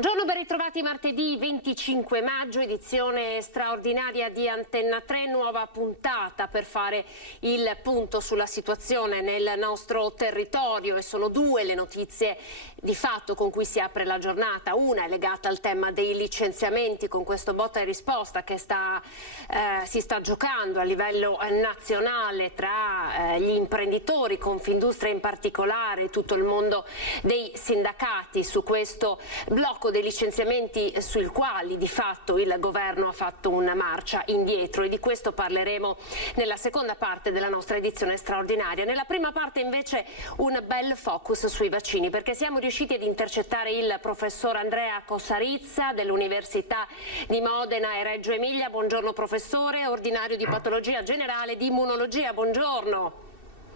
Buongiorno, ben ritrovati martedì 25 maggio, edizione straordinaria di Antenna 3, nuova puntata per fare il punto sulla situazione nel nostro territorio e sono due le notizie di fatto con cui si apre la giornata. Una è legata al tema dei licenziamenti con questo botta e risposta che si sta giocando a livello nazionale tra gli imprenditori, Confindustria in particolare, tutto il mondo dei sindacati su questo blocco dei licenziamenti sui quali di fatto il governo ha fatto una marcia indietro, e di questo parleremo nella seconda parte della nostra edizione straordinaria. Nella prima parte invece un bel focus sui vaccini, perché siamo riusciti ad intercettare il professor Andrea Cossarizza dell'Università di Modena e Reggio Emilia. Buongiorno professore, ordinario di patologia generale e di immunologia. Buongiorno.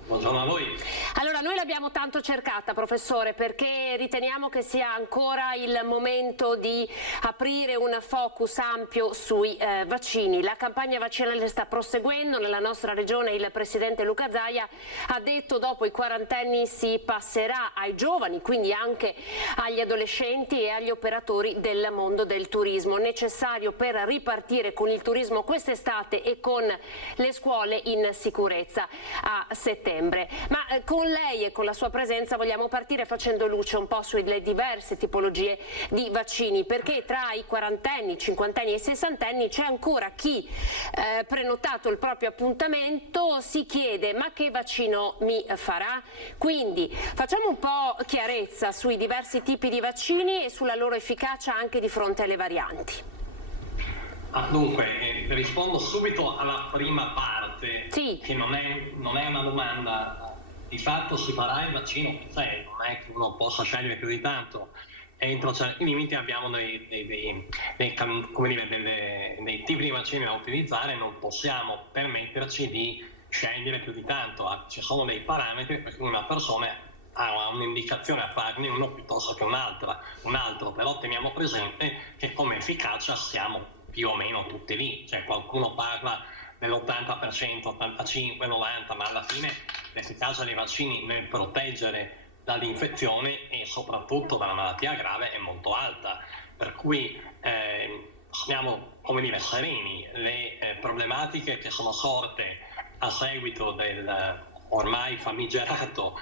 Buongiorno a voi. Allora, noi l'abbiamo tanto cercata, professore, perché riteniamo che sia ancora il momento di aprire un focus ampio sui vaccini. La campagna vaccinale sta proseguendo. Nella nostra regione il presidente Luca Zaia ha detto dopo i quarantenni si passerà ai giovani, quindi anche agli adolescenti e agli operatori del mondo del turismo, necessario per ripartire con il turismo quest'estate e con le scuole in sicurezza a settembre. Ma con lei e con la sua presenza vogliamo partire facendo luce un po' sulle diverse tipologie di vaccini, perché tra i quarantenni, cinquantenni e i sessantenni c'è ancora chi prenotato il proprio appuntamento si chiede: ma che vaccino mi farà? Quindi facciamo un po' chiarezza sui diversi tipi di vaccini e sulla loro efficacia anche di fronte alle varianti. Dunque, rispondo subito alla prima parte, sì, che non è una domanda. Di fatto si farà il vaccino che c'è, non è che uno possa scegliere più di tanto. Entro certi limiti abbiamo dei tipi di vaccini da utilizzare, non possiamo permetterci di scegliere più di tanto. Ci sono dei parametri per cui una persona ha un'indicazione a farne uno piuttosto che un altro, però teniamo presente che come efficacia siamo più o meno tutti lì, cioè qualcuno parla dell'80%, 85%, 90%, ma alla fine l'efficacia dei vaccini nel proteggere dall'infezione e soprattutto dalla malattia grave è molto alta, per cui siamo, sereni. Le problematiche che sono sorte a seguito del ormai famigerato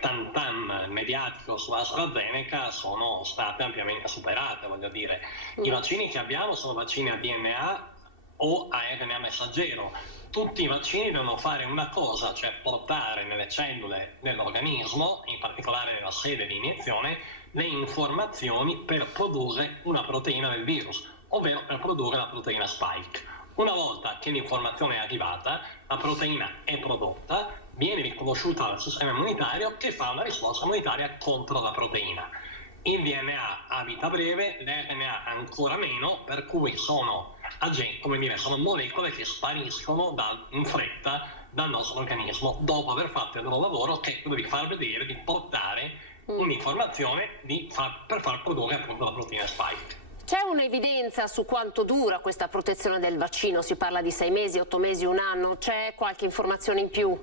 tam mediatico su AstraZeneca sono state ampiamente superate, voglio dire. I vaccini che abbiamo sono vaccini a DNA o a RNA messaggero. Tutti i vaccini devono fare una cosa, cioè portare nelle cellule dell'organismo, in particolare nella sede di iniezione, le informazioni per produrre una proteina del virus, ovvero per produrre la proteina spike. Una volta che l'informazione è arrivata, la proteina è prodotta, viene riconosciuta dal sistema immunitario che fa una risposta immunitaria contro la proteina. Il DNA ha vita breve, l'RNA ancora meno, per cui sono sono molecole che spariscono in fretta dal nostro organismo dopo aver fatto il loro lavoro, che è quello di far vedere, di portare un'informazione per far produrre appunto la proteina spike. C'è un'evidenza su quanto dura questa protezione del vaccino? Si parla di 6 mesi, 8 mesi, un anno? C'è qualche informazione in più?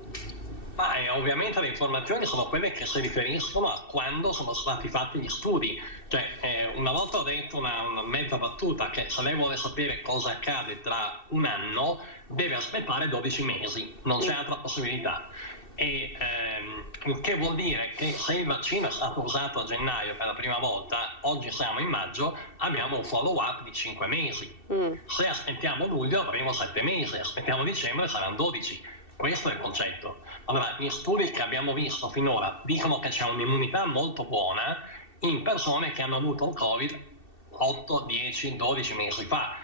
Ovviamente le informazioni sono quelle che si riferiscono a quando sono stati fatti gli studi. Una volta ho detto una mezza battuta che se lei vuole sapere cosa accade tra un anno deve aspettare 12 mesi, non c'è altra possibilità. Che vuol dire che se il vaccino è stato usato a gennaio per la prima volta, oggi siamo in maggio, abbiamo un follow up di 5 mesi. Se aspettiamo luglio avremo 7 mesi, aspettiamo dicembre saranno 12. Questo è il concetto. Allora, gli studi che abbiamo visto finora dicono che c'è un'immunità molto buona in persone che hanno avuto il Covid 8, 10, 12 mesi fa.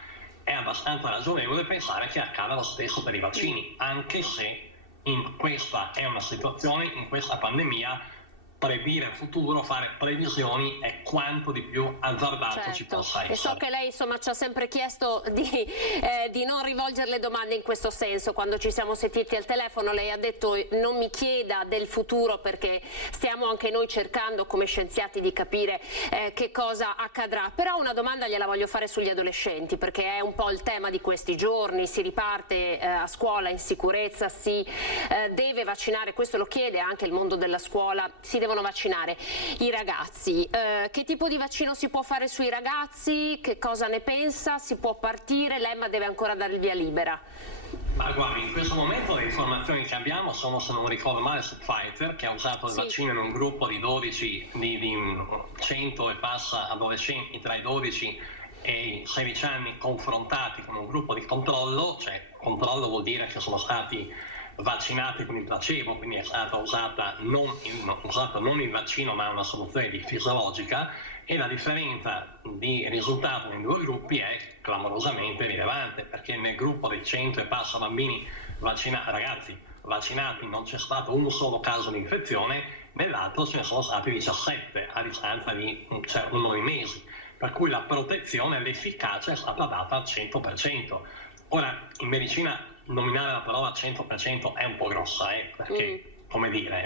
È abbastanza ragionevole pensare che accada lo stesso per i vaccini, anche se in questa è una situazione, in questa pandemia, predire il futuro, fare previsioni è quanto di più azzardato ci possa essere. E so che lei ci ha sempre chiesto di non rivolgere le domande in questo senso. Quando ci siamo sentiti al telefono lei ha detto non mi chieda del futuro, perché stiamo anche noi cercando come scienziati di capire che cosa accadrà. Però una domanda gliela voglio fare sugli adolescenti, perché è un po' il tema di questi giorni. Si riparte a scuola in sicurezza, si deve vaccinare, questo lo chiede anche il mondo della scuola, si devono devono vaccinare i ragazzi. Che tipo di vaccino si può fare sui ragazzi? Che cosa ne pensa? Si può partire? L'EMA deve ancora dare il via libera. Ma guardi, in questo momento le informazioni che abbiamo sono, se non ricordo male, su Pfizer, che ha usato il vaccino in un gruppo di 100 e passa adolescenti tra i 12 e i 16 anni confrontati con un gruppo di controllo, cioè controllo vuol dire che sono stati vaccinati con il placebo, quindi è stata usata non il vaccino ma una soluzione fisiologica, e la differenza di risultato nei due gruppi è clamorosamente rilevante, perché nel gruppo dei 100 e passa bambini ragazzi vaccinati non c'è stato un solo caso di infezione, nell'altro ce ne sono stati 17 a distanza di uno di mesi, per cui la protezione, l'efficacia è stata data al 100%. Ora, in medicina nominare la parola 100% è un po' grossa, perché, come dire,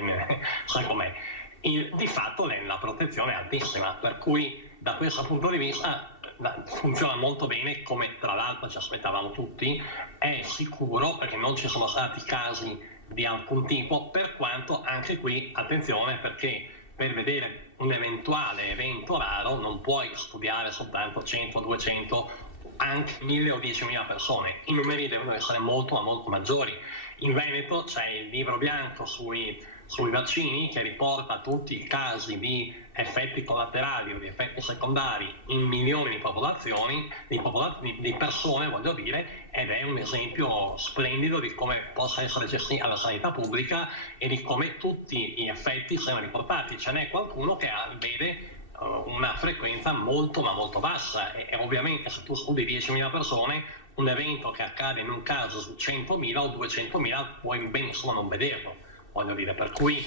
sai com'è. Di fatto la protezione è altissima, per cui da questo punto di vista funziona molto bene, come tra l'altro ci aspettavamo tutti, è sicuro perché non ci sono stati casi di alcun tipo, per quanto anche qui attenzione, perché per vedere un eventuale evento raro non puoi studiare soltanto 100, 200, anche 1000 o 10.000 persone, i numeri devono essere molto maggiori. In Veneto c'è il libro bianco sui vaccini che riporta tutti i casi di effetti collaterali o di effetti secondari in milioni di popolazioni, di persone, voglio dire, ed è un esempio splendido di come possa essere gestita la sanità pubblica e di come tutti gli effetti siano riportati. Ce n'è qualcuno che vede una frequenza molto bassa e ovviamente se tu studi 10.000 persone, un evento che accade in un caso su 100.000 o 200.000 puoi benissimo non vederlo, voglio dire, per cui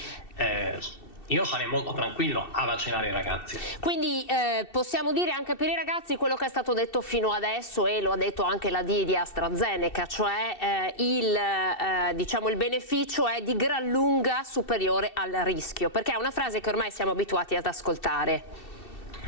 io sarei molto tranquillo a vaccinare i ragazzi. Quindi possiamo dire anche per i ragazzi quello che è stato detto fino adesso, e lo ha detto anche la D di AstraZeneca, cioè il beneficio è di gran lunga superiore al rischio, perché è una frase che ormai siamo abituati ad ascoltare.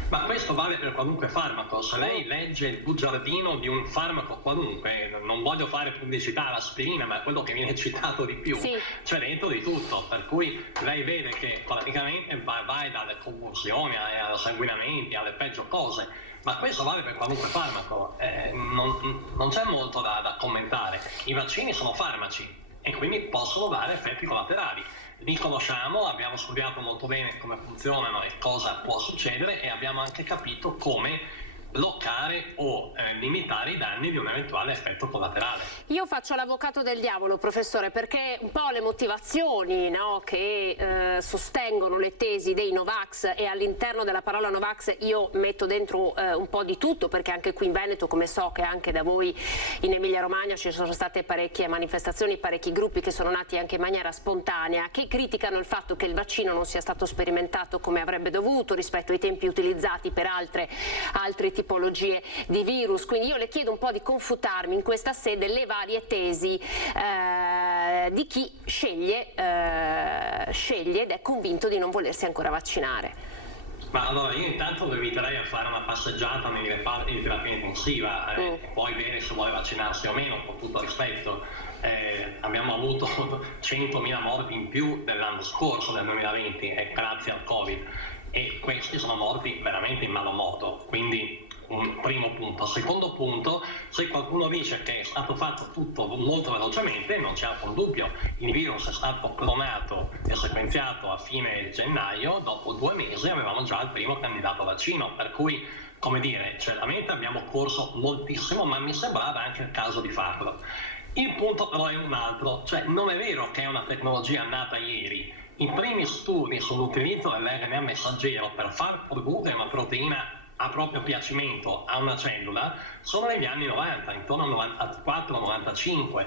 Ma questo vale per qualunque farmaco. Se lei legge il bugiardino di un farmaco qualunque, non voglio fare pubblicità all'aspirina, ma è quello che viene citato di più, c'è dentro di tutto, per cui lei vede che praticamente vai dalle convulsioni ai sanguinamenti, alle peggio cose, ma questo vale per qualunque farmaco, non c'è molto da commentare. I vaccini sono farmaci e quindi possono dare effetti collaterali. Li conosciamo, abbiamo studiato molto bene come funzionano e cosa può succedere, e abbiamo anche capito come bloccare o limitare i danni di un eventuale effetto collaterale. Io faccio l'avvocato del diavolo, professore, perché un po' le motivazioni, no, che sostengono le tesi dei Novax, e all'interno della parola Novax io metto dentro un po' di tutto, perché anche qui in Veneto, come so che anche da voi in Emilia Romagna ci sono state parecchie manifestazioni, parecchi gruppi che sono nati anche in maniera spontanea, che criticano il fatto che il vaccino non sia stato sperimentato come avrebbe dovuto rispetto ai tempi utilizzati per altre tipologie di virus. Quindi io le chiedo un po' di confutarmi in questa sede le varie tesi di chi sceglie ed è convinto di non volersi ancora vaccinare. Ma allora io intanto lo inviterei a fare una passeggiata nei reparti di terapia intensiva e poi vedere se vuole vaccinarsi o meno, con tutto rispetto. Abbiamo avuto 100.000 morti in più dell'anno scorso, del 2020, grazie al Covid, e questi sono morti veramente in malo modo, quindi un primo punto. Secondo punto, se qualcuno dice che è stato fatto tutto molto velocemente, non c'è alcun dubbio, il virus è stato clonato e sequenziato a fine gennaio, dopo 2 mesi avevamo già il primo candidato vaccino, per cui, come dire, certamente abbiamo corso moltissimo, ma mi sembrava anche il caso di farlo. Il punto però è un altro, cioè non è vero che è una tecnologia nata ieri. I primi studi sull'utilizzo dell'RNA messaggero per far produrre una proteina a proprio piacimento a una cellula sono negli anni 90, intorno al 94-95.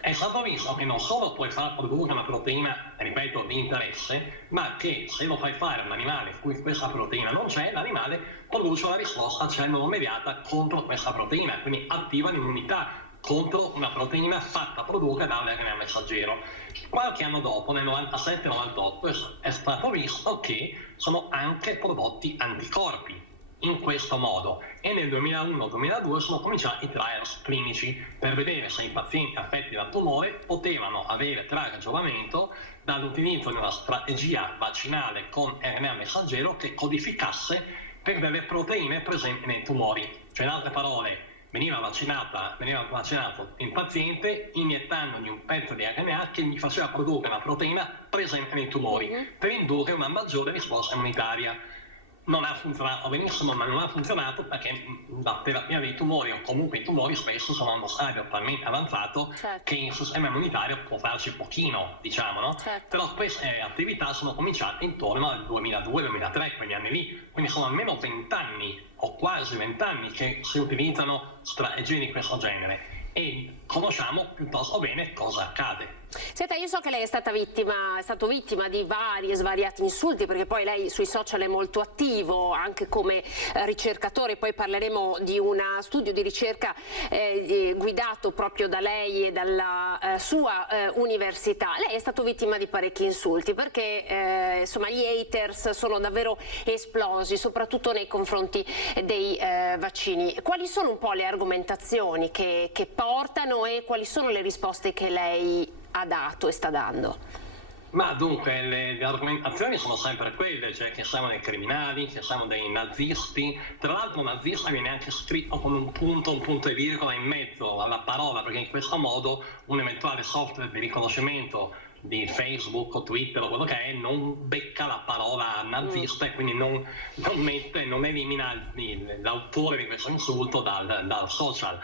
È stato visto che non solo puoi far produrre una proteina, ripeto, di interesse, ma che se lo fai fare a un animale in cui questa proteina non c'è, l'animale produce una risposta cellulo mediata contro questa proteina, quindi attiva l'immunità contro una proteina fatta produrre dall'RNA messaggero. Qualche anno dopo, nel 97-98, è stato visto che sono anche prodotti anticorpi in questo modo, e nel 2001-2002 sono cominciati i trials clinici per vedere se i pazienti affetti da tumore potevano trarre giovamento dall'utilizzo di una strategia vaccinale con RNA messaggero che codificasse per delle proteine presenti nei tumori. Cioè, in altre parole, veniva vaccinato il paziente iniettandomi un pezzo di RNA che gli faceva produrre una proteina presente nei tumori per indurre una maggiore risposta immunitaria. Non ha funzionato benissimo, ma non ha funzionato perché la terapia dei tumori, o comunque i tumori, spesso sono a uno stadio talmente avanzato che il sistema immunitario può farci pochino, diciamo, no? Però queste attività sono cominciate intorno al 2002-2003, quegli anni lì, quindi sono almeno 20 anni o quasi 20 anni che si utilizzano strategie di questo genere e conosciamo piuttosto bene cosa accade. Senta, io so che lei è stato vittima di vari e svariati insulti, perché poi lei sui social è molto attivo anche come ricercatore, poi parleremo di un studio di ricerca guidato proprio da lei e dalla sua università. Lei è stato vittima di parecchi insulti perché insomma gli haters sono davvero esplosi, soprattutto nei confronti dei vaccini. Quali sono un po' le argomentazioni che portano e quali sono le risposte che lei ha dato e sta dando? Ma dunque le argomentazioni sono sempre quelle, cioè che siamo dei criminali, che siamo dei nazisti. Tra l'altro nazista viene anche scritto con un punto e virgola in mezzo alla parola, perché in questo modo un eventuale software di riconoscimento di Facebook o Twitter o quello che è non becca la parola nazista e quindi non elimina l'autore di questo insulto dal social.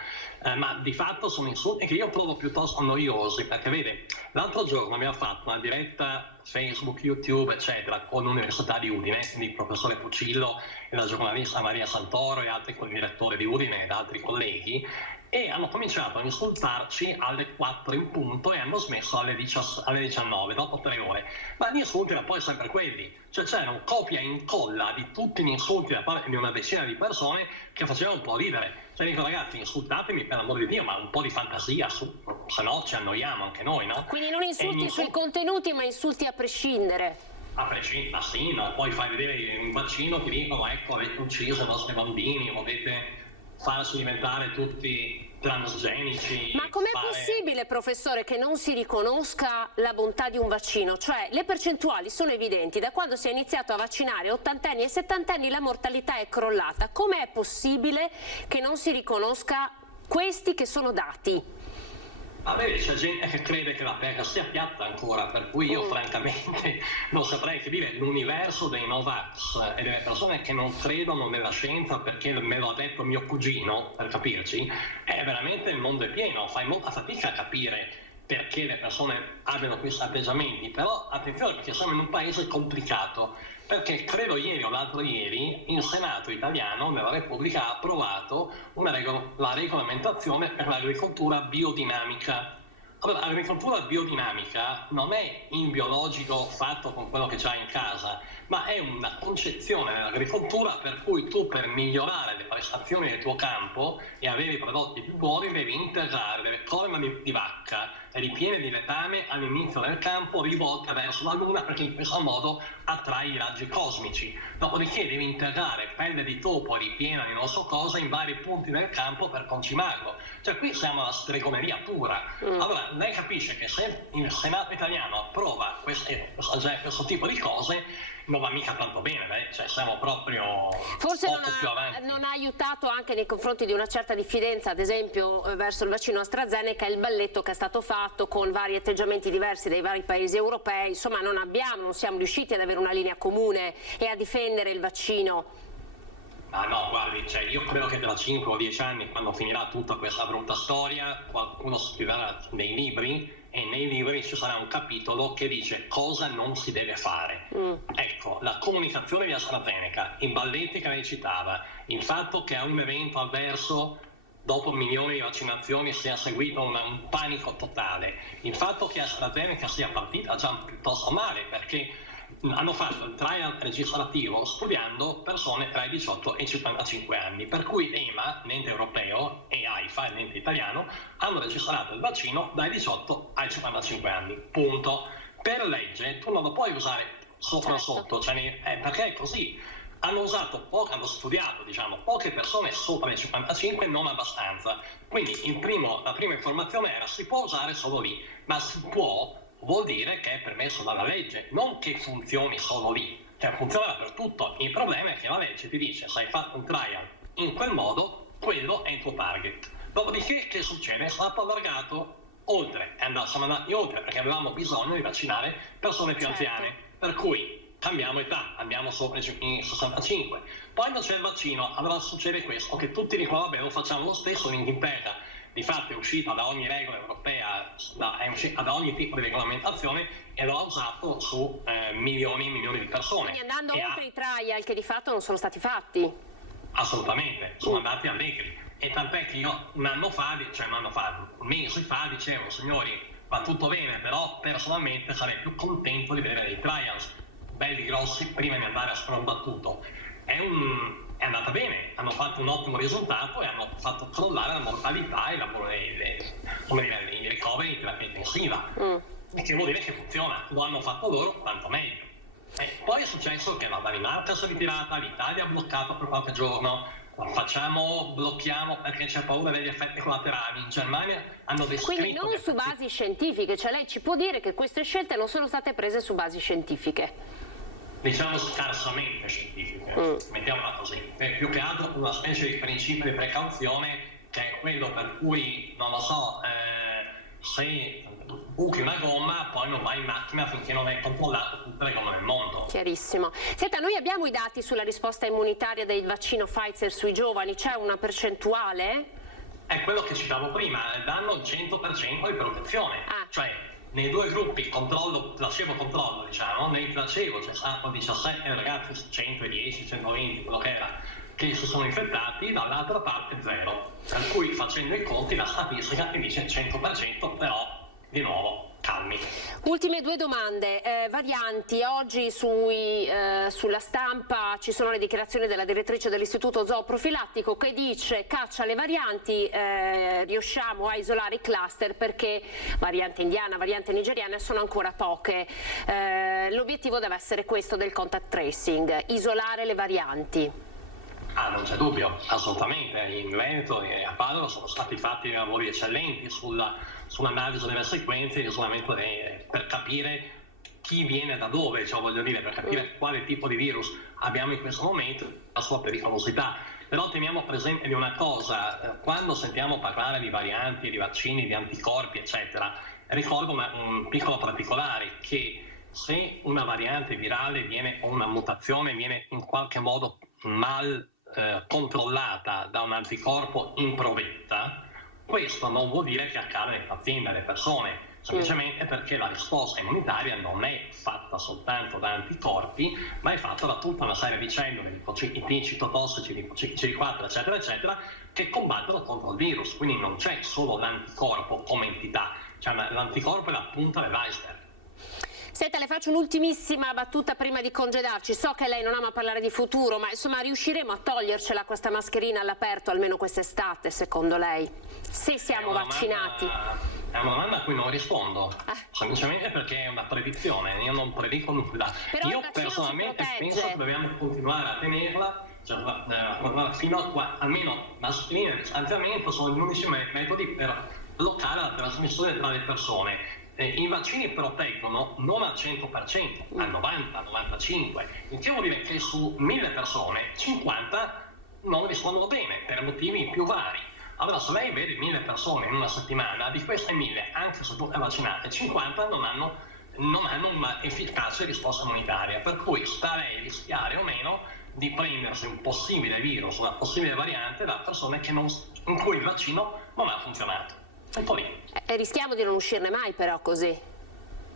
Ma di fatto sono insulti che io trovo piuttosto noiosi, perché vede, l'altro giorno abbiamo fatto una diretta Facebook, YouTube eccetera con l'Università di Udine, quindi il professore Pucillo e la giornalista Maria Santoro e altri con il direttore di Udine ed altri colleghi, e hanno cominciato a insultarci alle 4 in punto e hanno smesso alle 19, dopo 3 ore. Ma gli insulti erano poi sempre quelli, cioè c'era un copia e incolla di tutti gli insulti da parte di una decina di persone che facevano un po' ridere. Cioè dico, ragazzi, insultatemi per l'amor di Dio, ma un po' di fantasia, se no ci annoiamo anche noi, no? Quindi non insulti sui contenuti, ma insulti a prescindere. A prescindere, sì, no? Poi fai vedere un vaccino, ti dicono, ecco, avete ucciso i nostri bambini, volete farci diventare tutti transgenici. Ma com'è possibile, professore, che non si riconosca la bontà di un vaccino? Cioè, le percentuali sono evidenti, da quando si è iniziato a vaccinare 80 e 70 anni la mortalità è crollata. Com'è possibile che non si riconosca questi che sono dati? A me c'è gente che crede che la Terra sia piatta ancora, per cui io francamente non saprei che dire. L'universo dei Novax e delle persone che non credono nella scienza perché me lo ha detto mio cugino, per capirci, è veramente il mondo è pieno, fai molta fatica a capire perché le persone abbiano questi atteggiamenti, però attenzione perché siamo in un paese complicato, perché credo ieri o l'altro ieri il Senato italiano nella Repubblica ha approvato la regolamentazione per l'agricoltura biodinamica. Allora, l'agricoltura biodinamica non è il biologico fatto con quello che c'hai in casa, ma è una concezione dell'agricoltura per cui tu, per migliorare le prestazioni del tuo campo e avere i prodotti più buoni, devi integrare delle corna di vacca ripiene di letame all'inizio del campo rivolte verso la luna, perché in questo modo attrai i raggi cosmici. Dopodiché devi integrare pelle di topo ripiena di non so cosa in vari punti del campo per concimarlo. Cioè qui siamo alla stregoneria pura. Allora lei capisce che se il Senato italiano approva questo tipo di cose non va mica tanto bene, cioè siamo proprio forse più avanti. Non ha aiutato anche nei confronti di una certa diffidenza, ad esempio verso il vaccino AstraZeneca, il balletto che è stato fatto con vari atteggiamenti diversi dai vari paesi europei. Insomma non siamo riusciti ad avere una linea comune e a difendere il vaccino. Ah no, guardi, cioè io credo che tra 5 o 10 anni, quando finirà tutta questa brutta storia, qualcuno scriverà dei libri e nei libri ci sarà un capitolo che dice cosa non si deve fare. Ecco, la comunicazione di AstraZeneca, i balletti che lei citava, il fatto che a un evento avverso dopo milioni di vaccinazioni sia seguito un panico totale, il fatto che AstraZeneca sia partita già piuttosto male perché hanno fatto il trial registrativo studiando persone tra i 18 e i 55 anni, per cui EMA, l'ente europeo, e AIFA, l'ente italiano, hanno registrato il vaccino dai 18 ai 55 anni, punto. Per legge tu non lo puoi usare sopra sotto, cioè, perché è così. hanno studiato, diciamo, poche persone sopra i 55, non abbastanza. Quindi la prima informazione era: si può usare solo lì, ma si può vuol dire che è permesso dalla legge, non che funzioni solo lì, cioè funziona dappertutto. Il problema è che la legge ti dice: se hai fatto un trial in quel modo, quello è il tuo target. Dopodiché che succede? È stato allargato oltre, siamo andati oltre perché avevamo bisogno di vaccinare persone più anziane, per cui cambiamo età, andiamo sopra i 65. Poi non c'è il vaccino, allora succede questo, che tutti dicono: vabbè, lo facciamo lo stesso. L'Inghilterra di fatto è uscita da ogni regola europea, è uscita da ogni tipo di regolamentazione e lo ha usato su milioni e milioni di persone. Quindi andando oltre i trial che di fatto non sono stati fatti. Assolutamente, sono andati allegri. E tant'è che io un mese fa dicevo: signori, va tutto bene, però personalmente sarei più contento di vedere dei trials belli grossi prima di andare a sprombattuto. È andata bene, hanno fatto un ottimo risultato e hanno fatto crollare la mortalità e i ricoveri in terapia intensiva, che vuol dire che funziona. Lo hanno fatto loro, quanto meglio. Poi è successo che la Danimarca si è ritirata, l'Italia ha bloccato per qualche giorno. Blocchiamo perché c'è paura degli effetti collaterali. In Germania hanno descritto... Quindi non su basi scientifiche, cioè lei ci può dire che queste scelte non sono state prese su basi scientifiche? Diciamo scarsamente scientifiche, mettiamola così. Più che altro una specie di principio di precauzione, che è quello per cui, non lo so, se buchi una gomma poi non vai in macchina finché non hai controllato tutte le gomme del mondo. Chiarissimo. Senta, noi abbiamo i dati sulla risposta immunitaria del vaccino Pfizer sui giovani, c'è una percentuale? È quello che citavo prima, danno il 100% di protezione, cioè nei due gruppi placebo-controllo, diciamo, nei placebo c'è stato 17 ragazzi, 110, 120, quello che era, che si sono infettati, dall'altra parte 0. Per cui facendo i conti la statistica ti dice 100%, però di nuovo calmi. Ultime due domande. Varianti, oggi sulla stampa ci sono le dichiarazioni della direttrice dell'Istituto Zooprofilattico che dice: caccia le varianti, riusciamo a isolare i cluster perché variante indiana, variante nigeriana sono ancora poche. L'obiettivo deve essere questo del contact tracing, isolare le varianti. Non c'è dubbio, assolutamente. In Veneto e a Padova sono stati fatti lavori eccellenti sull'analisi delle sequenze, l'isolamento per capire chi viene da dove, cioè voglio dire, per capire quale tipo di virus abbiamo in questo momento, la sua pericolosità. Però teniamo presente di una cosa: quando sentiamo parlare di varianti, di vaccini, di anticorpi, eccetera, ricordo un piccolo particolare, che se una variante virale o una mutazione viene in qualche modo mal controllata da un anticorpo in provetta, questo non vuol dire che accade nei pazienti, alle persone, semplicemente perché la risposta immunitaria non è fatta soltanto da anticorpi, ma è fatta da tutta una serie di cellule, di citotossici, di CD4, eccetera, eccetera, che combattono contro il virus. Quindi non c'è solo l'anticorpo come entità, cioè l'anticorpo è la punta dell'iceberg. Senta, le faccio un'ultimissima battuta prima di congedarci. So che lei non ama parlare di futuro, ma insomma riusciremo a togliercela questa mascherina all'aperto almeno quest'estate, secondo lei? Se siamo vaccinati? È una domanda a cui non rispondo, semplicemente perché è una predizione, io non predico nulla. Però io personalmente penso che dobbiamo continuare a tenerla, fino a qua, almeno mascherina e distanziamento sono gli unici metodi per bloccare la trasmissione tra le persone. I vaccini proteggono non al 100%, al 90-95%, il che vuol dire che su 1000 persone 50 non rispondono bene per motivi più vari. Allora, se lei vede 1000 persone in una settimana, di queste 1000, anche se tutte vaccinate, 50 non hanno una efficace risposta immunitaria, per cui sta a lei rischiare o meno di prendersi un possibile virus, una possibile variante da persone in cui il vaccino non ha funzionato. Un po' lì. Rischiamo di non uscirne mai però così?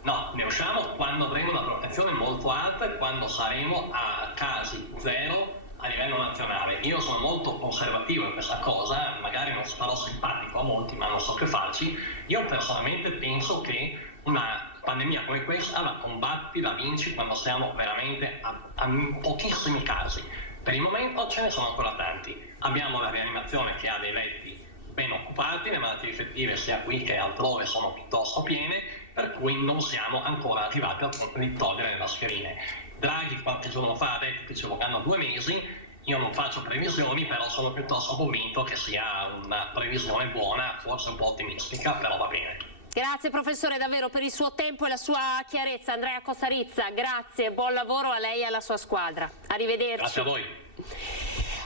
No, ne usciamo quando avremo una protezione molto alta e quando saremo a casi zero a livello nazionale. Io sono molto conservativo in questa cosa, magari non sarò simpatico a molti, ma non so che farci. Io personalmente penso che una pandemia come questa la combatti, la vinci quando siamo veramente a pochissimi casi. Per il momento ce ne sono ancora tanti. Abbiamo la rianimazione che ha dei letti ben occupati, le malattie infettive sia qui che altrove sono piuttosto piene, per cui non siamo ancora arrivati al punto di togliere le mascherine. Draghi qualche giorno fa ha detto che ci vorranno 2 mesi, io non faccio previsioni, però sono piuttosto convinto che sia una previsione buona, forse un po' ottimistica, però va bene. Grazie professore davvero per il suo tempo e la sua chiarezza. Andrea Costarizza, grazie, buon lavoro a lei e alla sua squadra. Arrivederci. Grazie a voi.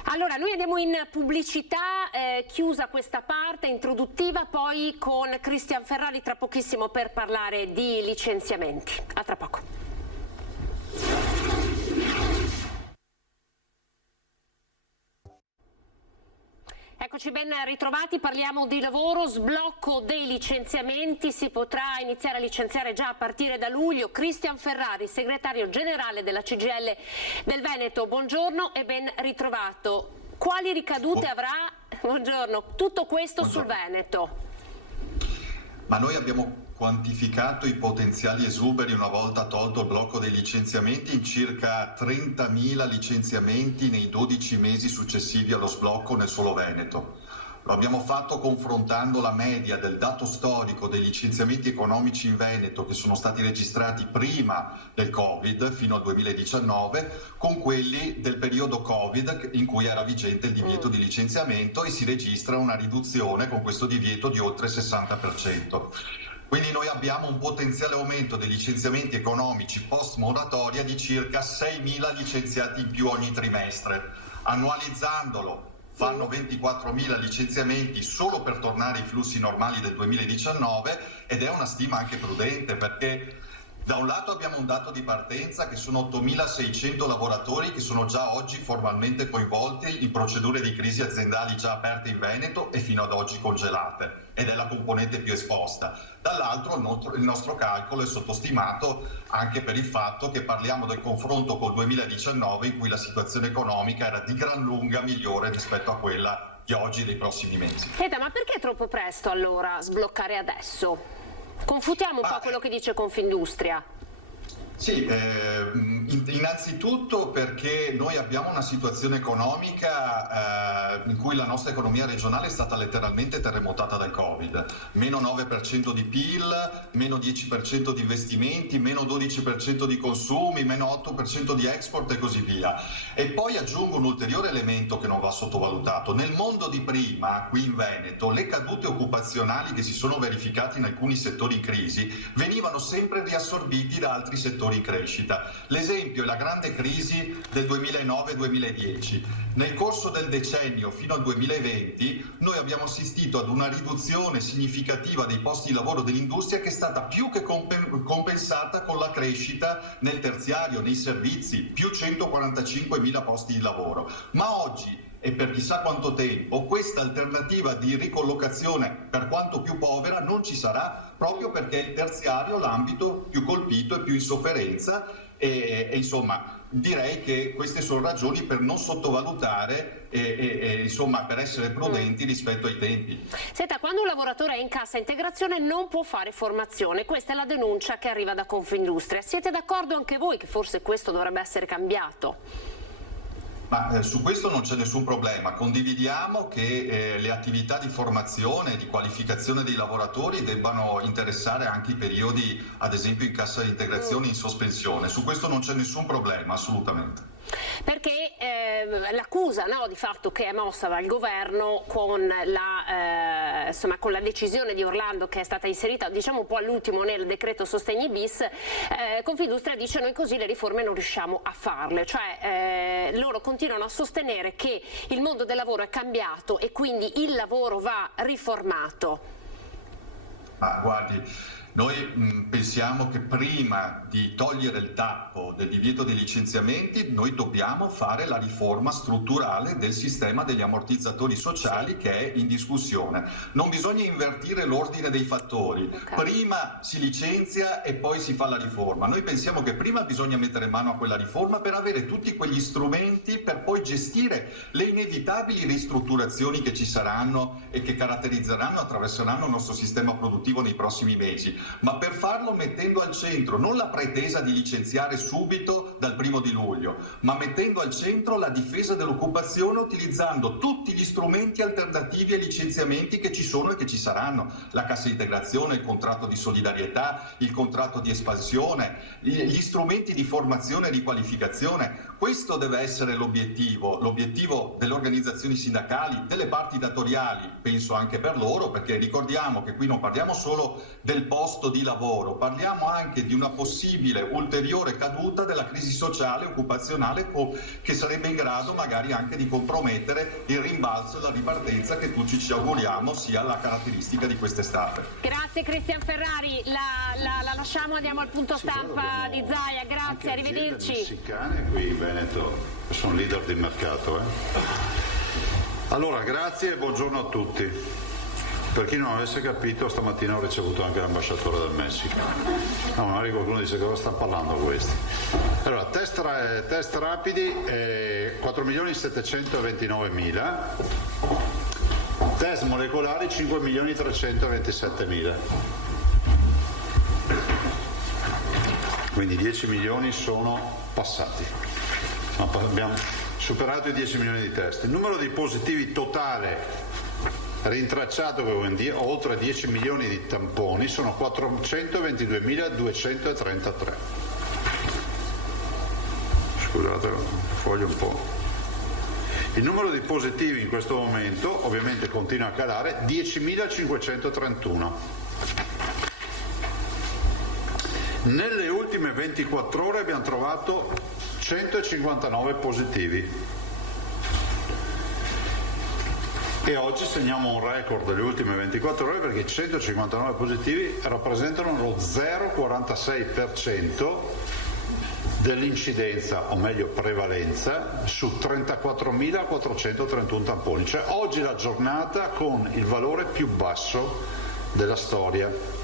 Allora, noi andiamo in pubblicità, chiusa questa parte introduttiva, poi con Cristian Ferrari tra pochissimo per parlare di licenziamenti. A tra poco. Eccoci ben ritrovati, parliamo di lavoro, sblocco dei licenziamenti, si potrà iniziare a licenziare già a partire da luglio. Cristian Ferrari, segretario generale della CGIL del Veneto, buongiorno e ben ritrovato. Quali ricadute avrà, buongiorno, tutto questo sul Veneto? Ma noi abbiamo quantificato i potenziali esuberi una volta tolto il blocco dei licenziamenti in circa 30.000 licenziamenti nei 12 mesi successivi allo sblocco nel solo Veneto. Lo abbiamo fatto confrontando la media del dato storico dei licenziamenti economici in Veneto che sono stati registrati prima del Covid fino al 2019 con quelli del periodo Covid in cui era vigente il divieto di licenziamento e si registra una riduzione con questo divieto di oltre il 60%. Quindi noi abbiamo un potenziale aumento dei licenziamenti economici post-moratoria di circa 6.000 licenziati in più ogni trimestre. Annualizzandolo fanno 24.000 licenziamenti solo per tornare ai flussi normali del 2019 ed è una stima anche prudente perché da un lato abbiamo un dato di partenza che sono 8.600 lavoratori che sono già oggi formalmente coinvolti in procedure di crisi aziendali già aperte in Veneto e fino ad oggi congelate ed è la componente più esposta. Dall'altro il nostro calcolo è sottostimato anche per il fatto che parliamo del confronto col 2019 in cui la situazione economica era di gran lunga migliore rispetto a quella di oggi e dei prossimi mesi. Senta, ma perché è troppo presto allora sbloccare adesso? Confutiamo un po' quello che dice Confindustria. Sì, innanzitutto perché noi abbiamo una situazione economica in cui la nostra economia regionale è stata letteralmente terremotata dal Covid. Meno 9% di PIL, meno 10% di investimenti, meno 12% di consumi, meno 8% di export e così via. E poi aggiungo un ulteriore elemento che non va sottovalutato. Nel mondo di prima, qui in Veneto, le cadute occupazionali che si sono verificate in alcuni settori in crisi venivano sempre riassorbiti da altri settori in crescita. L'esempio è la grande crisi del 2009-2010. Nel corso del decennio fino al 2020 noi abbiamo assistito ad una riduzione significativa dei posti di lavoro dell'industria che è stata più che compensata con la crescita nel terziario, nei servizi, più 145.000 posti di lavoro. Ma oggi e per chissà quanto tempo questa alternativa di ricollocazione, per quanto più povera, non ci sarà proprio perché il terziario è l'ambito più colpito e più in sofferenza e insomma direi che queste sono ragioni per non sottovalutare e insomma per essere prudenti rispetto ai tempi. Senta, quando un lavoratore è in cassa integrazione non può fare formazione, questa è la denuncia che arriva da Confindustria. Siete d'accordo anche voi che forse questo dovrebbe essere cambiato? Ma su questo non c'è nessun problema, condividiamo che le attività di formazione e di qualificazione dei lavoratori debbano interessare anche i periodi, ad esempio in cassa integrazione in sospensione, su questo non c'è nessun problema, assolutamente. Perché l'accusa, no, di fatto che è mossa dal governo con la decisione di Orlando che è stata inserita diciamo un po' all'ultimo nel decreto sostegni bis, Confindustria dice noi così le riforme non riusciamo a farle, cioè loro continuano a sostenere che il mondo del lavoro è cambiato e quindi il lavoro va riformato. Ma guardi, noi pensiamo che prima di togliere il tappo del divieto dei licenziamenti noi dobbiamo fare la riforma strutturale del sistema degli ammortizzatori sociali che è in discussione. Non bisogna invertire l'ordine dei fattori, prima si licenzia e poi si fa la riforma. Noi pensiamo che prima bisogna mettere mano a quella riforma per avere tutti quegli strumenti per poi gestire le inevitabili ristrutturazioni che ci saranno e che caratterizzeranno, attraverseranno il nostro sistema produttivo nei prossimi mesi. ma per farlo mettendo al centro non la pretesa di licenziare subito dal 1° di luglio, ma mettendo al centro la difesa dell'occupazione utilizzando tutti gli strumenti alternativi ai licenziamenti che ci sono e che ci saranno, la cassa integrazione, il contratto di solidarietà, il contratto di espansione, gli strumenti di formazione e riqualificazione. Questo deve essere l'obiettivo delle organizzazioni sindacali, delle parti datoriali, penso anche per loro, perché ricordiamo che qui non parliamo solo del posto di lavoro, parliamo anche di una possibile ulteriore caduta della crisi sociale e occupazionale che sarebbe in grado magari anche di compromettere il rimbalzo e la ripartenza che tutti ci auguriamo sia la caratteristica di quest'estate. Grazie Cristian Ferrari, la lasciamo, andiamo al punto stampa di Zaia, grazie, arrivederci. Messicane qui in Veneto sono leader di mercato. Allora, grazie e buongiorno a tutti. Per chi non avesse capito, stamattina ho ricevuto anche l'ambasciatore del Messico. No, magari qualcuno dice cosa stanno parlando questi. Allora, test rapidi 4.729.000, test molecolari 5.327.000. Quindi 10 milioni sono passati. Abbiamo superato i 10 milioni di test. Il numero di positivi totale rintracciato, quindi oltre 10 milioni di tamponi, sono 422.233. Scusate, foglio un po'. Il numero di positivi in questo momento ovviamente continua a calare, 10.531. Nelle ultime 24 ore abbiamo trovato 159 positivi e oggi segniamo un record delle ultime 24 ore perché 159 positivi rappresentano lo 0,46% dell'incidenza, o meglio prevalenza, su 34.431 tamponi, cioè oggi la giornata con il valore più basso della storia.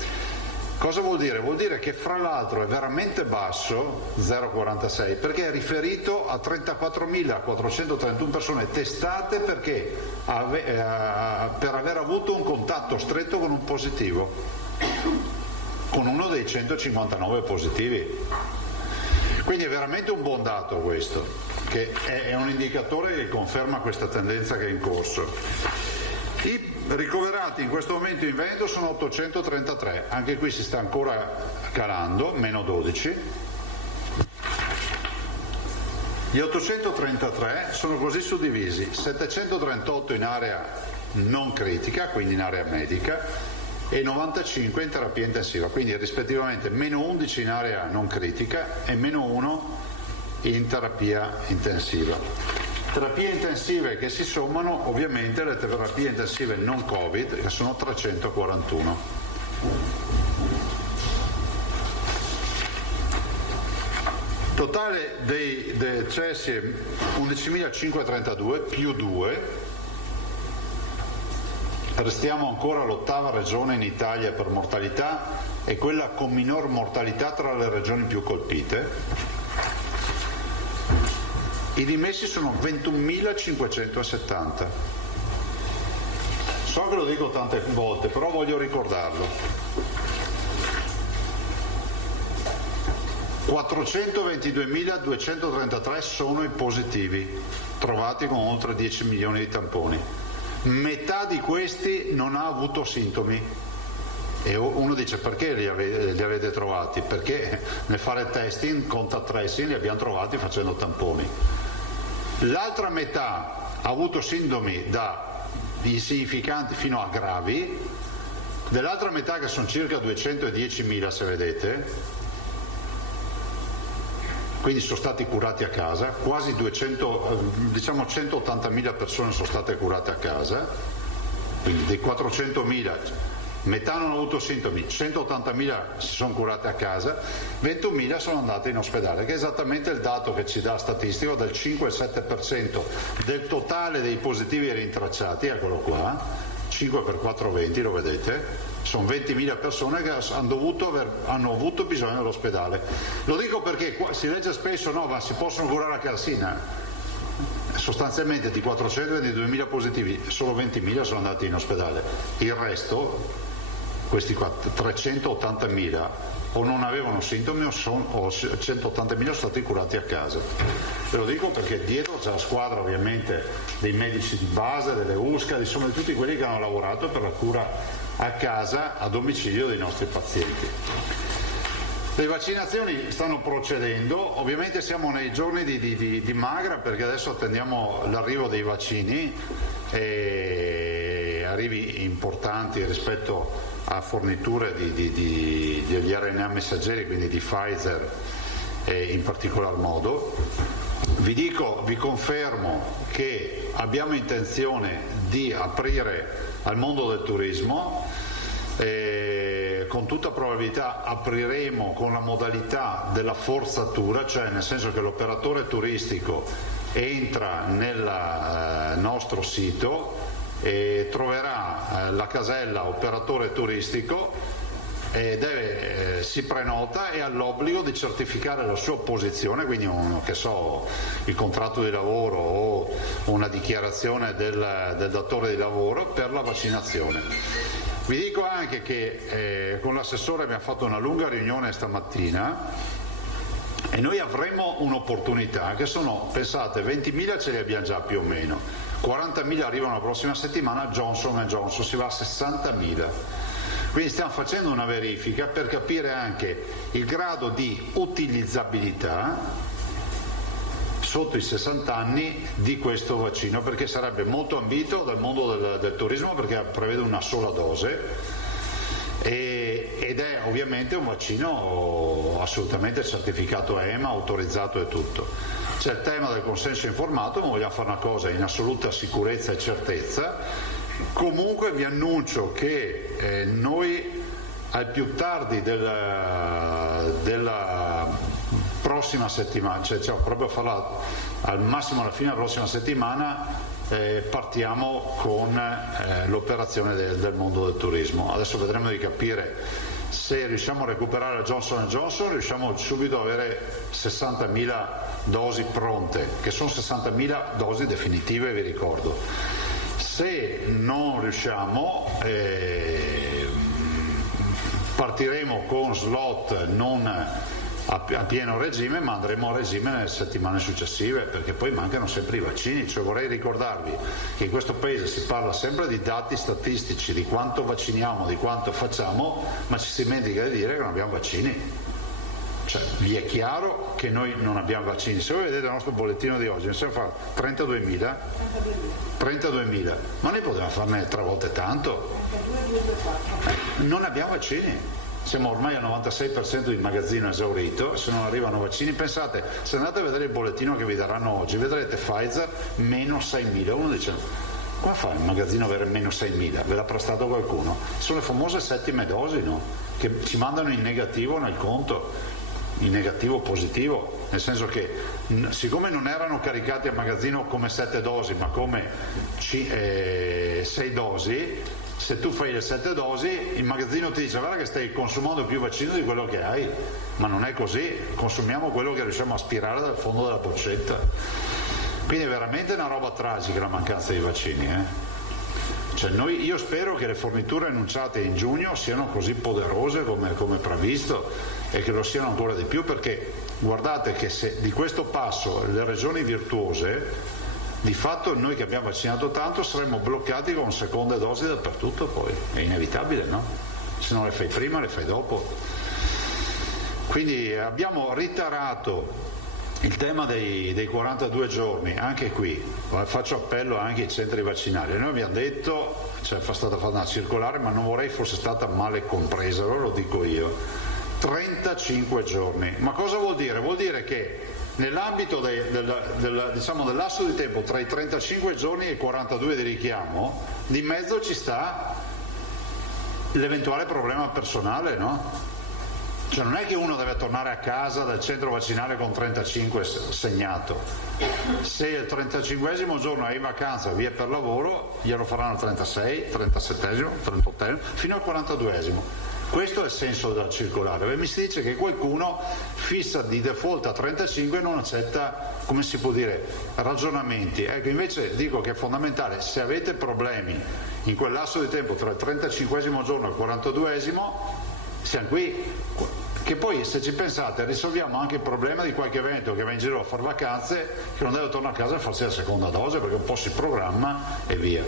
Cosa vuol dire? Vuol dire che fra l'altro è veramente basso, 0,46, perché è riferito a 34.431 persone testate perché per aver avuto un contatto stretto con un positivo, con uno dei 159 positivi. Quindi è veramente un buon dato questo, che è un indicatore che conferma questa tendenza che è in corso. I ricoverati in questo momento in Veneto sono 833, anche qui si sta ancora calando, meno 12. Gli 833 sono così suddivisi: 738 in area non critica, quindi in area medica, e 95 in terapia intensiva, quindi rispettivamente meno 11 in area non critica e meno 1 in terapia intensiva. Terapie intensive che si sommano ovviamente alle terapie intensive non Covid, che sono 341. Totale dei decessi 11.532 più 2. Restiamo ancora all'ottava regione in Italia per mortalità e quella con minor mortalità tra le regioni più colpite. I dimessi sono 21.570. So che lo dico tante volte, però voglio ricordarlo. 422.233 sono i positivi trovati con oltre 10 milioni di tamponi. Metà di questi non ha avuto sintomi. E uno dice: perché li avete trovati? Perché nel fare testing, contact tracing, li abbiamo trovati facendo tamponi. L'altra metà ha avuto sintomi da insignificanti fino a gravi, dell'altra metà, che sono circa 210.000 se vedete, quindi sono stati curati a casa, quasi 180.000 persone sono state curate a casa, quindi dei 400.000 metà non hanno avuto sintomi, 180.000 si sono curate a casa, 21.000 sono andate in ospedale, che è esattamente il dato che ci dà statistico del 5-7% del totale dei positivi rintracciati, eccolo qua, 5 per 4, 20, lo vedete, sono 20.000 persone che hanno avuto bisogno dell'ospedale. Lo dico perché si legge spesso: no, ma si possono curare a casa. Sostanzialmente di 422.000 positivi solo 20.000 sono andati in ospedale, il resto questi 380.000 o non avevano sintomi o 180.000 sono stati curati a casa. Ve lo dico perché dietro c'è la squadra ovviamente dei medici di base, delle USCA, insomma di tutti quelli che hanno lavorato per la cura a casa, a domicilio dei nostri pazienti. Le vaccinazioni stanno procedendo, ovviamente siamo nei giorni di magra perché adesso attendiamo l'arrivo dei vaccini, arrivi importanti rispetto a forniture degli RNA messaggeri, quindi di Pfizer in particolar modo. Vi confermo che abbiamo intenzione di aprire al mondo del turismo, con tutta probabilità apriremo con la modalità della forzatura, cioè nel senso che l'operatore turistico entra nel nostro sito e troverà la casella operatore turistico e si prenota e ha l'obbligo di certificare la sua posizione, quindi il contratto di lavoro o una dichiarazione del datore di lavoro per la vaccinazione. Vi dico anche che con l'assessore abbiamo fatto una lunga riunione stamattina e noi avremo un'opportunità che sono, pensate, 20.000 ce li abbiamo già più o meno, 40.000 arrivano la prossima settimana, Johnson & Johnson si va a 60.000. Quindi stiamo facendo una verifica per capire anche il grado di utilizzabilità sotto i 60 anni di questo vaccino, perché sarebbe molto ambito dal mondo del turismo perché prevede una sola dose ed è ovviamente un vaccino assolutamente certificato EMA, autorizzato e tutto. C'è il tema del consenso informato, ma vogliamo fare una cosa in assoluta sicurezza e certezza. Comunque vi annuncio che noi al più tardi della prossima settimana, cioè proprio farla al massimo alla fine della prossima settimana, partiamo con l'operazione del mondo del turismo. Adesso vedremo di capire se riusciamo a recuperare la Johnson & Johnson, riusciamo subito ad avere 60.000 dosi pronte, che sono 60.000 dosi definitive, vi ricordo. Se non riusciamo partiremo con slot non a pieno regime, ma andremo a regime nelle settimane successive, perché poi mancano sempre i vaccini. Cioè vorrei ricordarvi che in questo paese si parla sempre di dati statistici, di quanto vacciniamo, di quanto facciamo, ma ci si dimentica di dire che non abbiamo vaccini. Cioè, vi è chiaro che noi non abbiamo vaccini. Se voi vedete il nostro bollettino di oggi, ne siamo fatti 32.000, ma noi potevamo farne 3 volte tanto. Non abbiamo vaccini. Siamo ormai al 96% di magazzino esaurito, se non arrivano vaccini, pensate, se andate a vedere il bollettino che vi daranno oggi, vedrete Pfizer meno 6.000. Uno dice, come fa il magazzino avere meno 6.000? Ve l'ha prestato qualcuno? Sono le famose settime dosi, no? Che ci mandano in negativo nel conto, in negativo positivo, nel senso che siccome non erano caricati a magazzino come 7 dosi, ma come 6 dosi, se tu fai le 7 dosi, il magazzino ti dice guarda che stai consumando più vaccino di quello che hai, ma non è così, consumiamo quello che riusciamo a aspirare dal fondo della boccetta. Quindi è veramente una roba tragica la mancanza di vaccini. Cioè io spero che le forniture annunciate in giugno siano così poderose come previsto e che lo siano ancora di più, perché guardate che se di questo passo le regioni virtuose, di fatto noi che abbiamo vaccinato tanto saremmo bloccati con seconde dosi dappertutto, poi è inevitabile, no? Se non le fai prima le fai dopo. Quindi abbiamo ritarato il tema dei 42 giorni, anche qui faccio appello anche ai centri vaccinali. Noi abbiamo detto, cioè è stata fatta una circolare, ma non vorrei fosse stata male compresa, allora lo dico io, 35 giorni. Ma cosa vuol dire? Vuol dire che nell'ambito dell'asso di tempo tra i 35 giorni e i 42 di richiamo, di mezzo ci sta l'eventuale problema personale, no? Cioè non è che uno deve tornare a casa dal centro vaccinale con 35 segnato. Se il 35esimo giorno è in vacanza via per lavoro, glielo faranno il 36, 37esimo, 38esimo, fino al 42esimo. Questo è il senso della circolare. Mi si dice che qualcuno fissa di default a 35 e non accetta, come si può dire, ragionamenti. Ecco, invece dico che è fondamentale, se avete problemi in quel lasso di tempo tra il 35esimo giorno e il 42esimo, siamo qui. Che poi, se ci pensate, risolviamo anche il problema di qualche veneto che va in giro a fare vacanze, che non deve tornare a casa a farsi la seconda dose, perché un po' si programma e via.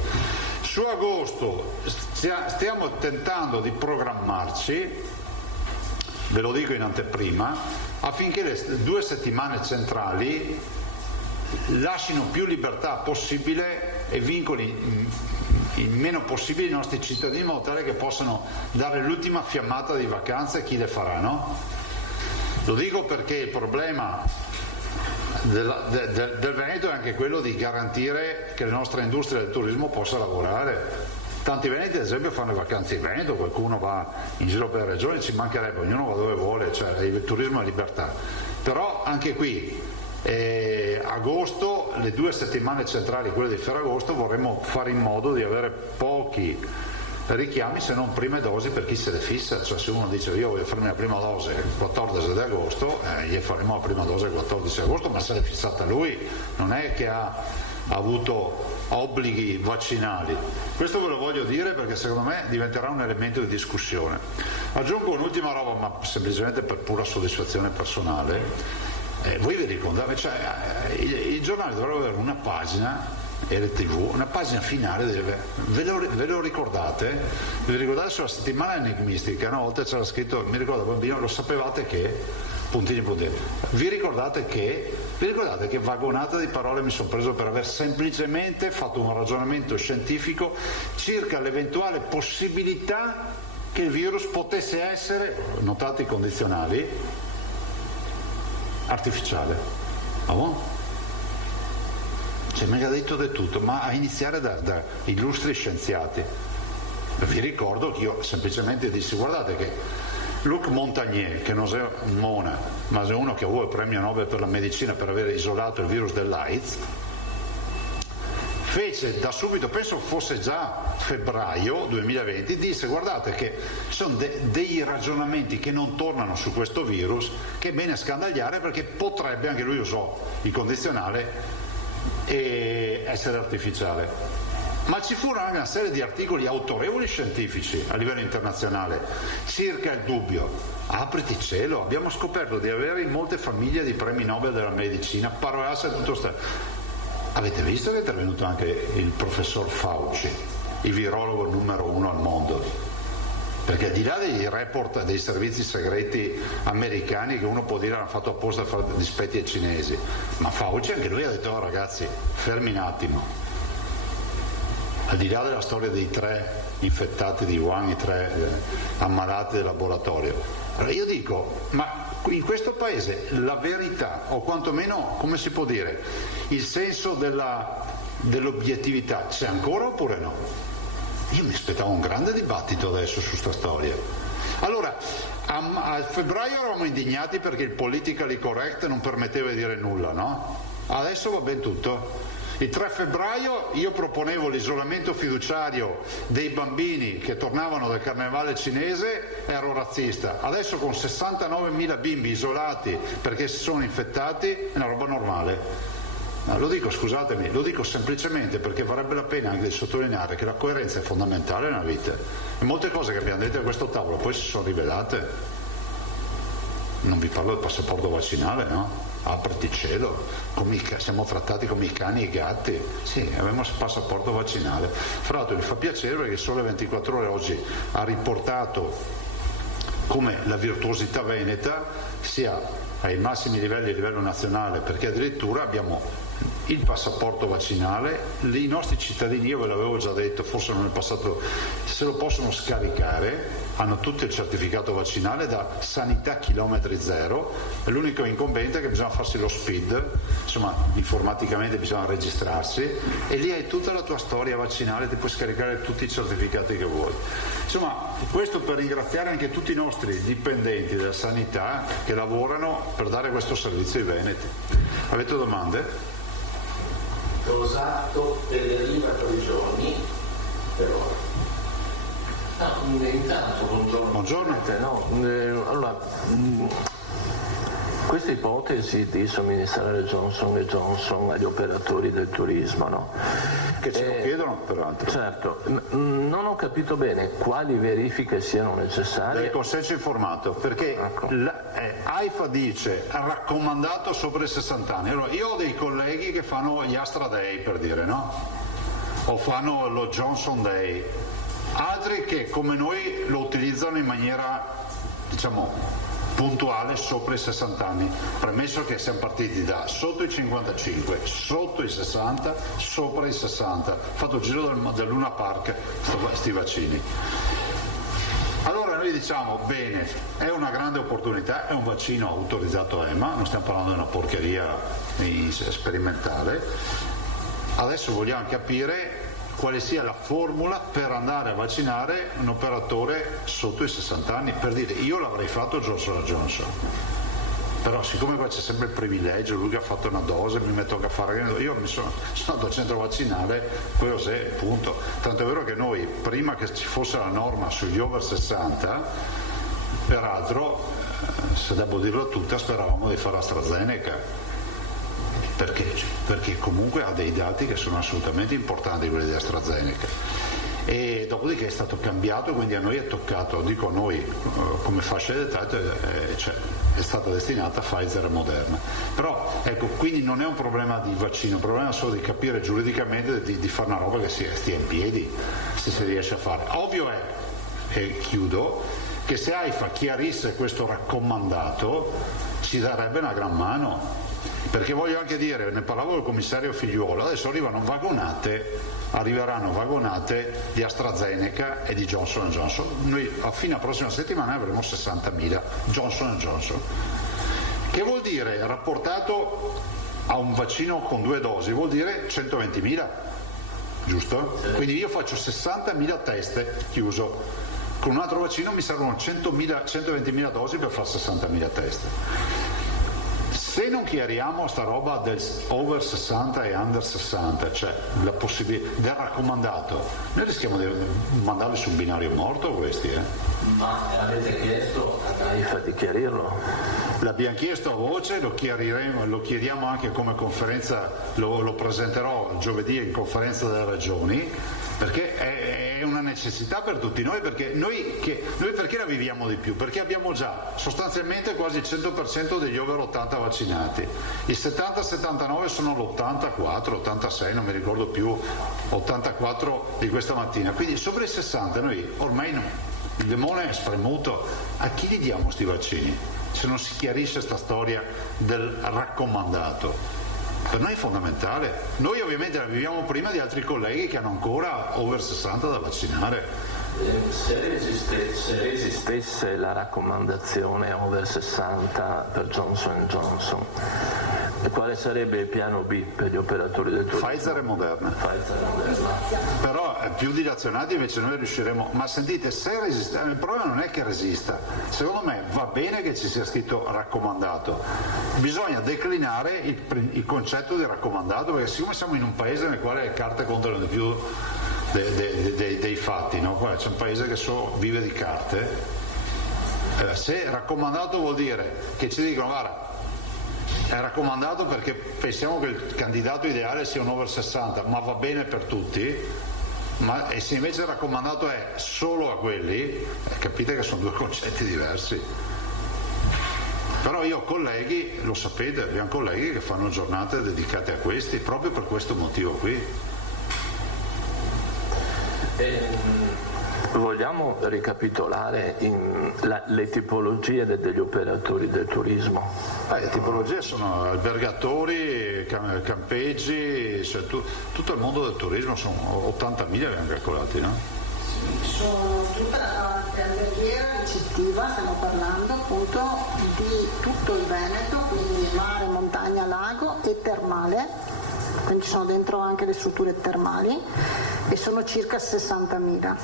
Su agosto stiamo tentando di programmarci, ve lo dico in anteprima, affinché le 2 settimane centrali lasciano più libertà possibile e vincoli il meno possibile i nostri cittadini, in modo tale che possano dare l'ultima fiammata di vacanze a chi le farà, no? Lo dico perché il problema del Veneto è anche quello di garantire che la nostra industria del turismo possa lavorare. Tanti veneti ad esempio fanno le vacanze in Veneto, qualcuno va in giro per le regioni, ci mancherebbe, ognuno va dove vuole, cioè il turismo è libertà. Però anche qui agosto, le 2 settimane centrali, quelle di Ferragosto, vorremmo fare in modo di avere pochi richiami, se non prime dosi, per chi se le fissa. Cioè, se uno dice io voglio farmi la prima dose il 14 di agosto, gli faremo la prima dose il 14 agosto, ma se l'è fissata lui, non è che ha avuto obblighi vaccinali. Questo ve lo voglio dire perché secondo me diventerà un elemento di discussione. Aggiungo un'ultima roba, ma semplicemente per pura soddisfazione personale. Voi vi ricordate, cioè, il giornale dovrebbe avere una pagina, e le TV, una pagina finale, ve lo ricordate? Vi ricordate sulla settimana enigmistica? Una volta c'era scritto, mi ricordo bambino, lo sapevate che, puntini puntini, vi ricordate che vagonata di parole mi sono preso per aver semplicemente fatto un ragionamento scientifico circa l'eventuale possibilità che il virus potesse essere, notate i condizionali, artificiale. Ah, bon? Cioè, mi ha detto di tutto, ma a iniziare da illustri scienziati. Vi ricordo che io semplicemente dissi, guardate che Luc Montagnier, che non è un Mona, ma è uno che ha avuto il premio Nobel per la medicina per aver isolato il virus dell'AIDS, fece da subito, penso fosse già febbraio 2020, disse guardate che ci sono dei ragionamenti che non tornano su questo virus, che è bene scandagliare perché potrebbe, anche lui usò il condizionale, essere artificiale. Ma ci furono anche una serie di articoli autorevoli scientifici a livello internazionale circa il dubbio. Apriti cielo, abbiamo scoperto di avere in molte famiglie di premi Nobel della medicina, parolasse tutto sta. Avete visto che è intervenuto anche il professor Fauci, il virologo numero 1 al mondo? Perché al di là dei report dei servizi segreti americani, che uno può dire hanno fatto apposta a fare dispetti ai cinesi, ma Fauci anche lui ha detto oh, ragazzi, fermi un attimo, al di là della storia dei 3 infettati di Wuhan, i 3 ammalati del laboratorio. Allora io dico, ma in questo paese la verità, o quantomeno, come si può dire, il senso dell'obiettività c'è ancora oppure no? Io mi aspettavo un grande dibattito adesso su sta storia. Allora, a febbraio eravamo indignati perché il politically correct non permetteva di dire nulla, no? Adesso va ben tutto. Il 3 febbraio io proponevo l'isolamento fiduciario dei bambini che tornavano dal carnevale cinese, ero razzista. Adesso con 69.000 bimbi isolati perché si sono infettati è una roba normale. Ma lo dico, scusatemi, lo dico semplicemente perché varrebbe la pena anche di sottolineare che la coerenza è fondamentale nella vita. E molte cose che abbiamo detto a questo tavolo poi si sono rivelate. Non vi parlo del passaporto vaccinale, no? Apriti cielo, siamo trattati come i cani e i gatti. Sì, abbiamo il passaporto vaccinale. Fra l'altro mi fa piacere perché Sole 24 Ore oggi ha riportato come la virtuosità veneta sia ai massimi livelli a livello nazionale, perché addirittura abbiamo il passaporto vaccinale, i nostri cittadini, io ve l'avevo già detto, forse non è passato, se lo possono scaricare, hanno tutto il certificato vaccinale da sanità chilometri zero, e l'unico incombente è che bisogna farsi lo SPID, insomma informaticamente bisogna registrarsi e lì hai tutta la tua storia vaccinale, ti puoi scaricare tutti i certificati che vuoi. Insomma, questo per ringraziare anche tutti i nostri dipendenti della sanità che lavorano per dare questo servizio ai veneti. Avete domande? Rosato Pellerina Prigioni per ora. intanto, buongiorno. Allora, questa ipotesi di somministrare Johnson & Johnson agli operatori del turismo, no? Che ce lo chiedono peraltro. Certo, non ho capito bene quali verifiche siano necessarie. Del consenso informato, perché AIFA dice raccomandato sopra i 60 anni. Allora, io ho dei colleghi che fanno gli Astra Day, per dire, no? O fanno lo Johnson Day, altri che come noi lo utilizzano in maniera, diciamo, puntuale sopra i 60 anni, premesso che siamo partiti da sotto i 55, sotto i 60, sopra i 60, ho fatto il giro del Luna Park, sti vaccini. Allora noi diciamo, bene, è una grande opportunità, è un vaccino autorizzato EMA, non stiamo parlando di una porcheria sperimentale, adesso vogliamo capire quale sia la formula per andare a vaccinare un operatore sotto i 60 anni. Per dire, io l'avrei fatto Johnson & Johnson, però siccome qua c'è sempre il privilegio, lui che ha fatto una dose, mi tocca fare, io sono andato al centro vaccinale, cos'è, punto. Tanto è vero che noi, prima che ci fosse la norma sugli over 60, peraltro, se devo dirlo tutta, speravamo di fare AstraZeneca. Perché comunque ha dei dati che sono assolutamente importanti, quelli di AstraZeneca, e dopodiché è stato cambiato, quindi a noi è toccato, dico a noi come fascia d'età, cioè, è stata destinata a Pfizer e Moderna. Però ecco, quindi non è un problema di vaccino, è un problema solo di capire giuridicamente di fare una roba che stia in piedi, se si riesce a fare. Ovvio è, e chiudo, che se AIFA chiarisse questo raccomandato ci darebbe una gran mano. Perché voglio anche dire, ne parlavo col commissario Figliuolo, adesso arriveranno vagonate di AstraZeneca e di Johnson & Johnson. Noi a fine prossima settimana avremo 60.000 Johnson & Johnson. Che vuol dire, rapportato a un vaccino con 2 dosi, vuol dire 120.000, giusto? Quindi io faccio 60.000 test, chiuso. Con un altro vaccino mi servono 120.000 dosi per fare 60.000 test. Se non chiariamo sta roba del over 60 e under 60, cioè la possibilità del raccomandato, noi rischiamo di mandarli su un binario morto questi. Ma avete chiesto a AIFA di chiarirlo? L'abbiamo chiesto a voce, lo chiediamo anche come conferenza, lo presenterò giovedì in conferenza delle regioni, perché è una necessità per tutti noi, perché noi perché la viviamo di più? Perché abbiamo già sostanzialmente quasi il 100% degli over 80 vaccinati, il 70-79 sono l'84, 86, non mi ricordo più, 84 di questa mattina, quindi sopra i 60 noi ormai il demone è spremuto. A chi gli diamo sti vaccini se non si chiarisce sta storia del raccomandato? Per noi è fondamentale. Noi ovviamente la viviamo prima di altri colleghi che hanno ancora over 60 da vaccinare. Se esistesse la raccomandazione over 60 per Johnson & Johnson, quale sarebbe il piano B per gli operatori del turismo? Pfizer e Moderna. Però più dilazionati invece noi riusciremo. Ma sentite, se resiste, il problema non è che resista, secondo me va bene che ci sia scritto raccomandato, bisogna declinare il concetto di raccomandato, perché siccome siamo in un paese nel quale le carte contano di più dei fatti, no? Qua c'è un paese che vive di carte, se raccomandato vuol dire che ci dicono guarda, è raccomandato perché pensiamo che il candidato ideale sia un over 60, ma va bene per tutti, e se invece il raccomandato è solo a quelli, capite che sono 2 concetti diversi. Però io ho colleghi, lo sapete, abbiamo colleghi che fanno giornate dedicate a questi, proprio per questo motivo qui. Vogliamo ricapitolare le tipologie degli operatori del turismo? Le tipologie sono albergatori, campeggi, cioè tutto il mondo del turismo, sono 80.000 che abbiamo calcolati, no? Sono tutta la parte alberghiera ricettiva, stiamo parlando appunto di tutto il Veneto, quindi mare, montagna, lago e termale. Quindi ci sono dentro anche le strutture termali e sono circa 60.000.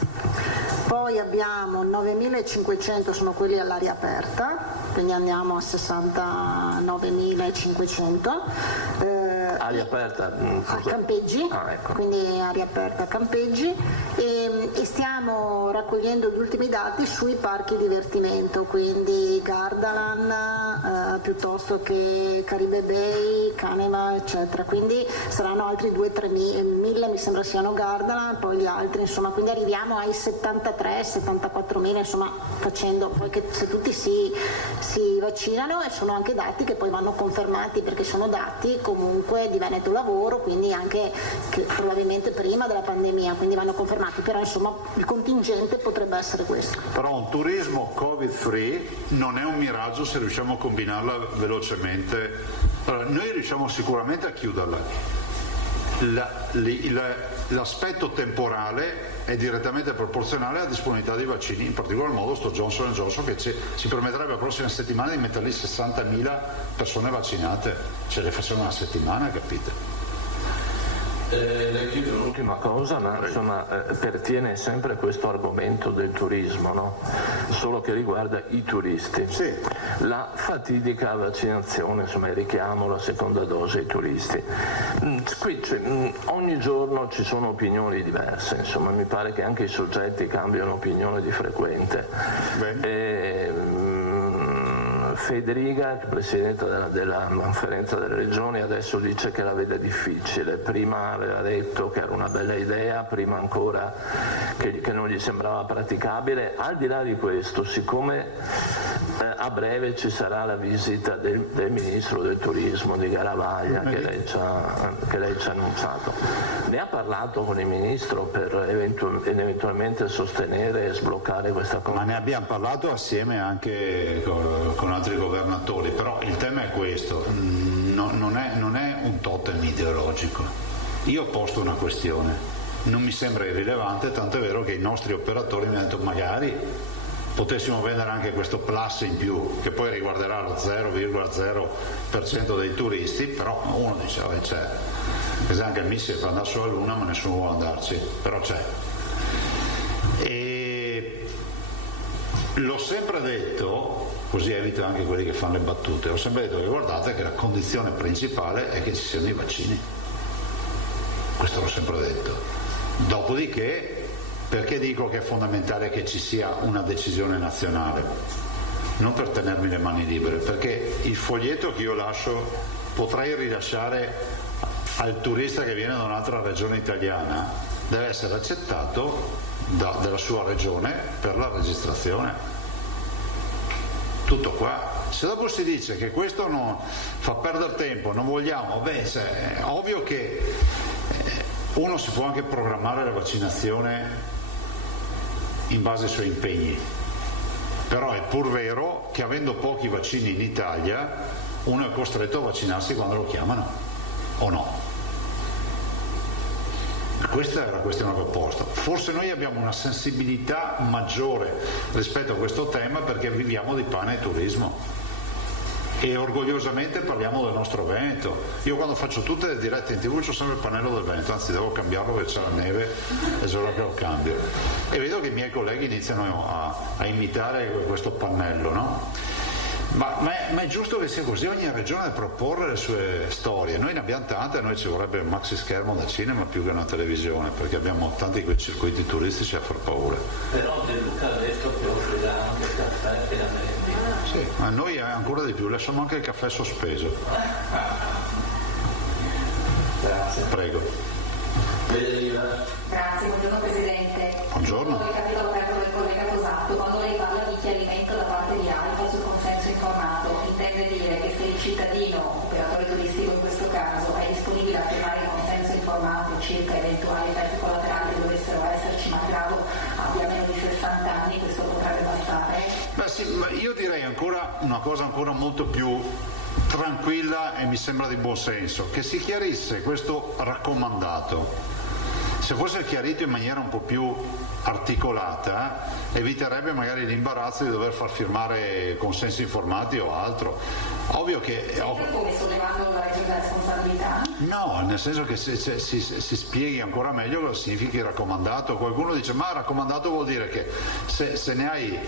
Poi abbiamo 9.500 sono quelli all'aria aperta, quindi andiamo a 69.500. Aria aperta? A campeggi, ecco. Quindi aria aperta a campeggi e stiamo raccogliendo gli ultimi dati sui parchi divertimento, quindi Gardaland piuttosto che Caribe Bay, Caneva eccetera, quindi saranno altri 2-3 mila, mi sembra siano Gardaland, poi gli altri, insomma, quindi arriviamo ai 73-74 mila, insomma, facendo poi che se tutti si vaccinano, e sono anche dati che poi vanno confermati, perché sono dati comunque di Veneto Lavoro, quindi anche che probabilmente prima della pandemia, quindi vanno confermati, però insomma il contingente potrebbe essere questo. Però un turismo covid free non è un miraggio se riusciamo a combinarla velocemente. Allora, noi riusciamo sicuramente a chiuderla. L'aspetto temporale è direttamente proporzionale alla disponibilità dei vaccini, in particolar modo sto Johnson & Johnson che ci permetterebbe la prossima settimana di mettere lì 60.000 persone vaccinate, ce le facciamo una settimana, capite? Le chiedo un'ultima cosa, ma insomma pertiene sempre questo argomento del turismo, no? Solo che riguarda i turisti. Sì. La fatidica vaccinazione, insomma il richiamo alla seconda dose ai turisti. Qui ogni giorno ci sono opinioni diverse, insomma mi pare che anche i soggetti cambiano opinione di frequente. Federica, presidente della conferenza delle regioni, adesso dice che la vede difficile, prima aveva detto che era una bella idea, prima ancora che non gli sembrava praticabile. Al di là di questo, siccome a breve ci sarà la visita del ministro del turismo di Garavaglia che lei ci ha annunciato, ne ha parlato con il ministro per eventualmente sostenere e sbloccare questa cosa? Ma ne abbiamo parlato assieme anche con altri governatori, però il tema è questo, non è un totem ideologico. Io ho posto una questione, non mi sembra irrilevante, tanto è vero che i nostri operatori mi hanno detto magari potessimo vendere anche questo plus in più, che poi riguarderà lo 0,0% dei turisti, però uno dice c'è anche il missile per andare sulla Luna, ma nessuno vuole andarci, però c'è. E l'ho sempre detto, così evito anche quelli che fanno le battute, ho sempre detto che guardate che la condizione principale è che ci siano i vaccini, questo l'ho sempre detto. Dopodiché, perché dico che è fondamentale che ci sia una decisione nazionale? Non per tenermi le mani libere, perché il foglietto che io lascio potrei rilasciare al turista che viene da un'altra regione italiana, deve essere accettato dalla sua regione per la registrazione. Tutto qua. Se dopo si dice che questo non fa perdere tempo, non vogliamo, è ovvio che uno si può anche programmare la vaccinazione in base ai suoi impegni, però è pur vero che avendo pochi vaccini in Italia uno è costretto a vaccinarsi quando lo chiamano, o no? Questa è la questione che ho posto. Forse noi abbiamo una sensibilità maggiore rispetto a questo tema perché viviamo di pane e turismo e orgogliosamente parliamo del nostro Veneto. Io quando faccio tutte le dirette in TV c'ho sempre il pannello del Veneto, anzi devo cambiarlo perché c'è la neve e già che lo cambio, e vedo che i miei colleghi iniziano a imitare questo pannello, no? Ma è giusto che sia così, ogni regione deve proporre le sue storie. Noi ne abbiamo tante, a noi ci vorrebbe un maxi schermo da cinema più che una televisione, perché abbiamo tanti di quei circuiti turistici a far paura. Però De Luca ha detto che offrirà anche caffè e alimenti. Sì, ma noi ancora di più, lasciamo anche il caffè sospeso. Grazie. Prego. Grazie, buongiorno Presidente. Buongiorno. Ho capito l'aperto del collega Tosato, quando lei parla di chiarimento da parte di AIFA sul consenso informato, intende dire che se il cittadino, operatore turistico in questo caso, è disponibile a firmare il consenso informato circa eventuali effetti collaterali che dovessero esserci, malgrado abbia meno di 60 anni, questo potrebbe bastare? Beh sì, ma io direi ancora una cosa ancora molto più tranquilla e mi sembra di buon senso, che si chiarisse questo raccomandato. Se fosse chiarito in maniera un po' più articolata, eviterebbe magari l'imbarazzo di dover far firmare consensi informati o altro. Ovvio che... Come sollevando la responsabilità? No, nel senso che si spieghi ancora meglio cosa significa il raccomandato. Qualcuno dice ma raccomandato vuol dire che se ne hai,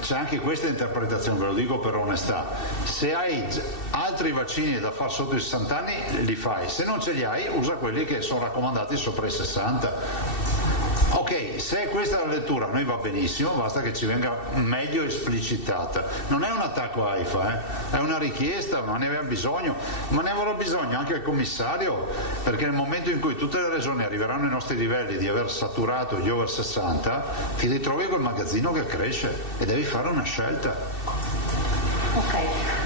c'è anche questa interpretazione, ve lo dico per onestà, se hai altri vaccini da fare sotto i 60 anni li fai, se non ce li hai usa quelli che sono raccomandati sopra i 60. Ok, se è questa la lettura a noi va benissimo, basta che ci venga meglio esplicitata. Non è un attacco AIFA, è una richiesta, ma ne aveva bisogno, ma ne avrà bisogno anche il commissario, perché nel momento in cui tutte le regioni arriveranno ai nostri livelli di aver saturato gli over 60, ti ritrovi col magazzino che cresce e devi fare una scelta. Ok,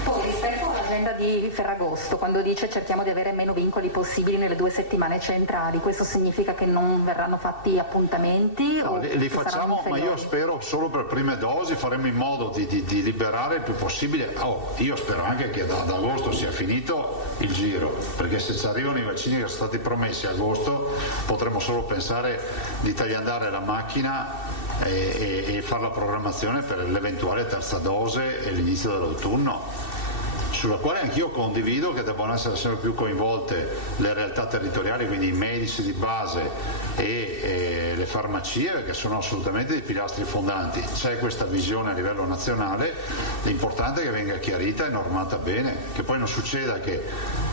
poi rispetto all'agenda di Ferragosto, quando dice cerchiamo di avere meno vincoli possibili nelle 2 settimane centrali, questo significa che non verranno fatti appuntamenti? No, li facciamo, ma io inferiori? spero solo per prime dosi, faremo in modo di liberare il più possibile. Io spero anche che ad agosto sia finito il giro, perché se ci arrivano i vaccini che sono stati promessi a agosto potremo solo pensare di tagliandare la macchina e fare la programmazione per l'eventuale terza dose e l'inizio dell'autunno, sulla quale anch'io condivido che debbano essere sempre più coinvolte le realtà territoriali, quindi i medici di base e le farmacie, che sono assolutamente dei pilastri fondanti. C'è questa visione a livello nazionale, l'importante è che venga chiarita e normata bene, che poi non succeda che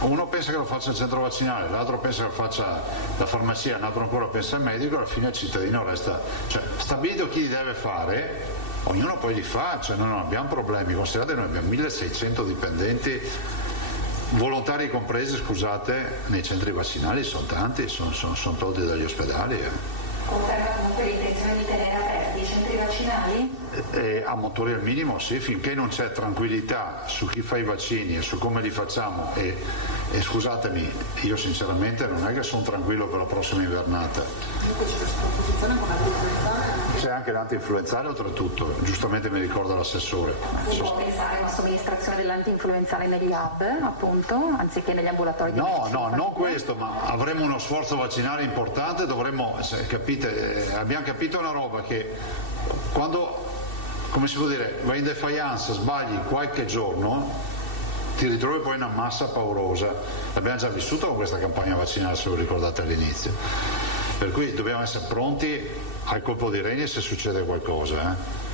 uno pensa che lo faccia il centro vaccinale, l'altro pensa che lo faccia la farmacia, l'altro ancora pensa al medico, alla fine il cittadino resta, cioè stabilito chi li deve fare, ognuno poi li fa, cioè noi non abbiamo problemi. Considerate, noi abbiamo 1600 dipendenti, volontari compresi, scusate, nei centri vaccinali, sono tanti, sono tolti dagli ospedali. Conferma comunque l'intenzione di tenere aperti i centri vaccinali? A motori al minimo sì, finché non c'è tranquillità su chi fa i vaccini e su come li facciamo e scusatemi, io sinceramente non è che sono tranquillo per la prossima invernata. C'è anche l'anti-influenzale oltretutto, giustamente mi ricorda l'assessore. Si può pensare a una somministrazione dell'anti-influenzale negli hub, appunto, anziché negli ambulatori? No, non questo, ma avremo uno sforzo vaccinale importante, dovremmo, capite, abbiamo capito una roba che quando, come si può dire, vai in defiance, sbagli qualche giorno, ti ritrovi poi una massa paurosa. L'abbiamo già vissuto con questa campagna vaccinale, se lo ricordate all'inizio. Per cui dobbiamo essere pronti al colpo di reni se succede qualcosa.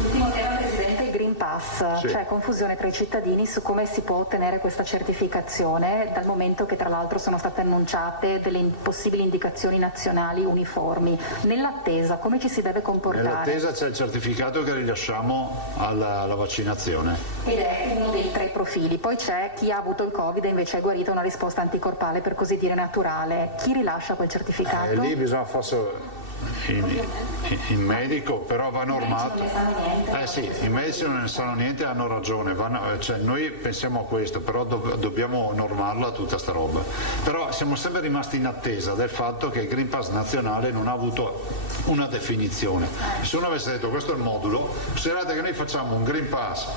L'ultimo tema, Presidente, il Green Pass. Sì. C'è confusione tra i cittadini su come si può ottenere questa certificazione, dal momento che tra l'altro sono state annunciate delle possibili indicazioni nazionali uniformi. Nell'attesa come ci si deve comportare? Nell'attesa c'è il certificato che rilasciamo alla vaccinazione. Ed è uno dei 3 profili. Poi c'è chi ha avuto il Covid e invece è guarito, una risposta anticorpale per così dire naturale. Chi rilascia quel certificato? Lì bisogna farsi il medico, però va normato. Sì, i medici non ne sanno niente, hanno ragione, cioè, noi pensiamo a questo, però dobbiamo normarla tutta sta roba. Però siamo sempre rimasti in attesa del fatto che il Green Pass nazionale non ha avuto una definizione. Se uno avesse detto questo è il modulo, considerate che noi facciamo un Green Pass,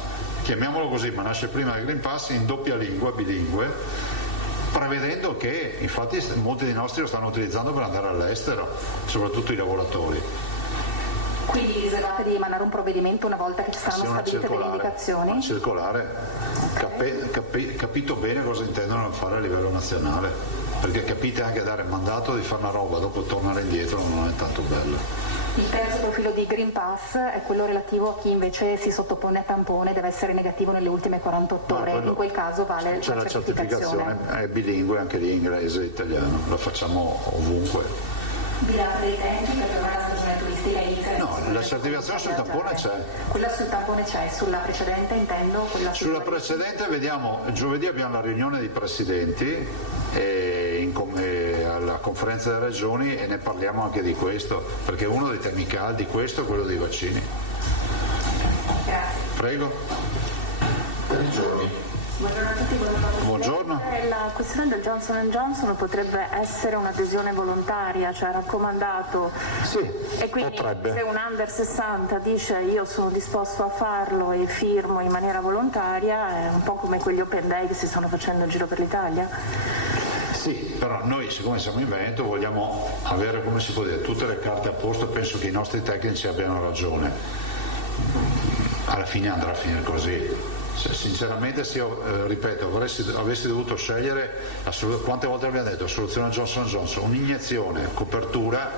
chiamiamolo così, ma nasce prima del Green Pass, in doppia lingua, bilingue, prevedendo che infatti molti dei nostri lo stanno utilizzando per andare all'estero, soprattutto i lavoratori. Quindi riservate di emanare un provvedimento una volta che ci saranno stabilite delle indicazioni? Una circolare, capito bene cosa intendono fare a livello nazionale, perché capite anche dare mandato di fare una roba, dopo tornare indietro non è tanto bello. Il terzo profilo di Green Pass è quello relativo a chi invece si sottopone a tampone, deve essere negativo nelle ultime 48 ore, in quel caso vale c'è la certificazione, è bilingue anche lì, inglese e italiano, la facciamo ovunque. Bilancio dei tempi per trovare la stagione turistica inizia? No, la certificazione sul tampone c'è. Quella sul tampone c'è, sulla precedente intendo? Sulla precedente vediamo, giovedì abbiamo la riunione dei presidenti alla conferenza delle regioni e ne parliamo anche di questo, perché uno dei temi caldi questo è quello dei vaccini. Grazie. Prego. Buongiorno a tutti, buongiorno. La questione del Johnson & Johnson potrebbe essere un'adesione volontaria, cioè raccomandato. Sì, e quindi potrebbe. Se un under 60 dice io sono disposto a farlo e firmo in maniera volontaria, è un po' come quegli open day che si stanno facendo in giro per l'Italia. Sì, però noi siccome siamo in Veneto vogliamo avere, come si può dire, tutte le carte a posto, penso che i nostri tecnici abbiano ragione. Alla fine andrà a finire così. Sinceramente se io, ripeto, avessi dovuto scegliere, quante volte abbiamo detto, soluzione Johnson & Johnson, un'iniezione, copertura,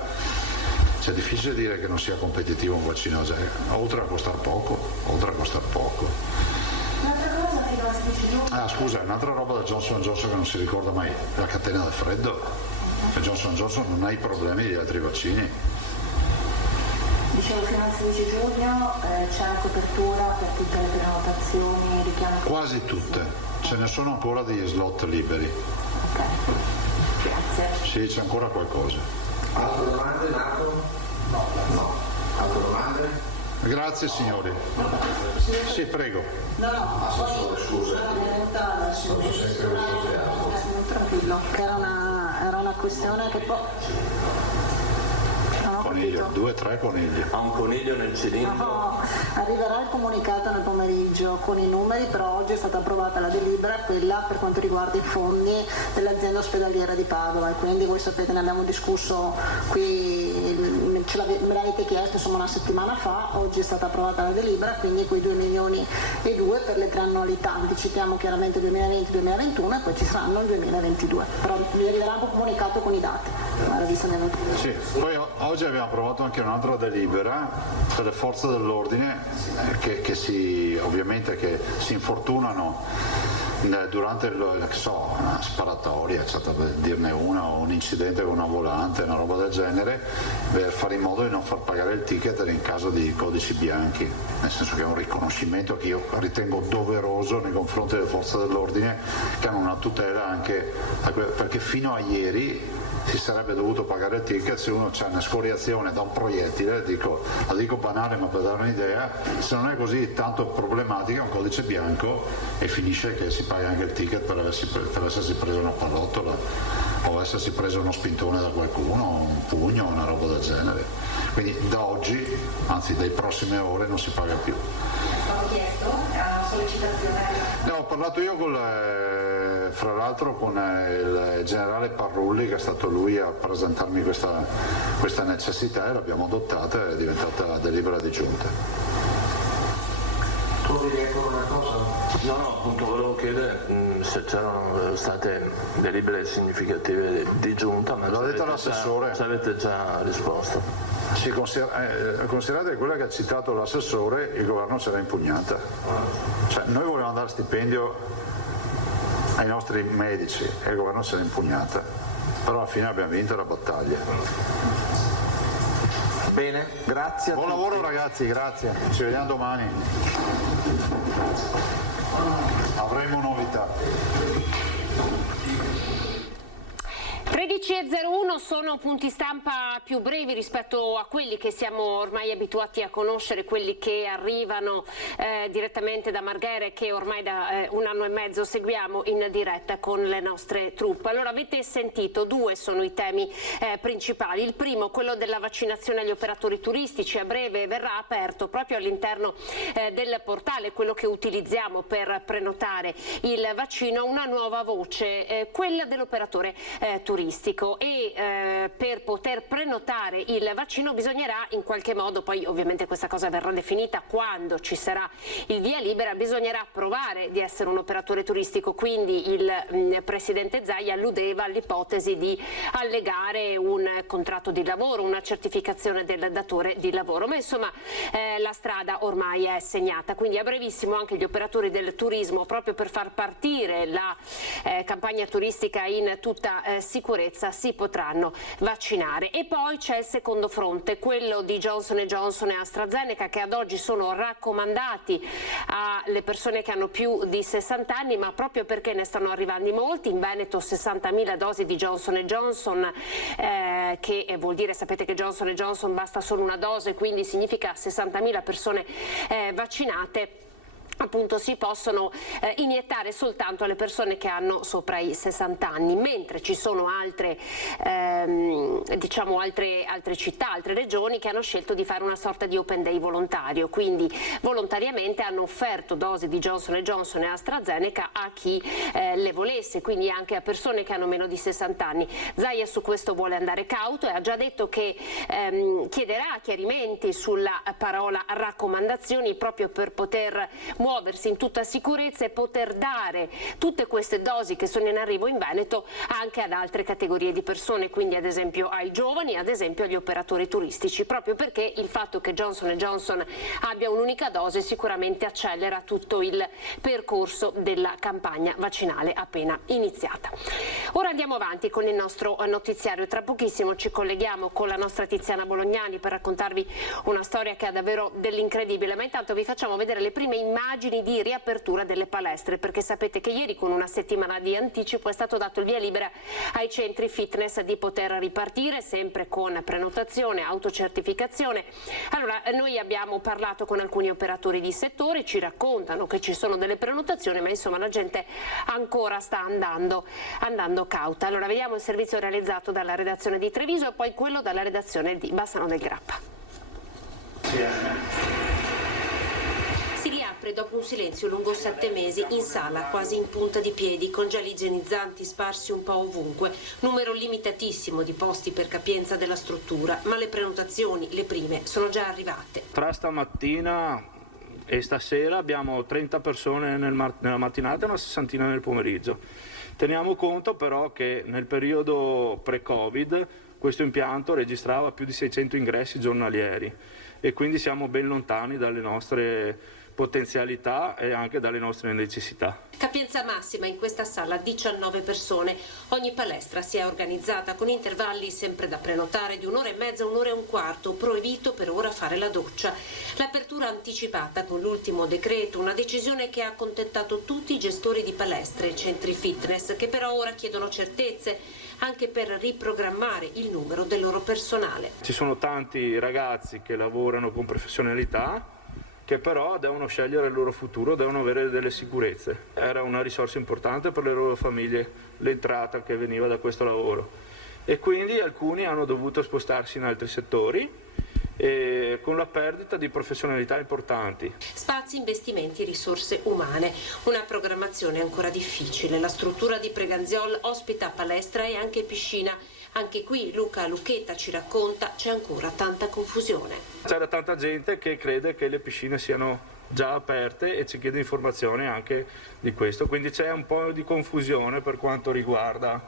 c'è difficile dire che non sia competitivo un vaccino, oltre a costare poco. Un'altra cosa che Scusa, un'altra roba da Johnson & Johnson che non si ricorda mai, la catena del freddo. Johnson & Johnson non ha i problemi degli altri vaccini. Dicevo, fino al 16 giugno c'è la copertura per tutte le prenotazioni, richiamo. Quasi tutte, ce ne sono ancora degli slot liberi. Ok, grazie. Sì, c'è ancora qualcosa. Altre domande, Marco? No. Altre domande? Grazie signori. Sì, prego. No, Assessore, scusa. Sono sempre molto tranquillo, era una questione che poi... Coniglio, 2-3 conigli. Ha un coniglio nel cilindro? No, arriverà il comunicato nel pomeriggio con i numeri, però oggi è stata approvata la delibera, quella per quanto riguarda i fondi dell'azienda ospedaliera di Padova, e quindi voi sapete, ne abbiamo discusso qui, me l'avete chiesto insomma una settimana fa, oggi è stata approvata la delibera, quindi quei 2 milioni e 2 per le 3 annualità, anticipiamo chiaramente 2020-2021 e poi ci saranno il 2022, però vi arriverà un comunicato con i dati. Sì, poi oggi abbiamo approvato anche un'altra delibera per le forze dell'ordine che si infortunano durante una sparatoria, per dirne una, o un incidente con una volante, una roba del genere, per fare in modo di non far pagare il ticket in caso di codici bianchi, nel senso che è un riconoscimento che io ritengo doveroso nei confronti delle forze dell'ordine, che hanno una tutela anche perché fino a ieri si sarebbe dovuto pagare il ticket se uno c'ha una scoriazione da un proiettile, lo dico banale ma per dare un'idea, se non è così tanto problematica un codice bianco e finisce che si paga anche il ticket per essersi preso una pallottola o essersi preso uno spintone da qualcuno, un pugno, una roba del genere. Quindi da oggi, anzi dalle prossime ore, non si paga più. Ho chiesto a sollecitazione. No, ho parlato io fra l'altro con il generale Parrulli, che è stato lui a presentarmi questa necessità, e l'abbiamo adottata, è diventata delibera di giunta. Tu devi ancora una cosa? No, appunto volevo chiedere se c'erano state delibere significative di giunta, ma l'ha detto l'assessore. Ci avete già risposto. Sì, considerate che quella che ha citato l'assessore, il governo ce l'ha impugnata. Cioè, noi volevamo dare stipendio ai nostri medici e il governo ce l'ha impugnata, però alla fine abbiamo vinto la battaglia. Bene, grazie a tutti. Buon lavoro ragazzi, grazie, ci vediamo domani. Avremo novità. 13:01 sono punti stampa più brevi rispetto a quelli che siamo ormai abituati a conoscere, quelli che arrivano direttamente da Marghera, che ormai da 1 anno e mezzo seguiamo in diretta con le nostre truppe. Allora, avete sentito, 2 sono i temi principali. Il primo, quello della vaccinazione agli operatori turistici, a breve verrà aperto proprio all'interno del portale, quello che utilizziamo per prenotare il vaccino, una nuova voce, quella dell'operatore turistico, e per poter prenotare il vaccino bisognerà in qualche modo, poi ovviamente questa cosa verrà definita quando ci sarà il via libera, bisognerà provare di essere un operatore turistico, quindi il presidente Zaia alludeva all'ipotesi di allegare un contratto di lavoro, una certificazione del datore di lavoro, ma insomma la strada ormai è segnata, quindi a brevissimo anche gli operatori del turismo, proprio per far partire la campagna turistica in tutta sicurezza, si potranno vaccinare. E poi c'è il secondo fronte, quello di Johnson & Johnson e AstraZeneca, che ad oggi sono raccomandati alle persone che hanno più di 60 anni, ma proprio perché ne stanno arrivando molti. In Veneto 60.000 dosi di Johnson & Johnson, che vuol dire, sapete che Johnson & Johnson basta solo una dose, quindi significa 60.000 persone vaccinate. Appunto si possono iniettare soltanto alle persone che hanno sopra i 60 anni, mentre ci sono altre città, altre regioni che hanno scelto di fare una sorta di open day volontario, quindi volontariamente hanno offerto dosi di Johnson & Johnson e AstraZeneca a chi le volesse, quindi anche a persone che hanno meno di 60 anni. Zaia su questo vuole andare cauto e ha già detto che chiederà chiarimenti sulla parola raccomandazioni, proprio per poter muovere muoversi in tutta sicurezza e poter dare tutte queste dosi che sono in arrivo in Veneto anche ad altre categorie di persone, quindi ad esempio ai giovani, ad esempio agli operatori turistici, proprio perché il fatto che Johnson & Johnson abbia un'unica dose sicuramente accelera tutto il percorso della campagna vaccinale appena iniziata. Ora andiamo avanti con il nostro notiziario, tra pochissimo ci colleghiamo con la nostra Tiziana Bolognani per raccontarvi una storia che ha davvero dell'incredibile, ma intanto vi facciamo vedere le prime immagini di riapertura delle palestre, perché sapete che ieri con una settimana di anticipo è stato dato il via libera ai centri fitness di poter ripartire, sempre con prenotazione, autocertificazione. Allora, noi abbiamo parlato con alcuni operatori di settore, ci raccontano che ci sono delle prenotazioni, ma insomma la gente ancora sta andando cauta. Allora vediamo il servizio realizzato dalla redazione di Treviso e poi quello dalla redazione di Bassano del Grappa. Si riapre dopo un silenzio lungo 7 mesi in sala, quasi in punta di piedi, con gel igienizzanti sparsi un po' ovunque, numero limitatissimo di posti per capienza della struttura, ma le prenotazioni, le prime, sono già arrivate. Tra stamattina e stasera abbiamo 30 persone nella mattinata e una sessantina nel pomeriggio. Teniamo conto però che nel periodo pre-Covid questo impianto registrava più di 600 ingressi giornalieri e quindi siamo ben lontani dalle nostre potenzialità e anche dalle nostre necessità. Capienza massima in questa sala 19 persone. Ogni palestra si è organizzata con intervalli sempre da prenotare di 1 ora e mezza, 1 ora e un quarto, proibito per ora fare la doccia. L'apertura anticipata con l'ultimo decreto, una decisione che ha accontentato tutti i gestori di palestre e centri fitness, che però ora chiedono certezze anche per riprogrammare il numero del loro personale. Ci sono tanti ragazzi che lavorano con professionalità che però devono scegliere il loro futuro, devono avere delle sicurezze. Era una risorsa importante per le loro famiglie l'entrata che veniva da questo lavoro e quindi alcuni hanno dovuto spostarsi in altri settori e con la perdita di professionalità importanti. Spazi, investimenti, risorse umane, una programmazione ancora difficile. La struttura di Preganziol ospita palestra e anche piscina. Anche qui Luca Lucchetta ci racconta, c'è ancora tanta confusione. C'era tanta gente che crede che le piscine siano già aperte e ci chiede informazioni anche di questo, quindi c'è un po' di confusione per quanto riguarda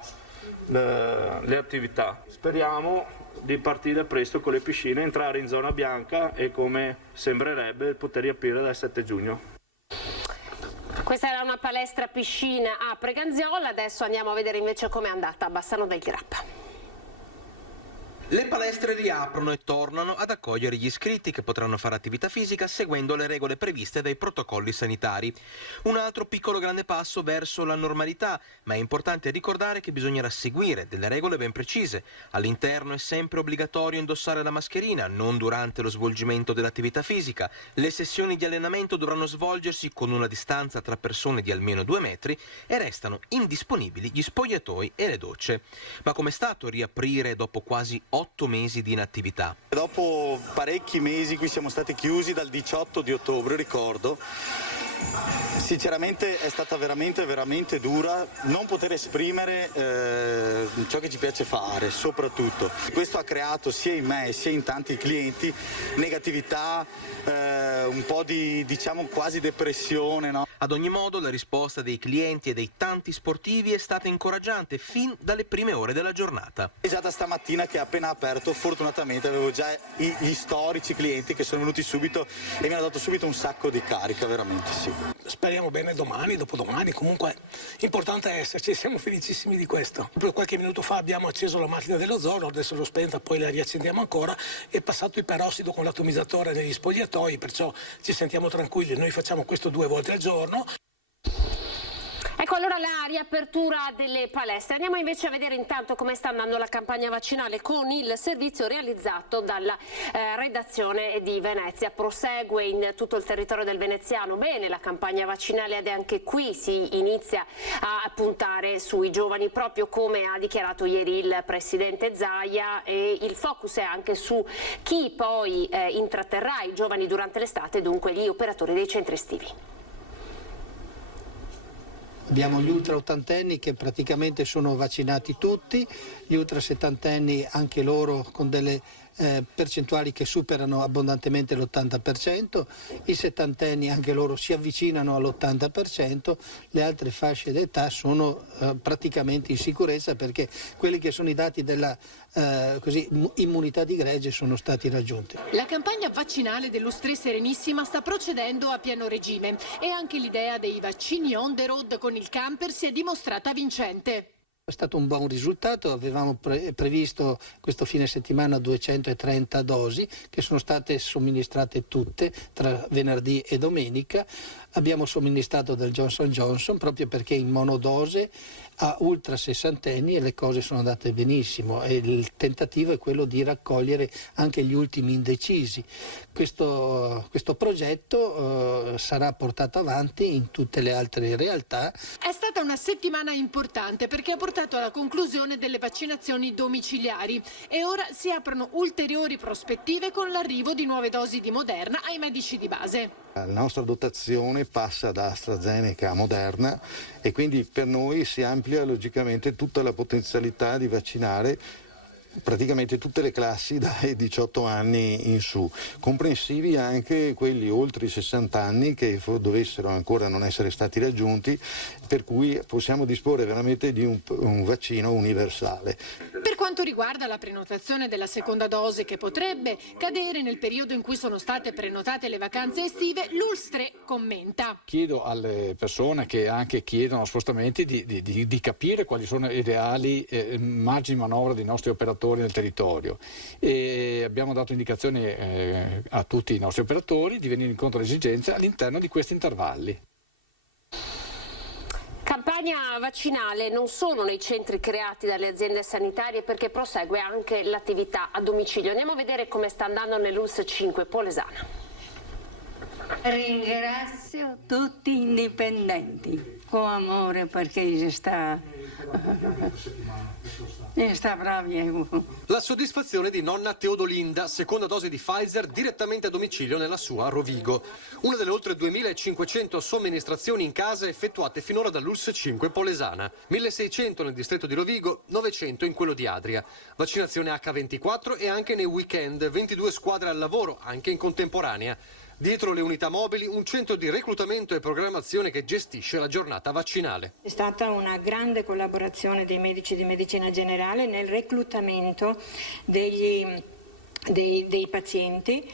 le attività. Speriamo di partire presto con le piscine, entrare in zona bianca e come sembrerebbe poter riaprire dal 7 giugno. Questa era una palestra piscina a Preganziola, adesso andiamo a vedere invece com'è andata a Bassano del Grappa. Le palestre riaprono e tornano ad accogliere gli iscritti che potranno fare attività fisica seguendo le regole previste dai protocolli sanitari. Un altro piccolo grande passo verso la normalità, ma è importante ricordare che bisognerà seguire delle regole ben precise. All'interno è sempre obbligatorio indossare la mascherina, non durante lo svolgimento dell'attività fisica. Le sessioni di allenamento dovranno svolgersi con una distanza tra persone di almeno 2 metri e restano indisponibili gli spogliatoi e le docce. Ma com'è stato riaprire dopo quasi 8 mesi di inattività? Dopo parecchi mesi qui siamo stati chiusi dal 18 di ottobre, ricordo. Sinceramente è stata veramente dura non poter esprimere ciò che ci piace fare, soprattutto. Questo ha creato sia in me sia in tanti clienti negatività, un po' di diciamo quasi depressione, no? Ad ogni modo la risposta dei clienti e dei tanti sportivi è stata incoraggiante fin dalle prime ore della giornata. Già da stamattina che è appena aperto, fortunatamente avevo già gli storici clienti che sono venuti subito e mi hanno dato subito un sacco di carica, veramente sì. Speriamo bene domani, dopodomani, comunque importante è esserci, siamo felicissimi di questo. Proprio qualche minuto fa abbiamo acceso la macchina dell'ozono, adesso l'ho spenta, poi la riaccendiamo ancora, è passato il perossido con l'atomizzatore negli spogliatoi, perciò ci sentiamo tranquilli, noi facciamo questo 2 volte al giorno. Ecco allora la riapertura delle palestre. Andiamo invece a vedere intanto come sta andando la campagna vaccinale con il servizio realizzato dalla redazione di Venezia. Prosegue in tutto il territorio del veneziano bene la campagna vaccinale ed anche qui si inizia a puntare sui giovani, proprio come ha dichiarato ieri il presidente Zaia, e il focus è anche su chi poi intratterrà i giovani durante l'estate, dunque gli operatori dei centri estivi. Abbiamo gli ultra ottantenni che praticamente sono vaccinati tutti, gli ultra settantenni anche loro con delle percentuali che superano abbondantemente l'80%, i settantenni anche loro si avvicinano all'80%, le altre fasce d'età sono praticamente in sicurezza perché quelli che sono i dati della immunità di gregge sono stati raggiunti. La campagna vaccinale dell'Ustreia Serenissima sta procedendo a pieno regime e anche l'idea dei vaccini on the road con il camper si è dimostrata vincente. È stato un buon risultato, avevamo previsto questo fine settimana 230 dosi che sono state somministrate tutte tra venerdì e domenica. Abbiamo somministrato del Johnson & Johnson proprio perché in monodose a ultra sessantenni e le cose sono andate benissimo e il tentativo è quello di raccogliere anche gli ultimi indecisi. Questo progetto sarà portato avanti in tutte le altre realtà. È stata una settimana importante perché ha portato alla conclusione delle vaccinazioni domiciliari e ora si aprono ulteriori prospettive con l'arrivo di nuove dosi di Moderna ai medici di base. La nostra dotazione passa da AstraZeneca a Moderna e quindi per noi si amplia logicamente tutta la potenzialità di vaccinare praticamente tutte le classi dai 18 anni in su, comprensivi anche quelli oltre i 60 anni che dovessero ancora non essere stati raggiunti, per cui possiamo disporre veramente di un vaccino universale. Per quanto riguarda la prenotazione della seconda dose che potrebbe cadere nel periodo in cui sono state prenotate le vacanze estive, l'Ulstre commenta. Chiedo alle persone che anche chiedono spostamenti di capire quali sono i reali margini di manovra dei nostri operatori nel territorio e abbiamo dato indicazioni a tutti i nostri operatori di venire incontro alle esigenze all'interno di questi intervalli. Campagna vaccinale non solo nei centri creati dalle aziende sanitarie perché prosegue anche l'attività a domicilio. Andiamo a vedere come sta andando nell'ULSS 5 Polesana. Ringrazio tutti i dipendenti con amore perché si sta bravi. La soddisfazione di nonna Teodolinda, seconda dose di Pfizer direttamente a domicilio nella sua a Rovigo. Una delle oltre 2500 somministrazioni in casa effettuate finora dall'ULSS 5 Polesana. 1600 nel distretto di Rovigo, 900 in quello di Adria. Vaccinazione H24 e anche nei weekend, 22 squadre al lavoro, anche in contemporanea. Dietro le unità mobili un centro di reclutamento e programmazione che gestisce la giornata vaccinale. È stata una grande collaborazione dei medici di medicina generale nel reclutamento dei pazienti,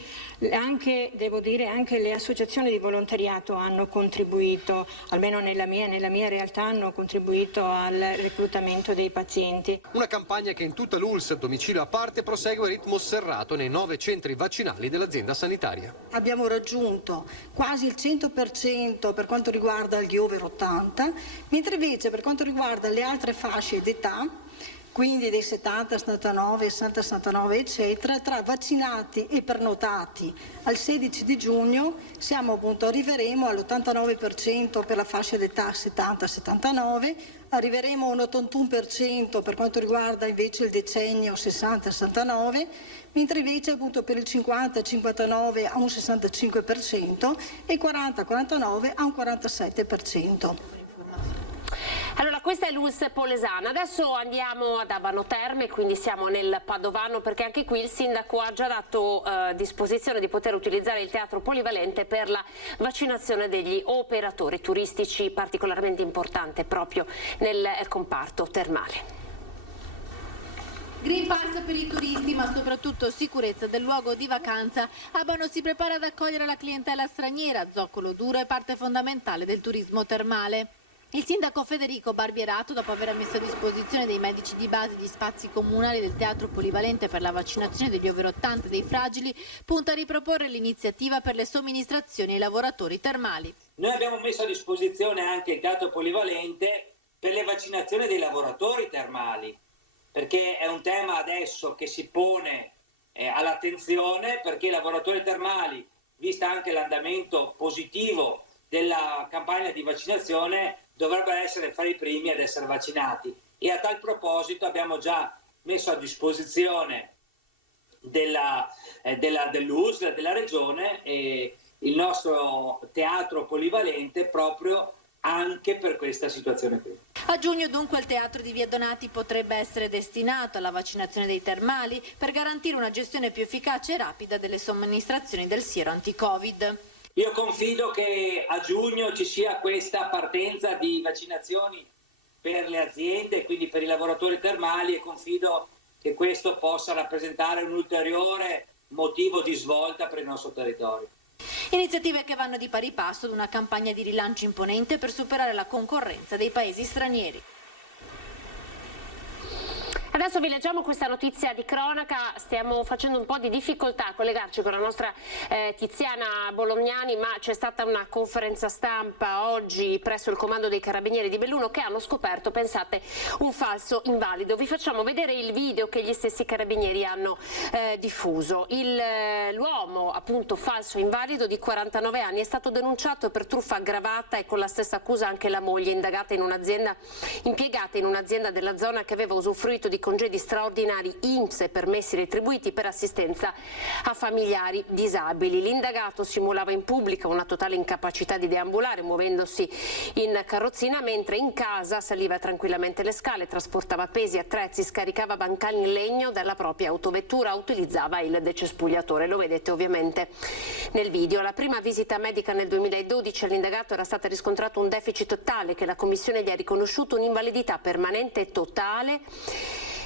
anche, devo dire, anche le associazioni di volontariato hanno contribuito, almeno nella mia realtà hanno contribuito al reclutamento dei pazienti. Una campagna che in tutta l'ULSS, domicilio a parte, prosegue a ritmo serrato nei 9 centri vaccinali dell'azienda sanitaria. Abbiamo raggiunto quasi il 100% per quanto riguarda gli over 80, mentre invece per quanto riguarda le altre fasce d'età, quindi dei 70, 79, 60, 69 eccetera, tra vaccinati e pernotati al 16 di giugno arriveremo all'89% per la fascia d'età 70-79, arriveremo a un 81% per quanto riguarda invece il decennio 60-69, mentre invece appunto per il 50-59 a un 65% e 40-49 a un 47%. Allora, questa è l'ULSS Polesana. Adesso andiamo ad Abano Terme, quindi siamo nel Padovano, perché anche qui il sindaco ha già dato disposizione di poter utilizzare il teatro polivalente per la vaccinazione degli operatori turistici, particolarmente importante proprio nel comparto termale. Green Pass per i turisti, ma soprattutto sicurezza del luogo di vacanza. Abano si prepara ad accogliere la clientela straniera, zoccolo duro e parte fondamentale del turismo termale. Il sindaco Federico Barbierato, dopo aver messo a disposizione dei medici di base gli spazi comunali del teatro polivalente per la vaccinazione degli over 80 e dei fragili, punta a riproporre l'iniziativa per le somministrazioni ai lavoratori termali. Noi abbiamo messo a disposizione anche il teatro polivalente per le vaccinazioni dei lavoratori termali, perché è un tema adesso che si pone all'attenzione, perché i lavoratori termali, vista anche l'andamento positivo della campagna di vaccinazione, dovrebbero essere fra i primi ad essere vaccinati, e a tal proposito abbiamo già messo a disposizione dell'USL, della regione, il nostro teatro polivalente proprio anche per questa situazione qui. A giugno dunque il teatro di Via Donati potrebbe essere destinato alla vaccinazione dei termali per garantire una gestione più efficace e rapida delle somministrazioni del siero anti-Covid. Io confido che a giugno ci sia questa partenza di vaccinazioni per le aziende, quindi per i lavoratori termali, e confido che questo possa rappresentare un ulteriore motivo di svolta per il nostro territorio. Iniziative che vanno di pari passo ad una campagna di rilancio imponente per superare la concorrenza dei paesi stranieri. Adesso vi leggiamo questa notizia di cronaca. Stiamo facendo un po' di difficoltà a collegarci con la nostra Tiziana Bolognani, ma c'è stata una conferenza stampa oggi presso il comando dei Carabinieri di Belluno che hanno scoperto, pensate, un falso invalido. Vi facciamo vedere il video che gli stessi Carabinieri hanno diffuso. L'uomo, appunto falso invalido di 49 anni, è stato denunciato per truffa aggravata e con la stessa accusa anche la moglie, impiegata in un'azienda della zona che aveva usufruito di congedi straordinari INPS e permessi retribuiti per assistenza a familiari disabili. L'indagato simulava in pubblico una totale incapacità di deambulare, muovendosi in carrozzina, mentre in casa saliva tranquillamente le scale, trasportava pesi, attrezzi, scaricava bancali in legno dalla propria autovettura, utilizzava il decespugliatore. Lo vedete ovviamente nel video. Alla prima visita medica nel 2012 all'indagato era stato riscontrato un deficit tale che la commissione gli ha riconosciuto un'invalidità permanente e totale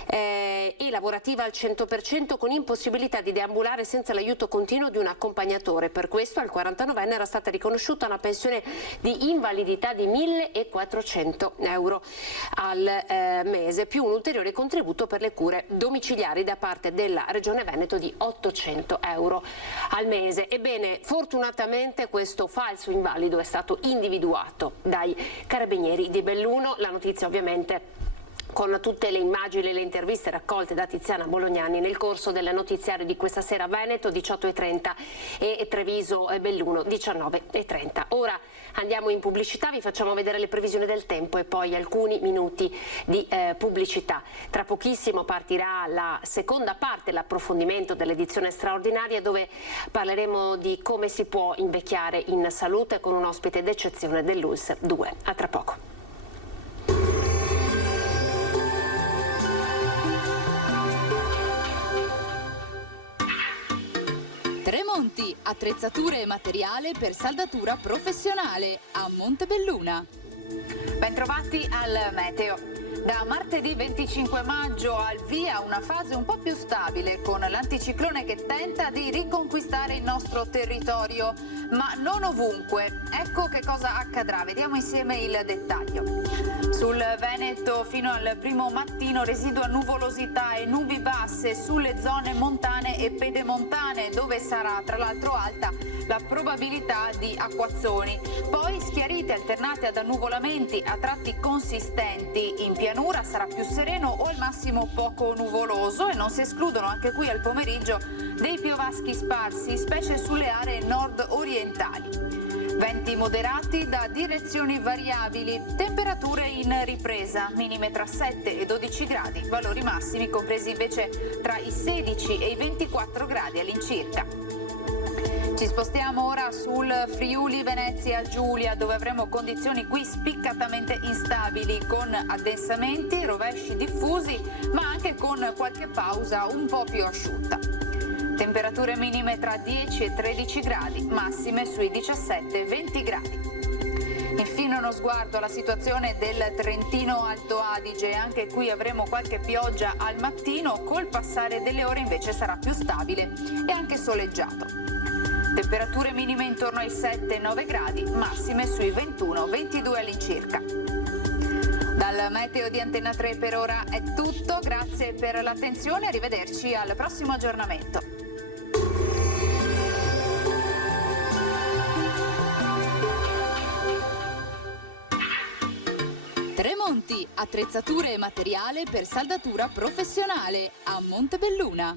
e lavorativa al 100% con impossibilità di deambulare senza l'aiuto continuo di un accompagnatore. Per questo al 49enne era stata riconosciuta una pensione di invalidità di 1.400 euro al mese, più un ulteriore contributo per le cure domiciliari da parte della Regione Veneto di 800 euro al mese. Ebbene, fortunatamente questo falso invalido è stato individuato dai Carabinieri di Belluno. La notizia ovviamente con tutte le immagini e le interviste raccolte da Tiziana Bolognani nel corso del notiziario di questa sera. Veneto 18:30 e Treviso e Belluno 19:30. Ora andiamo in pubblicità, vi facciamo vedere le previsioni del tempo e poi alcuni minuti di pubblicità. Tra pochissimo partirà la seconda parte, l'approfondimento dell'edizione straordinaria, dove parleremo di come si può invecchiare in salute con un ospite d'eccezione dell'ULSS 2. A tra poco. Tremonti, attrezzature e materiale per saldatura professionale a Montebelluna. Bentrovati al meteo. Da martedì 25 maggio al via una fase un po' più stabile con l'anticiclone che tenta di riconquistare il nostro territorio, ma non ovunque. Ecco che cosa accadrà, vediamo insieme il dettaglio. Sul Veneto fino al primo mattino residua nuvolosità e nubi basse sulle zone montane e pedemontane, dove sarà tra l'altro alta la probabilità di acquazzoni. Poi schiarite alternate ad annuvolamenti a tratti consistenti. In pianura sarà più sereno o al massimo poco nuvoloso e non si escludono anche qui al pomeriggio dei piovaschi sparsi, specie sulle aree nord-orientali. Venti moderati da direzioni variabili, temperature in ripresa, minime tra 7 e 12 gradi, valori massimi compresi invece tra i 16 e i 24 gradi all'incirca. Ci spostiamo ora sul Friuli Venezia Giulia, dove avremo condizioni qui spiccatamente instabili, con addensamenti, rovesci diffusi, ma anche con qualche pausa un po' più asciutta. Temperature minime tra 10 e 13 gradi, massime sui 17-20 gradi. Infine uno sguardo alla situazione del Trentino Alto Adige. Anche qui avremo qualche pioggia al mattino, col passare delle ore invece sarà più stabile e anche soleggiato. Temperature minime intorno ai 7-9 gradi, massime sui 21-22 all'incirca. Dal meteo di Antenna 3 per ora è tutto, grazie per l'attenzione, arrivederci al prossimo aggiornamento. Tremonti, attrezzature e materiale per saldatura professionale a Montebelluna.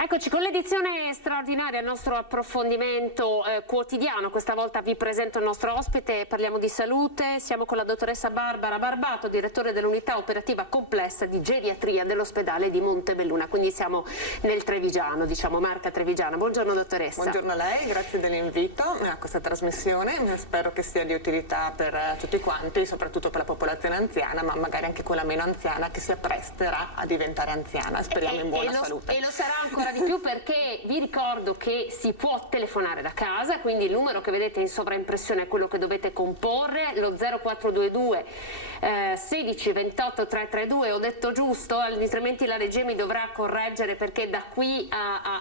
Eccoci Eccoci con l'edizione straordinaria, il nostro approfondimento quotidiano. Questa volta vi presento il nostro ospite, parliamo di salute. Siamo con la dottoressa Barbara Barbato, direttore dell'unità operativa complessa di geriatria dell'ospedale di Montebelluna. Quindi siamo nel Trevigiano, diciamo Marca Trevigiana. Buongiorno dottoressa. Buongiorno a lei, grazie dell'invito a questa trasmissione. Spero che sia di utilità per tutti quanti, soprattutto per la popolazione anziana, ma magari anche quella meno anziana che si appresterà a diventare anziana. Speriamo in buona salute. E lo sarà ancora di più, perché vi ricordo che si può telefonare da casa, quindi il numero che vedete in sovraimpressione è quello che dovete comporre, lo 0422 16 28 332. Ho detto giusto? Altrimenti la regia mi dovrà correggere, perché da qui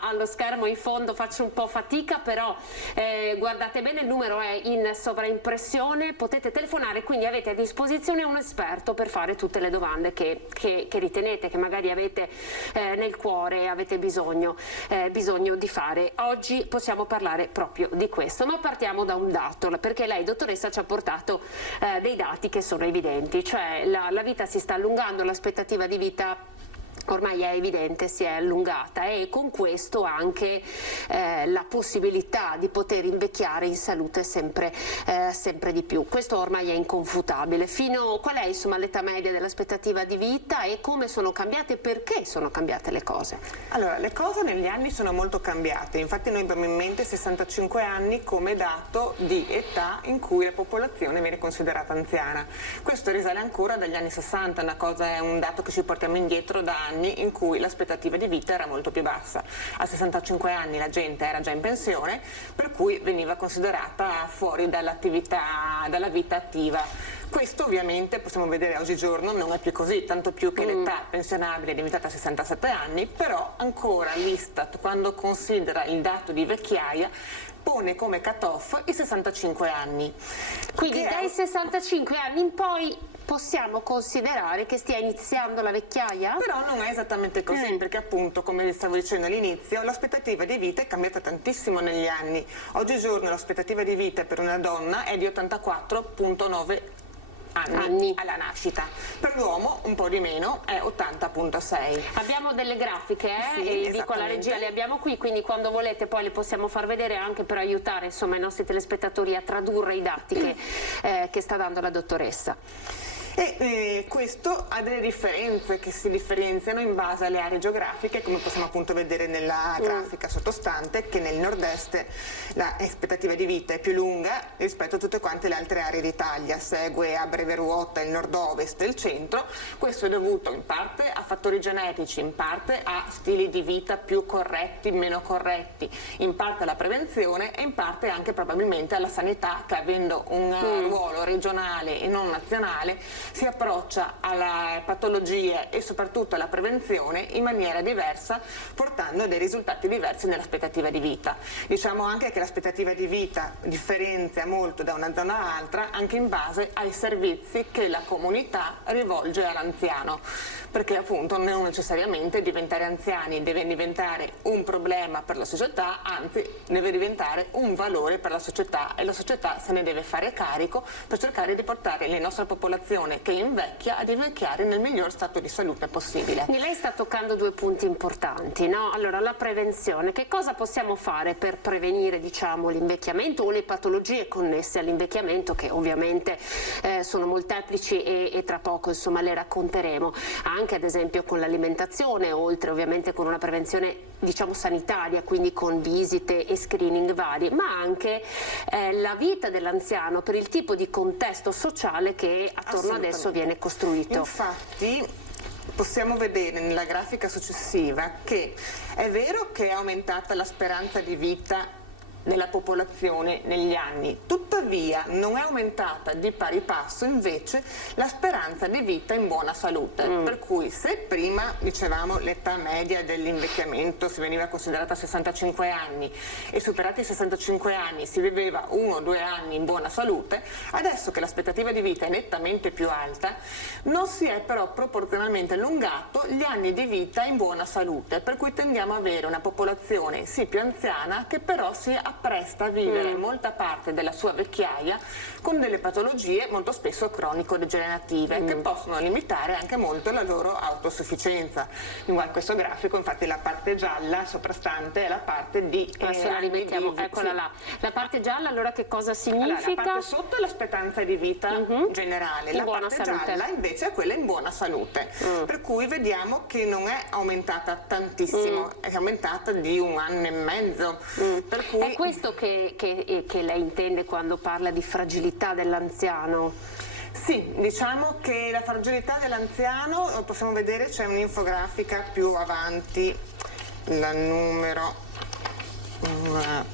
allo schermo in fondo faccio un po' fatica, però guardate bene, il numero è in sovraimpressione, potete telefonare, quindi avete a disposizione un esperto per fare tutte le domande che ritenete, che magari avete nel cuore e avete bisogno di fare. Oggi possiamo parlare proprio di questo, ma partiamo da un dato, perché lei, dottoressa, ci ha portato dei dati che sono evidenti, cioè la vita si sta allungando, l'aspettativa di vita ormai è evidente, si è allungata, e con questo anche la possibilità di poter invecchiare in salute sempre di più. Questo ormai è inconfutabile. Qual è insomma l'età media dell'aspettativa di vita e come sono cambiate e perché sono cambiate le cose? Allora, le cose negli anni sono molto cambiate, infatti noi abbiamo in mente 65 anni come dato di età in cui la popolazione viene considerata anziana. Questo risale ancora dagli anni 60, è un dato che ci portiamo indietro da anni in cui l'aspettativa di vita era molto più bassa. A 65 anni la gente era già in pensione, per cui veniva considerata fuori dalla vita attiva. Questo ovviamente possiamo vedere oggigiorno non è più così, tanto più che l'età pensionabile è diventata 67 anni, però ancora l'Istat, quando considera il dato di vecchiaia, pone come cut-off i 65 anni. Quindi dai 65 anni in poi possiamo considerare che stia iniziando la vecchiaia? Però non è esattamente così, perché appunto, come stavo dicendo all'inizio, l'aspettativa di vita è cambiata tantissimo negli anni. Oggigiorno l'aspettativa di vita per una donna è di 84,9 anni alla nascita, per l'uomo un po' di meno, è 80,6. Abbiamo delle grafiche sì, e dico alla regia, le abbiamo qui, quindi quando volete poi le possiamo far vedere, anche per aiutare insomma i nostri telespettatori a tradurre i dati che sta dando la dottoressa. E questo ha delle differenze che si differenziano in base alle aree geografiche, come possiamo appunto vedere nella grafica sottostante, che nel nord-est l'aspettativa di vita è più lunga rispetto a tutte quante le altre aree d'Italia, segue a breve ruota il nord-ovest e il centro. Questo è dovuto in parte a fattori genetici, in parte a stili di vita più corretti, meno corretti, in parte alla prevenzione e in parte anche probabilmente alla sanità, che avendo un ruolo regionale e non nazionale si approccia alle patologie e soprattutto alla prevenzione in maniera diversa, portando dei risultati diversi nell'aspettativa di vita. Diciamo anche che l'aspettativa di vita differenzia molto da una zona all'altra anche in base ai servizi che la comunità rivolge all'anziano, perché appunto non necessariamente diventare anziani deve diventare un problema per la società, anzi deve diventare un valore per la società, e la società se ne deve fare carico per cercare di portare la nostra popolazione che invecchia ad invecchiare nel miglior stato di salute possibile. Quindi lei sta toccando due punti importanti, no? Allora, la prevenzione. Che cosa possiamo fare per prevenire, diciamo, l'invecchiamento o le patologie connesse all'invecchiamento, che ovviamente sono molteplici e tra poco insomma le racconteremo, anche ad esempio con l'alimentazione, oltre ovviamente con una prevenzione diciamo sanitaria, quindi con visite e screening vari, ma anche la vita dell'anziano per il tipo di contesto sociale che attorno adesso viene costruito. Infatti possiamo vedere nella grafica successiva che è vero che è aumentata la speranza di vita della popolazione negli anni, tuttavia non è aumentata di pari passo invece la speranza di vita in buona salute, per cui se prima dicevamo l'età media dell'invecchiamento si veniva considerata 65 anni e superati i 65 anni si viveva 1 o 2 anni in buona salute, adesso che l'aspettativa di vita è nettamente più alta non si è però proporzionalmente allungato gli anni di vita in buona salute, per cui tendiamo ad avere una popolazione sì più anziana che però si appresta a vivere molta parte della sua vecchiaia con delle patologie molto spesso cronico-degenerative che possono limitare anche molto la loro autosufficienza. In questo grafico infatti la parte gialla soprastante è la parte di adesso la rimettiamo, eccola là. La parte gialla allora che cosa significa? Allora, la parte sotto è l'aspettativa di vita generale, la parte gialla invece è quella in buona salute, per cui vediamo che non è aumentata tantissimo, è aumentata di 1 anno e mezzo. Per cui... È questo che lei intende quando parla di fragilità dell'anziano? Sì, diciamo che la fragilità dell'anziano, possiamo vedere c'è un'infografica più avanti, la numero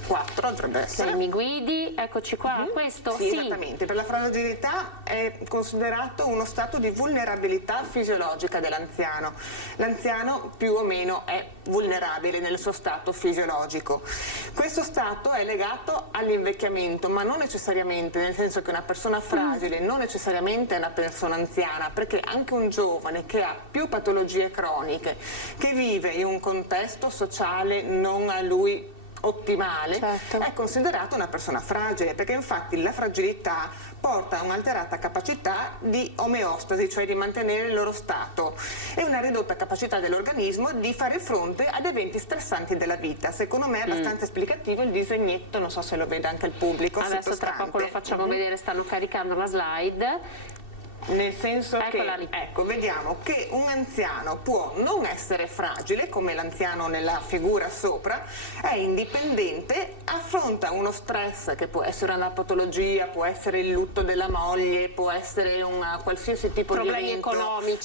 4 dovrebbe essere. Se mi guidi, eccoci qua, questo? Sì, esattamente. Per la fragilità è considerato uno stato di vulnerabilità fisiologica dell'anziano. L'anziano più o meno è vulnerabile nel suo stato fisiologico. Questo stato è legato all'invecchiamento, ma non necessariamente, nel senso che una persona fragile non necessariamente è una persona anziana, perché anche un giovane che ha più patologie croniche, che vive in un contesto sociale non a lui ottimale, è considerato una persona fragile, perché infatti la fragilità porta a un'alterata capacità di omeostasi, cioè di mantenere il loro stato, e una ridotta capacità dell'organismo di fare fronte ad eventi stressanti della vita. Secondo me è abbastanza esplicativo il disegnetto, non so se lo vede anche il pubblico. Adesso tra poco lo facciamo vedere, stanno caricando la slide. Nel senso che, ecco, vediamo che un anziano può non essere fragile, come l'anziano nella figura sopra, è indipendente, affronta uno stress che può essere una patologia, può essere il lutto della moglie, può essere qualsiasi tipo di evento,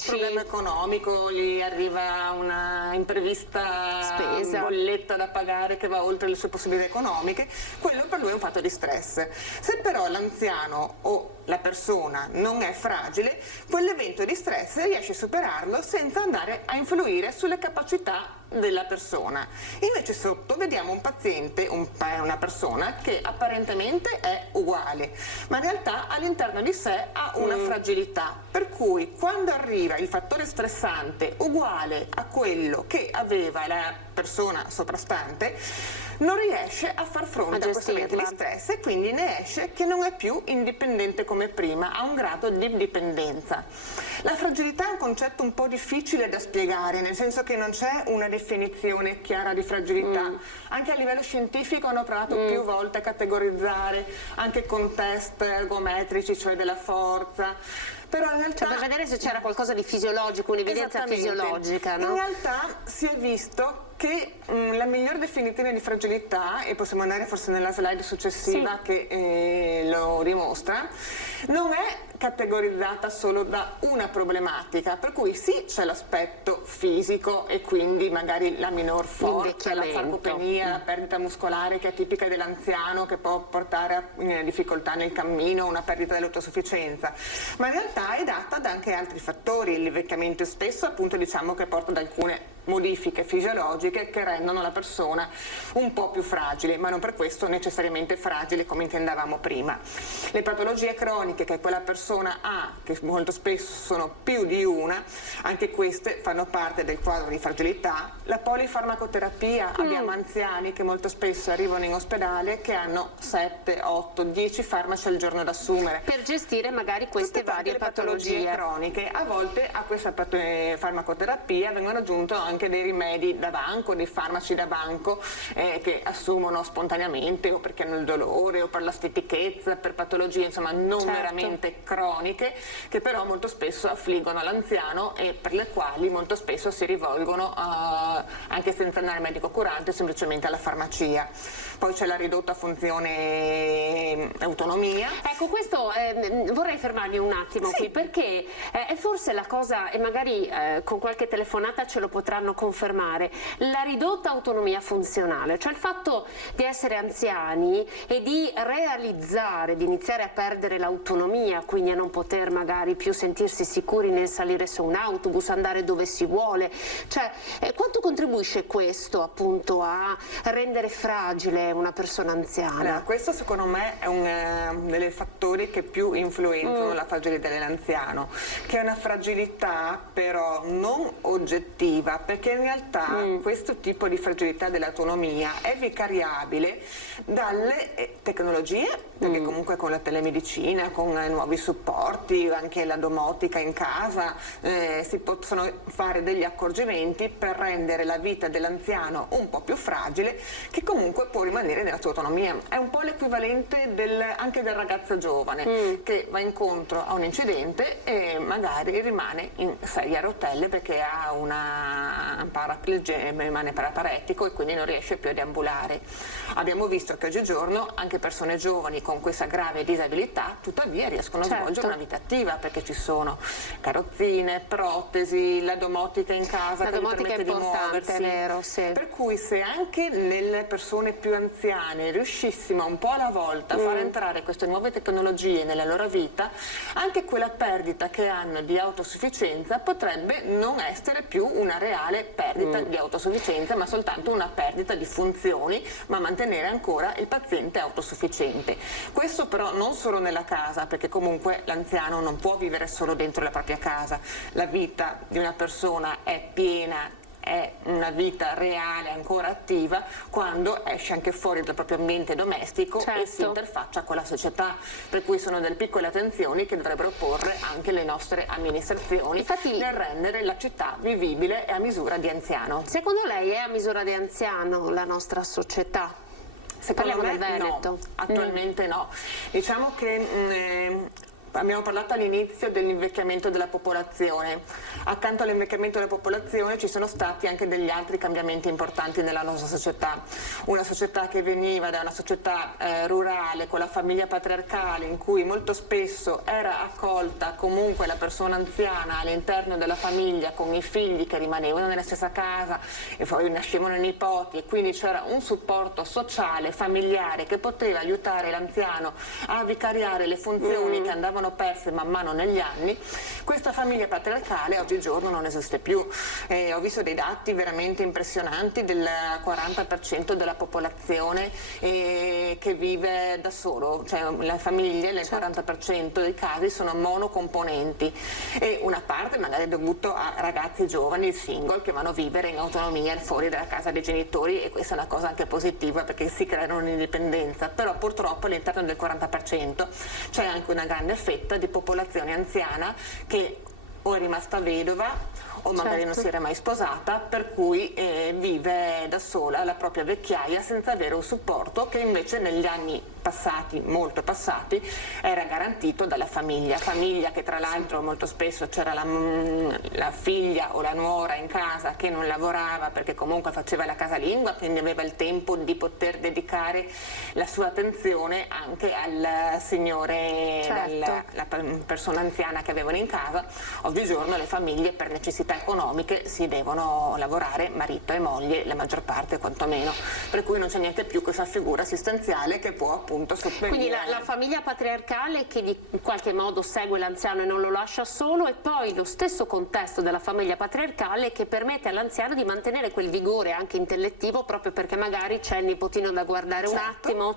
problema economico, gli arriva una imprevista bolletta da pagare che va oltre le sue possibilità economiche, quello per lui è un fatto di stress. Se però l'anziano o la persona non è fragile, quell'evento di stress riesce a superarlo senza andare a influire sulle capacità della persona. Invece sotto vediamo un paziente, una persona che apparentemente è uguale, ma in realtà all'interno di sé ha una fragilità, per cui quando arriva il fattore stressante uguale a quello che aveva la persona soprastante, non riesce a far fronte a questo evento di stress e quindi ne esce che non è più indipendente come prima, ha un grado di dipendenza. La fragilità è un concetto un po' difficile da spiegare, nel senso che non c'è una definizione chiara di fragilità. Anche a livello scientifico hanno provato più volte a categorizzare anche con test ergometrici, cioè della forza. Però in realtà, per vedere se c'era qualcosa di fisiologico, un'evidenza fisiologica, no? In realtà si è visto che la miglior definizione di fragilità, e possiamo andare forse nella slide successiva che lo dimostra, non è categorizzata solo da una problematica, per cui sì c'è l'aspetto fisico e quindi magari la minor forza, la sarcopenia, la perdita muscolare che è tipica dell'anziano, che può portare a difficoltà nel cammino, una perdita dell'autosufficienza, ma in realtà è data da anche altri fattori. L'invecchiamento stesso appunto diciamo che porta ad alcune modifiche fisiologiche che rendono la persona un po' più fragile, ma non per questo necessariamente fragile come intendavamo prima. Le patologie croniche che quella persona ha, che molto spesso sono più di una, anche queste fanno parte del quadro di fragilità. La polifarmacoterapia, abbiamo anziani che molto spesso arrivano in ospedale che hanno 7, 8, 10 farmaci al giorno da assumere. Per gestire magari queste varie patologie croniche. A volte a questa farmacoterapia vengono aggiunti anche dei rimedi da banco, dei farmaci da banco che assumono spontaneamente o perché hanno il dolore o per la stitichezza, per patologie insomma non veramente croniche, che però molto spesso affliggono l'anziano e per le quali molto spesso si rivolgono anche senza andare al medico curante semplicemente alla farmacia. Poi c'è la ridotta funzione autonomia. Ecco, questo vorrei fermarmi un attimo qui, perché è forse la cosa, e magari con qualche telefonata ce lo potranno confermare, la ridotta autonomia funzionale, cioè il fatto di essere anziani e di realizzare, di iniziare a perdere l'autonomia, quindi a non poter magari più sentirsi sicuri nel salire su un autobus, andare dove si vuole, cioè quanto contribuisce questo appunto a rendere fragile una persona anziana? Allora, questo secondo me è uno dei fattori che più influenzano la fragilità dell'anziano, che è una fragilità però non oggettiva, perché in realtà questo tipo di fragilità dell'autonomia è vicariabile dalle tecnologie, perché comunque con la telemedicina, con nuovi supporti, anche la domotica in casa, si possono fare degli accorgimenti per rendere la vita dell'anziano un po' più fragile, che comunque può rimanere nella sua autonomia. È un po' l'equivalente anche del ragazzo giovane che va incontro a un incidente e magari rimane in sedia a rotelle perché ha una paraplegia, rimane paraparetico e quindi non riesce più a deambulare. Abbiamo visto che oggigiorno anche persone giovani con questa grave disabilità tuttavia riescono a svolgere una vita attiva, perché ci sono carrozzine, protesi, la domotica in casa che gli permette di muoversi. Per cui se anche nelle persone più anziane riuscissimo un po' alla volta a far entrare queste nuove tecnologie nella loro vita, anche quella perdita che hanno di autosufficienza potrebbe non essere più una reale perdita di autosufficienza, ma soltanto una perdita di funzioni, ma mantenere ancora il paziente autosufficiente. Questo però non solo nella casa, perché comunque l'anziano non può vivere solo dentro la propria casa. La vita di una persona è piena, è una vita reale, ancora attiva, quando esce anche fuori dal proprio ambiente domestico e si interfaccia con la società, per cui sono delle piccole attenzioni che dovrebbero porre anche le nostre amministrazioni nel rendere la città vivibile e a misura di anziano. Secondo lei è a misura di anziano la nostra società? Se parliamo del Veneto, attualmente no. Diciamo che abbiamo parlato all'inizio dell'invecchiamento della popolazione. Accanto all'invecchiamento della popolazione ci sono stati anche degli altri cambiamenti importanti nella nostra società. Una società che veniva da una società rurale con la famiglia patriarcale, in cui molto spesso era accolta comunque la persona anziana all'interno della famiglia con i figli che rimanevano nella stessa casa e poi nascevano i nipoti, e quindi c'era un supporto sociale, familiare, che poteva aiutare l'anziano a vicariare le funzioni che andavano perse man mano negli anni. Questa famiglia patriarcale oggigiorno non esiste più. Ho visto dei dati veramente impressionanti del 40% della popolazione che vive da solo, cioè le famiglie nel 40% dei casi sono monocomponenti, e una parte magari è dovuto a ragazzi giovani single che vanno a vivere in autonomia fuori dalla casa dei genitori, e questa è una cosa anche positiva perché si creano un'indipendenza. Però purtroppo all'interno del 40% c'è anche una grande fetta di popolazione anziana che o è rimasta vedova o magari non si era mai sposata, per cui vive da sola la propria vecchiaia senza avere un supporto che invece negli anni passati, molto passati, era garantito dalla famiglia che tra l'altro molto spesso c'era la figlia o la nuora in casa che non lavorava perché comunque faceva la casalinga, quindi aveva il tempo di poter dedicare la sua attenzione anche al signore, la persona anziana che avevano in casa. Oggigiorno le famiglie per necessità economiche si devono lavorare, marito e moglie, la maggior parte quantomeno, per cui non c'è neanche più questa figura assistenziale che può appunto sopperire. Quindi la famiglia patriarcale che in qualche modo segue l'anziano e non lo lascia solo, e poi lo stesso contesto della famiglia patriarcale che permette all'anziano di mantenere quel vigore anche intellettivo, proprio perché magari c'è il nipotino da guardare un attimo,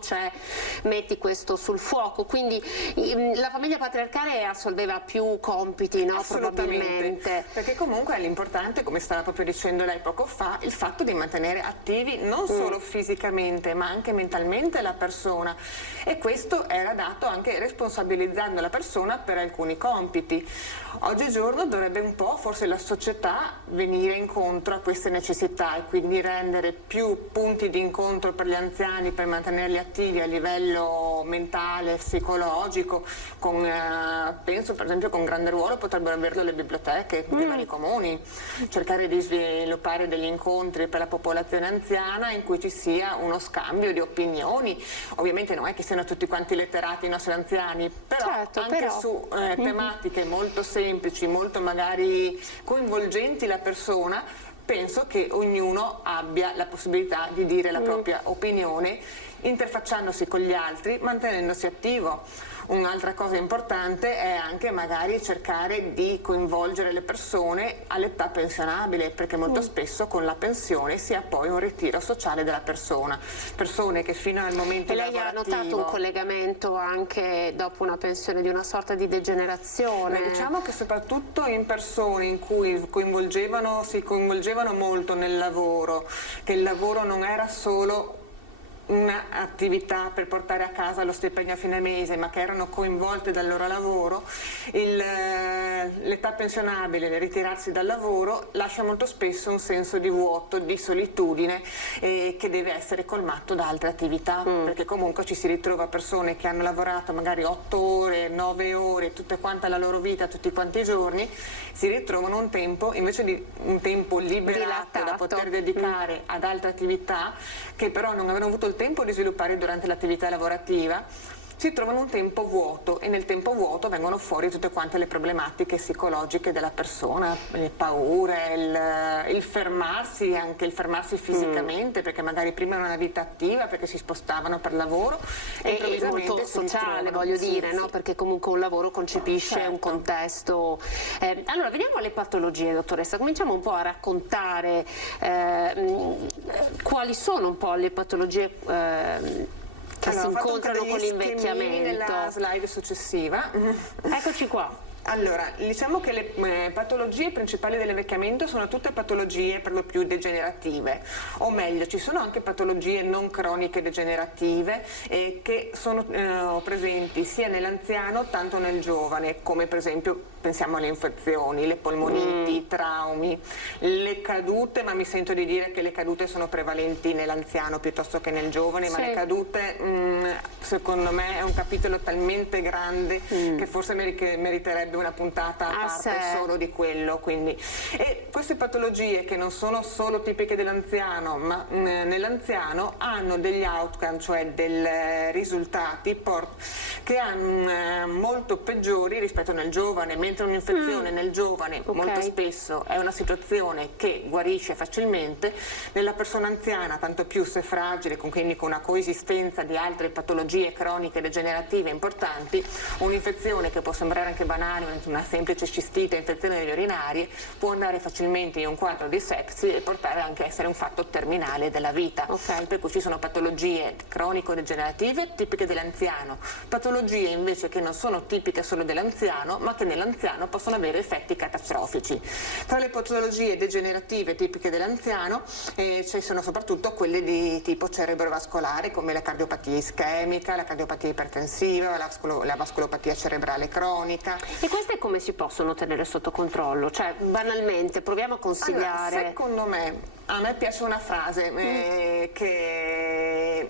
metti questo sul fuoco. Quindi la famiglia patriarcale assolveva più compiti, no? Probabilmente. Perché comunque è l'importante, come stava proprio dicendo lei poco fa, il fatto di mantenere attivi non solo fisicamente ma anche mentalmente la persona, e questo era dato anche responsabilizzando la persona per alcuni compiti. Oggigiorno dovrebbe un po' forse la società venire incontro a queste necessità e quindi rendere più punti di incontro per gli anziani, per mantenerli attivi a livello mentale, psicologico, penso per esempio con grande ruolo potrebbero averlo le biblioteche dei vari comuni, cercare di sviluppare degli incontri per la popolazione anziana in cui ci sia uno scambio di opinioni. Ovviamente non è che siano tutti quanti letterati i nostri anziani, però anche su tematiche molto semplici, molto magari coinvolgenti la persona, penso che ognuno abbia la possibilità di dire la propria opinione interfacciandosi con gli altri, mantenendosi attivo. Un'altra cosa importante è anche magari cercare di coinvolgere le persone all'età pensionabile, perché molto spesso con la pensione si ha poi un ritiro sociale della persona. Persone che fino al momento lavorativo... E lei ha notato un collegamento anche dopo una pensione di una sorta di degenerazione? Beh, diciamo che soprattutto in persone in cui si coinvolgevano molto nel lavoro, che il lavoro non era solo un'attività per portare a casa lo stipendio a fine mese, ma che erano coinvolte dal loro lavoro, l'età pensionabile, il ritirarsi dal lavoro lascia molto spesso un senso di vuoto, di solitudine che deve essere colmato da altre attività, perché comunque ci si ritrova persone che hanno lavorato magari 8 ore, 9 ore, tutte quante la loro vita, tutti quanti i giorni, si ritrovano un tempo, invece di un tempo liberato da poter dedicare ad altre attività che però non avevano avuto il tempo di sviluppare durante l'attività lavorativa, si trovano un tempo vuoto e nel tempo vuoto vengono fuori tutte quante le problematiche psicologiche della persona, le paure, il fermarsi, anche il fermarsi fisicamente, perché magari prima era una vita attiva, perché si spostavano per lavoro e molto sociale, voglio dire, no? Perché comunque un lavoro concepisce un contesto. Allora veniamo alle patologie, dottoressa, cominciamo un po' a raccontare quali sono un po' le patologie che si incontrano con l'invecchiamento. Nella slide successiva. Eccoci qua. Allora, diciamo che le patologie principali dell'invecchiamento sono tutte patologie per lo più degenerative, o meglio, ci sono anche patologie non croniche degenerative che sono presenti sia nell'anziano tanto nel giovane, come per esempio pensiamo alle infezioni, le polmoniti, i traumi, le cadute, ma mi sento di dire che le cadute sono prevalenti nell'anziano piuttosto che nel giovane, ma le cadute secondo me è un capitolo talmente grande che forse meriterebbe una puntata a parte solo di quello. Quindi. E queste patologie che non sono solo tipiche dell'anziano, ma nell'anziano hanno degli outcome, cioè dei risultati che hanno molto peggiori rispetto nel giovane, mentre un'infezione nel giovane molto spesso è una situazione che guarisce facilmente, nella persona anziana, tanto più se fragile, quindi con una coesistenza di altre patologie croniche degenerative importanti, un'infezione che può sembrare anche banale, una semplice cistite, infezione delle urinarie, può andare facilmente in un quadro di sepsi e portare anche a essere un fatto terminale della vita. Per cui ci sono patologie cronico-degenerative tipiche dell'anziano, patologie invece che non sono tipiche solo dell'anziano, ma che nell'anziano possono avere effetti catastrofici. Tra le patologie degenerative tipiche dell'anziano ci sono soprattutto quelle di tipo cerebrovascolare, come la cardiopatia ischemica, la cardiopatia ipertensiva, la vascolopatia cerebrale cronica. E queste come si possono tenere sotto controllo? Cioè, banalmente, proviamo a consigliare... Allora, secondo me, a me piace una frase che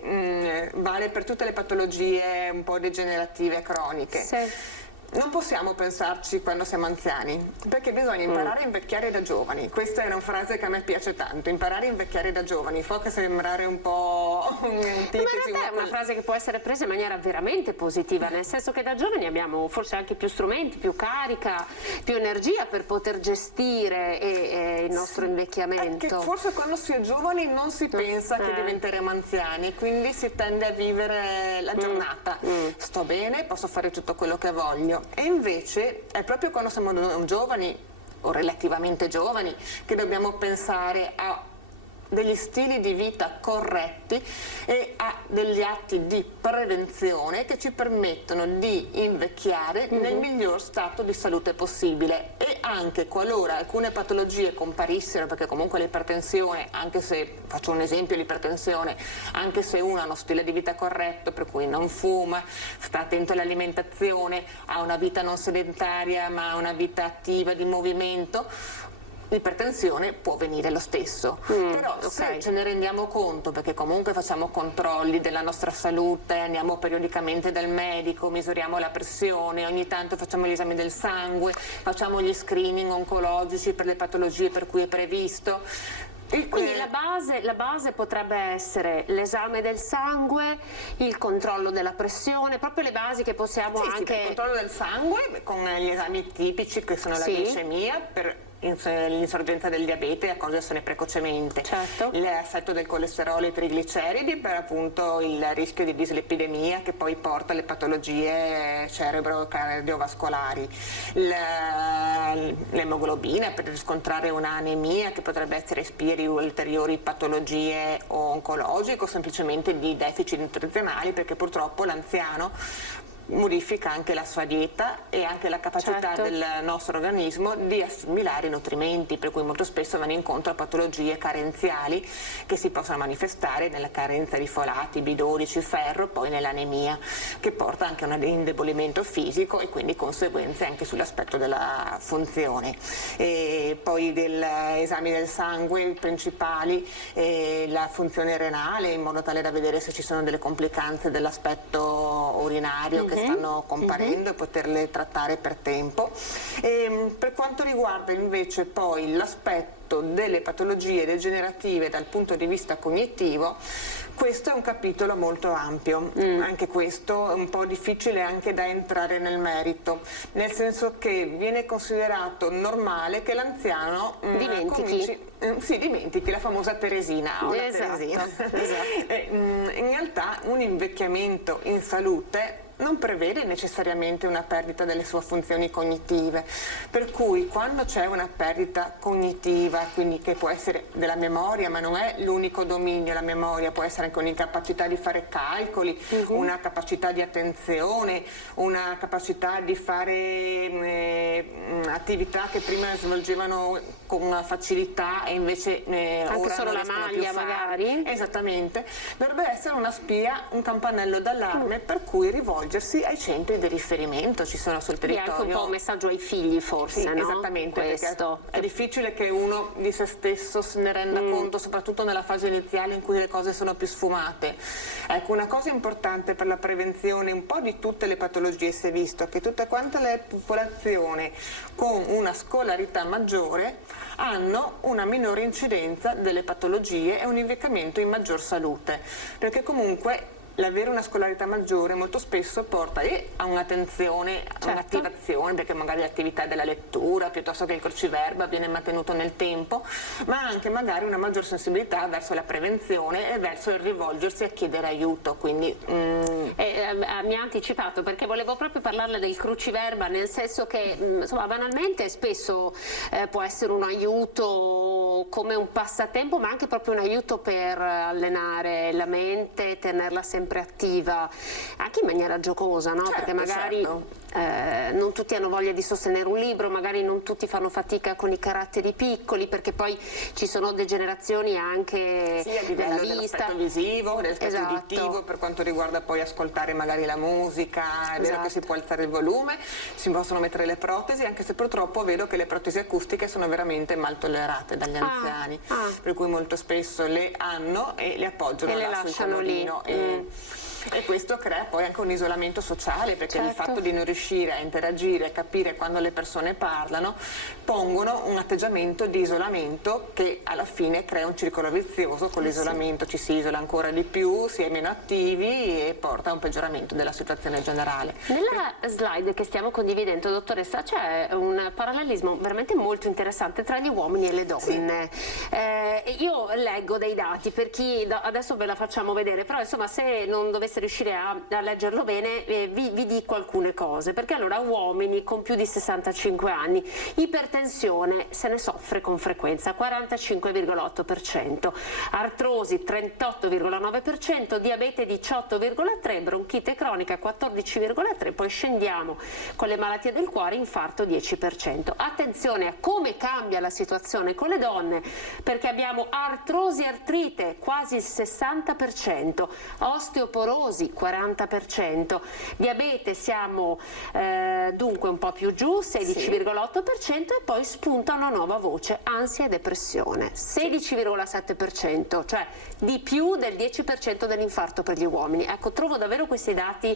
vale per tutte le patologie un po' degenerative e croniche. Non possiamo pensarci quando siamo anziani, perché bisogna imparare a invecchiare da giovani. Questa è una frase che a me piace tanto, imparare a invecchiare da giovani. Può che sembrare un po' un'antitesi. Ma in realtà è una frase che può essere presa in maniera veramente positiva, nel senso che da giovani abbiamo forse anche più strumenti, più carica, più energia per poter gestire il nostro invecchiamento. È che forse quando si è giovani non si pensa che diventeremo anziani, quindi si tende a vivere la giornata. Sto bene, posso fare tutto quello che voglio. E invece è proprio quando siamo giovani o relativamente giovani che dobbiamo pensare a degli stili di vita corretti e a degli atti di prevenzione che ci permettono di invecchiare nel miglior stato di salute possibile. E anche qualora alcune patologie comparissero, perché comunque l'ipertensione, anche se, faccio un esempio, l'ipertensione, anche se uno ha uno stile di vita corretto, per cui non fuma, sta attento all'alimentazione, ha una vita non sedentaria ma ha una vita attiva di movimento, l'ipertensione può venire lo stesso. Però se ce ne rendiamo conto, perché comunque facciamo controlli della nostra salute, andiamo periodicamente dal medico, misuriamo la pressione, ogni tanto facciamo gli esami del sangue, facciamo gli screening oncologici per le patologie per cui è previsto. Quindi la base potrebbe essere l'esame del sangue, il controllo della pressione, proprio le basi che possiamo anche... il controllo del sangue con gli esami tipici che sono la glicemia, per l'insorgenza del diabete e accorgersene precocemente, l'effetto del colesterolo e i trigliceridi per appunto il rischio di dislipidemia che poi porta alle patologie cerebro-cardiovascolari, l'emoglobina per riscontrare un'anemia che potrebbe essere spia di ulteriori patologie oncologiche o semplicemente di deficit nutrizionali, perché purtroppo l'anziano modifica anche la sua dieta e anche la capacità del nostro organismo di assimilare i nutrimenti, per cui molto spesso vanno incontro a patologie carenziali che si possono manifestare nella carenza di folati, B12, ferro, poi nell'anemia, che porta anche a un indebolimento fisico e quindi conseguenze anche sull'aspetto della funzione. E poi degli esami del sangue principali, la funzione renale, in modo tale da vedere se ci sono delle complicanze dell'aspetto urinario che stanno comparendo e poterle trattare per tempo. E per quanto riguarda invece poi l'aspetto delle patologie degenerative dal punto di vista cognitivo, questo è un capitolo molto ampio, anche questo è un po' difficile anche da entrare nel merito, nel senso che viene considerato normale che l'anziano dimentichi la famosa Teresina o la Teresina. In realtà un invecchiamento in salute non prevede necessariamente una perdita delle sue funzioni cognitive, per cui quando c'è una perdita cognitiva, quindi che può essere della memoria, ma non è l'unico dominio, la memoria può essere anche un'incapacità di fare calcoli, una capacità di attenzione, una capacità di fare attività che prima svolgevano con facilità e invece anche ora solo non la riescono maglia più a fare. magari. Esattamente, dovrebbe essere una spia, un campanello d'allarme per cui rivolgersi ai centri di riferimento, ci sono sul territorio. È anche un po' un messaggio ai figli forse, no? Esattamente, Questo. perché è difficile che uno di se stesso se ne renda conto, soprattutto nella fase iniziale in cui le cose sono più sfumate. Ecco, una cosa importante per la prevenzione un po' di tutte le patologie si è visto che tutta quanta la popolazione con una scolarità maggiore hanno una minore incidenza delle patologie e un invecchiamento in maggior salute, perché comunque l'avere una scolarità maggiore molto spesso porta a un'attenzione, a un'attivazione, perché magari l'attività della lettura piuttosto che il cruciverba viene mantenuto nel tempo, ma anche magari una maggior sensibilità verso la prevenzione e verso il rivolgersi a chiedere aiuto. Quindi mi ha anticipato, perché volevo proprio parlarle del cruciverba, nel senso che insomma banalmente spesso può essere un aiuto come un passatempo, ma anche proprio un aiuto per allenare la mente, tenerla sempre attiva, anche in maniera giocosa, no? Perché magari non tutti hanno voglia di sostenere un libro, magari non tutti fanno fatica con i caratteri piccoli, perché poi ci sono degenerazioni anche sia a livello dell'aspetto visivo, dell'aspetto uditivo, per quanto riguarda poi ascoltare magari la musica, è vero che si può alzare il volume, si possono mettere le protesi, anche se purtroppo vedo che le protesi acustiche sono veramente mal tollerate dagli anziani, per cui molto spesso le hanno e le appoggiano e le là sul lasciano lì. comodino. E questo crea poi anche un isolamento sociale, perché il fatto di non riuscire a interagire, a capire quando le persone parlano, pongono un atteggiamento di isolamento che alla fine crea un circolo vizioso. Con l'isolamento ci si isola ancora di più, si è meno attivi e porta a un peggioramento della situazione generale. Nella slide che stiamo condividendo, dottoressa, c'è un parallelismo veramente molto interessante tra gli uomini e le donne. Io leggo dei dati, per chi adesso ve la facciamo vedere, però insomma se non dovesse riuscire a leggerlo bene vi dico alcune cose, perché allora uomini con più di 65 anni, ipertensione se ne soffre con frequenza 45,8%, artrosi 38,9%, diabete 18,3%, bronchite cronica 14,3%, poi scendiamo con le malattie del cuore, infarto 10%. Attenzione a come cambia la situazione con le donne, perché abbiamo artrosi e artrite quasi il 60%, osteoporosi 40%, diabete siamo dunque un po' più giù, 16,8%, e poi spunta una nuova voce, ansia e depressione, 16,7%, cioè di più del 10% dell'infarto per gli uomini. Ecco, trovo davvero questi dati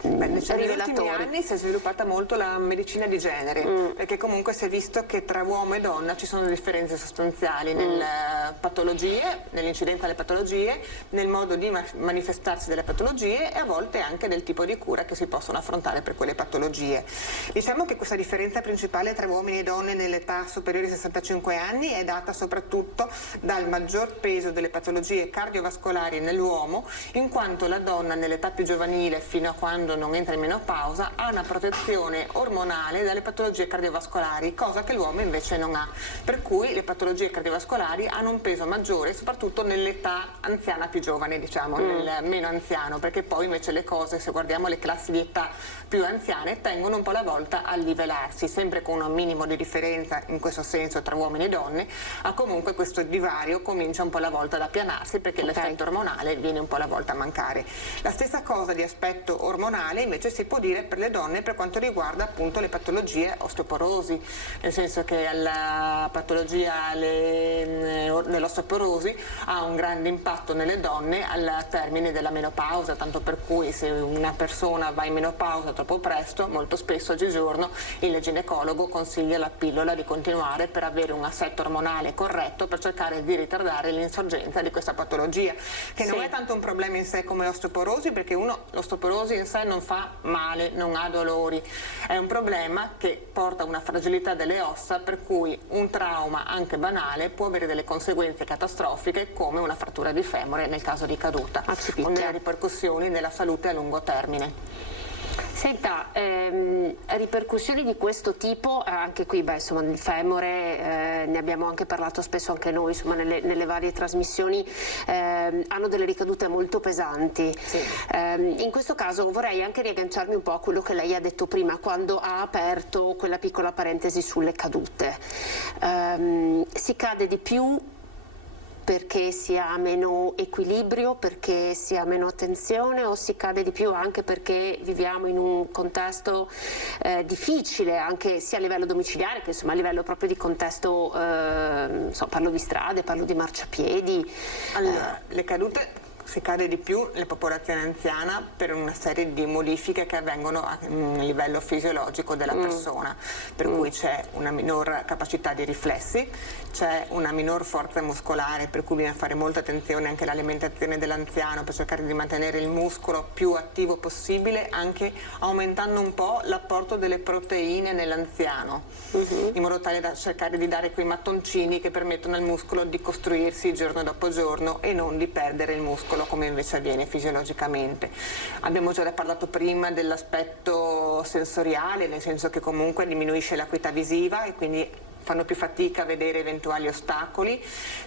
rivelatori. Negli ultimi anni si è sviluppata molto la medicina di genere, perché comunque si è visto che tra uomo e donna ci sono differenze sostanziali nelle patologie, nell'incidenza alle patologie, nel modo di manifestarsi delle patologie e a volte anche del tipo di cura che si possono affrontare per quelle patologie. patologie. Diciamo che questa differenza principale tra uomini e donne nell'età superiore ai 65 anni è data soprattutto dal maggior peso delle patologie cardiovascolari nell'uomo, in quanto la donna nell'età più giovanile, fino a quando non entra in menopausa, ha una protezione ormonale dalle patologie cardiovascolari, cosa che l'uomo invece non ha. Per cui le patologie cardiovascolari hanno un peso maggiore, soprattutto nell'età anziana più giovane, diciamo, nel meno anziano, perché poi invece le cose, se guardiamo le classi di età più anziane, tengono un po' alla volta a livellarsi, sempre con un minimo di differenza in questo senso tra uomini e donne, ma comunque questo divario comincia un po' alla volta ad appianarsi, perché l'effetto ormonale viene un po' alla volta a mancare. La stessa cosa di aspetto ormonale invece si può dire per le donne per quanto riguarda appunto le patologie osteoporosi, nel senso che la patologia dell'osteoporosi ha un grande impatto nelle donne al termine della menopausa, tanto per cui se una persona va in menopausa troppo presto, molto spesso oggigiorno il ginecologo consiglia la pillola di continuare per avere un assetto ormonale corretto, per cercare di ritardare l'insorgenza di questa patologia, che non è tanto un problema in sé come l'osteoporosi, perché l'osteoporosi in sé non fa male, non ha dolori, è un problema che porta a una fragilità delle ossa, per cui un trauma anche banale può avere delle conseguenze catastrofiche come una frattura di femore nel caso di caduta, con delle ripercussioni nella salute a lungo termine. Senta, ripercussioni di questo tipo, anche qui insomma il femore, ne abbiamo anche parlato spesso anche noi, insomma nelle varie trasmissioni, hanno delle ricadute molto pesanti. In questo caso vorrei anche riagganciarmi un po' a quello che lei ha detto prima quando ha aperto quella piccola parentesi sulle cadute. Si cade di più perché si ha meno equilibrio, perché si ha meno attenzione, o si cade di più anche perché viviamo in un contesto difficile, anche sia a livello domiciliare che insomma a livello proprio di contesto, parlo di strade, parlo di marciapiedi. Allora, le cadute si cade di più nella popolazione anziana per una serie di modifiche che avvengono a livello fisiologico della persona, per cui c'è una minor capacità di riflessi, c'è una minor forza muscolare, per cui bisogna fare molta attenzione anche all'alimentazione dell'anziano per cercare di mantenere il muscolo più attivo possibile, anche aumentando un po' l'apporto delle proteine nell'anziano, in modo tale da cercare di dare quei mattoncini che permettono al muscolo di costruirsi giorno dopo giorno e non di perdere il muscolo come invece avviene fisiologicamente. Abbiamo già parlato prima dell'aspetto sensoriale, nel senso che comunque diminuisce l'acuità visiva e quindi fanno più fatica a vedere eventuali ostacoli,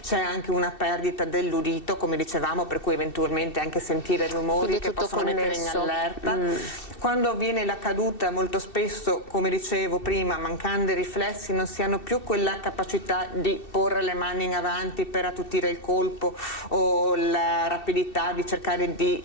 c'è anche una perdita dell'udito, come dicevamo, per cui eventualmente anche sentire rumori che possono mettere in allerta. Quando avviene la caduta molto spesso, come dicevo prima, mancando i riflessi, non si hanno più quella capacità di porre le mani in avanti per attutire il colpo o la rapidità di cercare di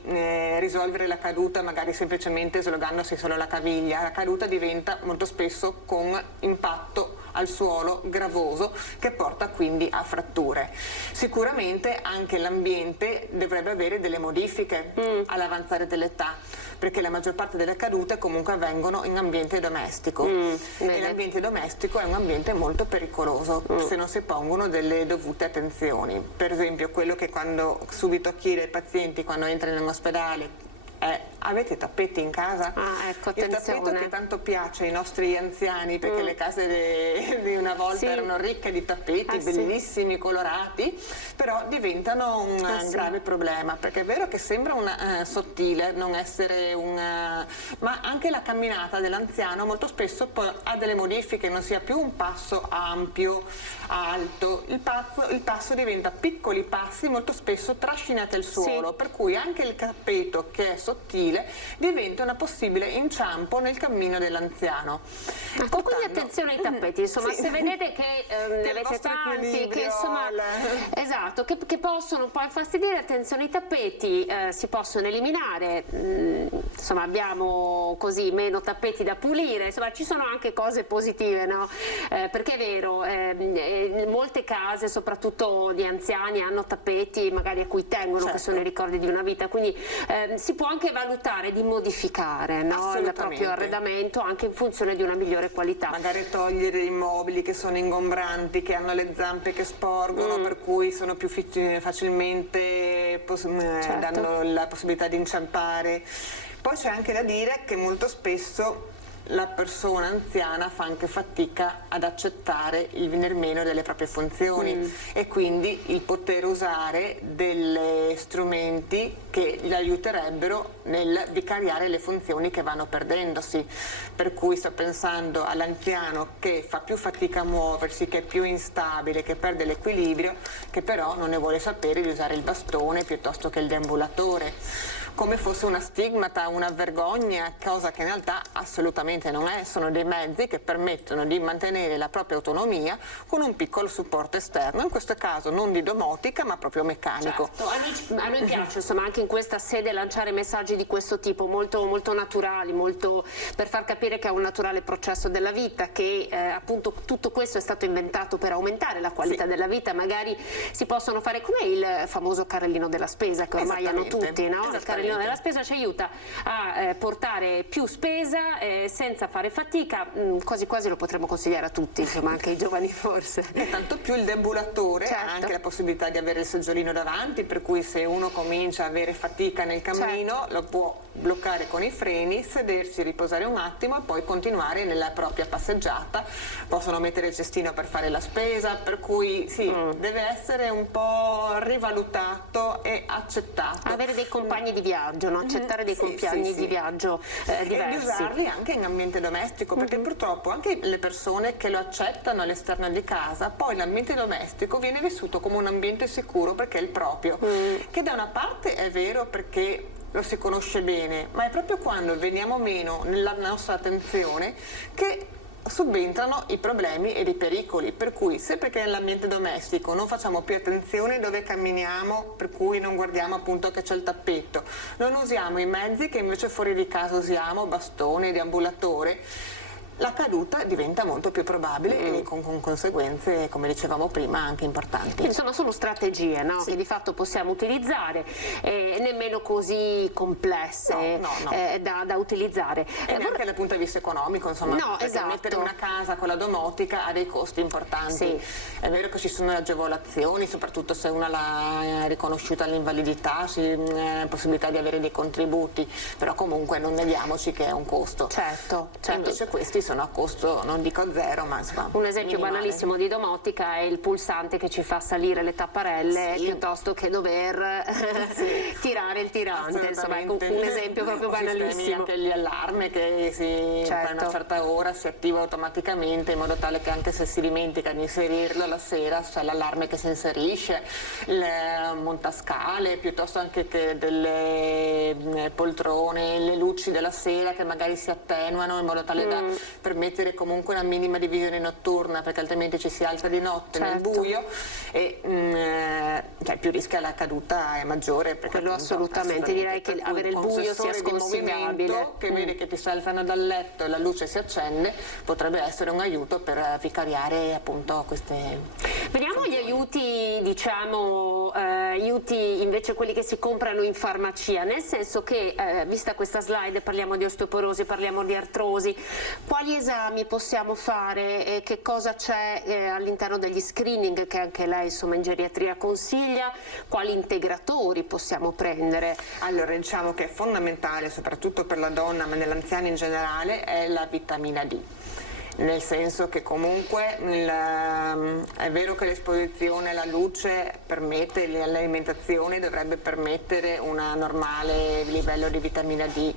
risolvere la caduta magari semplicemente slogandosi solo la caviglia. La caduta diventa molto spesso con impatto al suolo gravoso che porta quindi a fratture. Sicuramente anche l'ambiente dovrebbe avere delle modifiche all'avanzare dell'età, perché la maggior parte delle cadute comunque avvengono in ambiente domestico e l'ambiente domestico è un ambiente molto pericoloso se non si pongono delle dovute attenzioni. Per esempio quello che quando subito chiedo ai pazienti quando entrano in ospedale avete tappeti in casa? Ecco, il tappeto che tanto piace ai nostri anziani, perché le case di una volta erano ricche di tappeti bellissimi, colorati, però diventano un grave problema, perché è vero che sembra sottile non essere ma anche la camminata dell'anziano molto spesso ha delle modifiche, non sia più un passo ampio, alto, il passo diventa piccoli passi molto spesso trascinati al suolo, per cui anche il tappeto che è sottile diventa una possibile inciampo nel cammino dell'anziano. Quindi attenzione ai tappeti, insomma, se vedete che ne avete tanti, che insomma, esatto, che possono poi infastidire, attenzione ai tappeti, si possono eliminare, insomma abbiamo così meno tappeti da pulire, insomma ci sono anche cose positive, no? Perché è vero, molte case, soprattutto di anziani, hanno tappeti magari a cui tengono, che sono i ricordi di una vita, quindi si può anche valutare di modificare, no, il proprio arredamento anche in funzione di una migliore qualità. Magari togliere i mobili che sono ingombranti, che hanno le zampe che sporgono, per cui sono più facilmente danno la possibilità di inciampare. Poi c'è anche da dire che molto spesso la persona anziana fa anche fatica ad accettare il venir meno delle proprie funzioni e quindi il poter usare degli strumenti che gli aiuterebbero nel vicariare le funzioni che vanno perdendosi. Per cui sto pensando all'anziano che fa più fatica a muoversi, che è più instabile, che perde l'equilibrio, che però non ne vuole sapere di usare il bastone piuttosto che il deambulatore, come fosse una stigmata, una vergogna, cosa che in realtà assolutamente non è. Sono dei mezzi che permettono di mantenere la propria autonomia con un piccolo supporto esterno, in questo caso non di domotica ma proprio meccanico. Certo. A noi piace insomma anche in questa sede lanciare messaggi di questo tipo, molto, molto naturali, molto per far capire che è un naturale processo della vita, che appunto tutto questo è stato inventato per aumentare la qualità della vita. Magari si possono fare come il famoso carrellino della spesa che ormai hanno tutti, no? Il carrellino della spesa ci aiuta a portare più spesa senza fare fatica, quasi quasi lo potremmo consigliare a tutti, insomma anche ai giovani forse. E tanto più il deambulatore ha anche la possibilità di avere il seggiolino davanti, per cui se uno comincia a avere fatica nel cammino lo può bloccare con i freni, sedersi, riposare un attimo e poi continuare nella propria passeggiata. Possono mettere il cestino per fare la spesa, per cui sì, deve essere un po' rivalutato e accettato. Avere dei compagni di viaggio, no? Accettare dei compagni di viaggio diversi. E di usarli anche in ambiente domestico, perché purtroppo anche le persone che lo accettano all'esterno di casa, poi l'ambiente domestico viene vissuto come un ambiente sicuro perché è il proprio, che da una parte è vero perché lo si conosce bene, ma è proprio quando veniamo meno nella nostra attenzione che subentrano i problemi ed i pericoli, per cui se perché nell'ambiente domestico non facciamo più attenzione dove camminiamo, per cui non guardiamo appunto che c'è il tappetto, non usiamo i mezzi che invece fuori di casa usiamo, bastone, deambulatore, la caduta diventa molto più probabile e con conseguenze, come dicevamo prima, anche importanti. Insomma sono strategie, no? Che di fatto possiamo utilizzare, nemmeno così complesse da utilizzare. E neanche dal punto di vista economico, insomma, perché mettere una casa con la domotica ha dei costi importanti. È vero che ci sono agevolazioni, soprattutto se una l'ha riconosciuta all'invalidità, possibilità di avere dei contributi, però comunque non neghiamoci che è un costo. Certo. Invece questi sono a costo, non dico zero, ma insomma un esempio minimale. banalissimo di domotica è il pulsante che ci fa salire le tapparelle piuttosto che dover tirare il tirante, insomma ecco un esempio proprio banalissimo. Anche gli allarme che a una certa ora si attiva automaticamente in modo tale che anche se si dimentica di inserirlo la sera c'è l'allarme che si inserisce, il montascale, piuttosto anche che delle poltrone, le luci della sera che magari si attenuano in modo tale da permettere comunque una minima divisione notturna, perché altrimenti ci si alza di notte nel buio e più rischio la caduta è maggiore. Quello assolutamente, direi che avere il buio sia sconsigliabile. Che vedi che ti si alzano dal letto e la luce si accende, potrebbe essere un aiuto per vicariare appunto queste. Vediamo gli aiuti, diciamo, aiuti invece quelli che si comprano in farmacia, nel senso che vista questa slide parliamo di osteoporosi, parliamo di artrosi. Quali esami possiamo fare? Che cosa c'è all'interno degli screening che anche lei insomma in geriatria consiglia? Quali integratori possiamo prendere? Allora diciamo che è fondamentale soprattutto per la donna ma nell'anziano in generale è la vitamina D. Nel senso che comunque è vero che l'esposizione alla luce permette, l'alimentazione dovrebbe permettere un normale livello di vitamina D,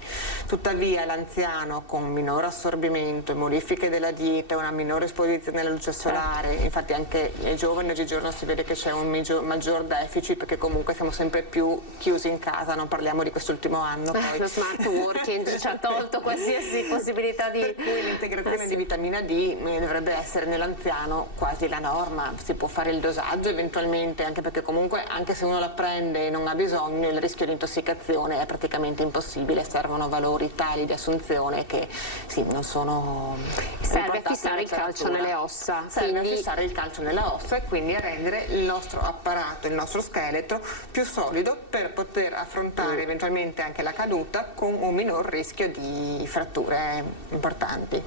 tuttavia l'anziano con minor assorbimento, modifiche della dieta, una minore esposizione alla luce solare, infatti anche ai giovani oggigiorno si vede che c'è un maggior deficit perché comunque siamo sempre più chiusi in casa, non parliamo di quest'ultimo anno. Poi. Lo smart working ci ha tolto qualsiasi possibilità di. Per cui l'integrazione di vitamina D dovrebbe essere nell'anziano quasi la norma, si può fare il dosaggio eventualmente, anche perché comunque anche se uno la prende e non ha bisogno il rischio di intossicazione è praticamente impossibile, servono valori tali di assunzione che non sono. Serve a fissare il calcio nelle ossa. Serve a fissare il calcio nella ossa e quindi a rendere il nostro apparato, il nostro scheletro più solido per poter affrontare eventualmente anche la caduta con un minor rischio di fratture importanti.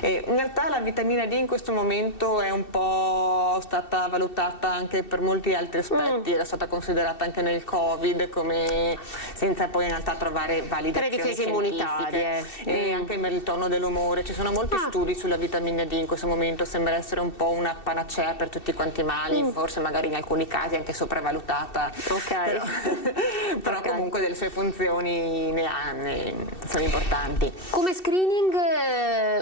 E in realtà la vitamina D in questo momento è un po' stata valutata anche per molti altri aspetti, era stata considerata anche nel Covid come senza poi in realtà trovare validazioni difese scientifiche, e anche il tono dell'umore. Ci sono molti studi sulla vitamina D in questo momento, sembra essere un po' una panacea per tutti quanti i mali, forse magari in alcuni casi anche sopravvalutata, però comunque delle sue funzioni sono importanti. Come screening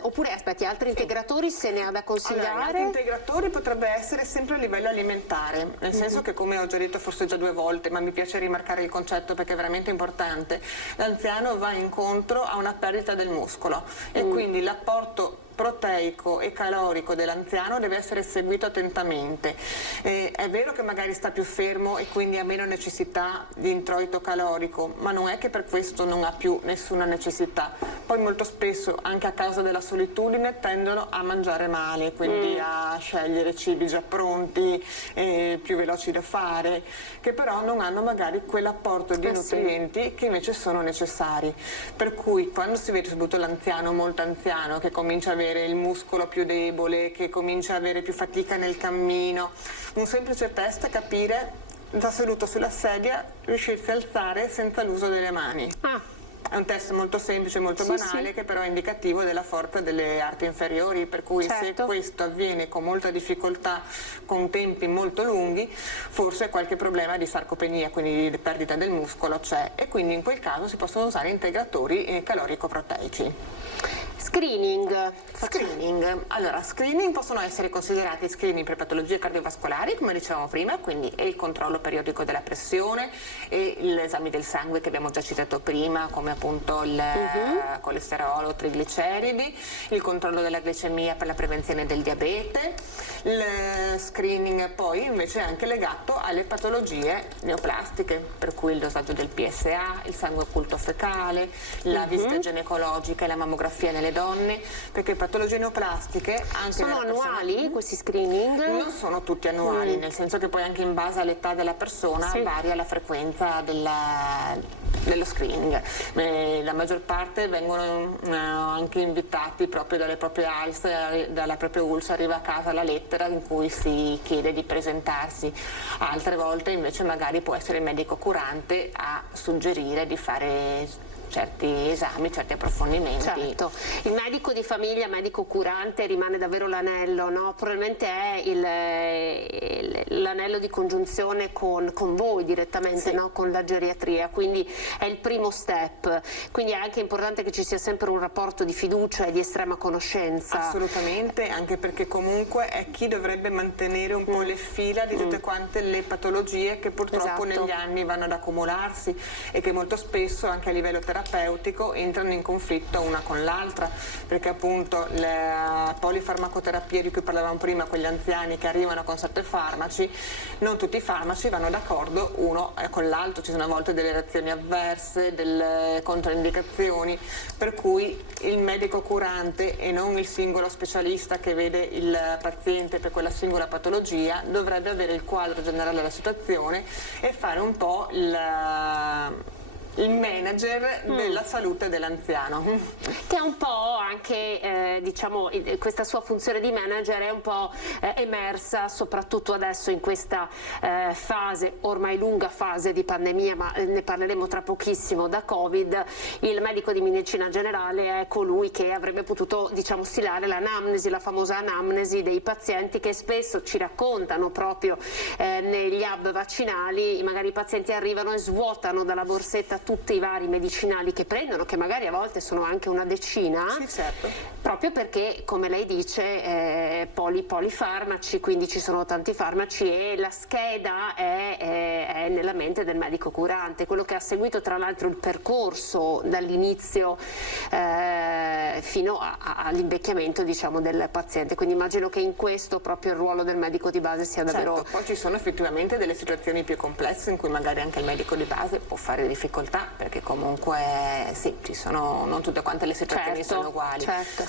oppure aspetti, altri integratori se ne ha da consigliare? Allora, altri integratori potrebbe essere sempre a livello alimentare, nel senso che, come ho già detto forse già 2 volte, ma mi piace rimarcare il concetto perché è veramente importante, l'anziano va incontro a una perdita del muscolo e quindi l'apporto proteico e calorico dell'anziano deve essere seguito attentamente. È vero che magari sta più fermo e quindi ha meno necessità di introito calorico, ma non è che per questo non ha più nessuna necessità. Poi molto spesso, anche a causa della solitudine, tendono a mangiare male, quindi a scegliere cibi già pronti, più veloci da fare, che però non hanno magari quell'apporto di nutrienti che invece sono necessari. Per cui quando si vede soprattutto l'anziano molto anziano che comincia a avere il muscolo più debole, che comincia a avere più fatica nel cammino, un semplice test è capire, da seduto sulla sedia, riuscirsi a alzare senza l'uso delle mani. È un test molto semplice, molto banale, che però è indicativo della forza delle arti inferiori, per cui se questo avviene con molta difficoltà, con tempi molto lunghi, forse qualche problema di sarcopenia, quindi di perdita del muscolo c'è, e quindi in quel caso si possono usare integratori calorico-proteici. Screening. Allora, screening possono essere considerati screening per patologie cardiovascolari, come dicevamo prima, quindi il controllo periodico della pressione e gli esami del sangue che abbiamo già citato prima, come appunto il colesterolo, trigliceridi, il controllo della glicemia per la prevenzione del diabete. Il screening poi invece è anche legato alle patologie neoplastiche, per cui il dosaggio del PSA, il sangue occulto fecale, la visita ginecologica e la mammografia nelle donne, perché patologie neoplastiche anche sono annuali questi screening? Non sono tutti annuali, nel senso che poi anche in base all'età della persona varia la frequenza dello screening. La maggior parte vengono anche invitati proprio dalle proprie ALS, dalla propria ULS arriva a casa la lettera in cui si chiede di presentarsi. Altre volte invece magari può essere il medico curante a suggerire di fare certi esami, certi approfondimenti. Certo, il medico di famiglia, medico curante rimane davvero l'anello, no? Probabilmente è l'anello di congiunzione con voi direttamente, no? Con la geriatria, quindi è il primo step, quindi è anche importante che ci sia sempre un rapporto di fiducia e di estrema conoscenza. Assolutamente, anche perché comunque è chi dovrebbe mantenere un po' le fila di tutte quante le patologie che purtroppo negli anni vanno ad accumularsi e che molto spesso anche a livello terapeutico entrano in conflitto una con l'altra, perché appunto la polifarmacoterapia di cui parlavamo prima, quegli anziani che arrivano con 7 farmaci, non tutti i farmaci vanno d'accordo uno con l'altro, ci sono a volte delle reazioni avverse, delle controindicazioni, per cui il medico curante e non il singolo specialista che vede il paziente per quella singola patologia dovrebbe avere il quadro generale della situazione e fare un po' il manager della salute dell'anziano. Che è un po' anche, diciamo, questa sua funzione di manager è un po' emersa soprattutto adesso in questa fase, ormai lunga fase di pandemia, ma ne parleremo tra pochissimo, da Covid. Il medico di medicina generale è colui che avrebbe potuto, diciamo, stilare l'anamnesi, la famosa anamnesi dei pazienti che spesso ci raccontano proprio negli hub vaccinali, magari i pazienti arrivano e svuotano dalla borsetta tutti i vari medicinali che prendono, che magari a volte sono anche una decina, proprio perché, come lei dice, polifarmaci, quindi ci sono tanti farmaci e la scheda è nella mente del medico curante, quello che ha seguito tra l'altro il percorso dall'inizio fino all'invecchiamento, diciamo, del paziente, quindi immagino che in questo proprio il ruolo del medico di base sia davvero... Poi ci sono effettivamente delle situazioni più complesse in cui magari anche il medico di base può fare difficoltà, perché comunque sì, ci sono, non tutte quante le situazioni sono uguali,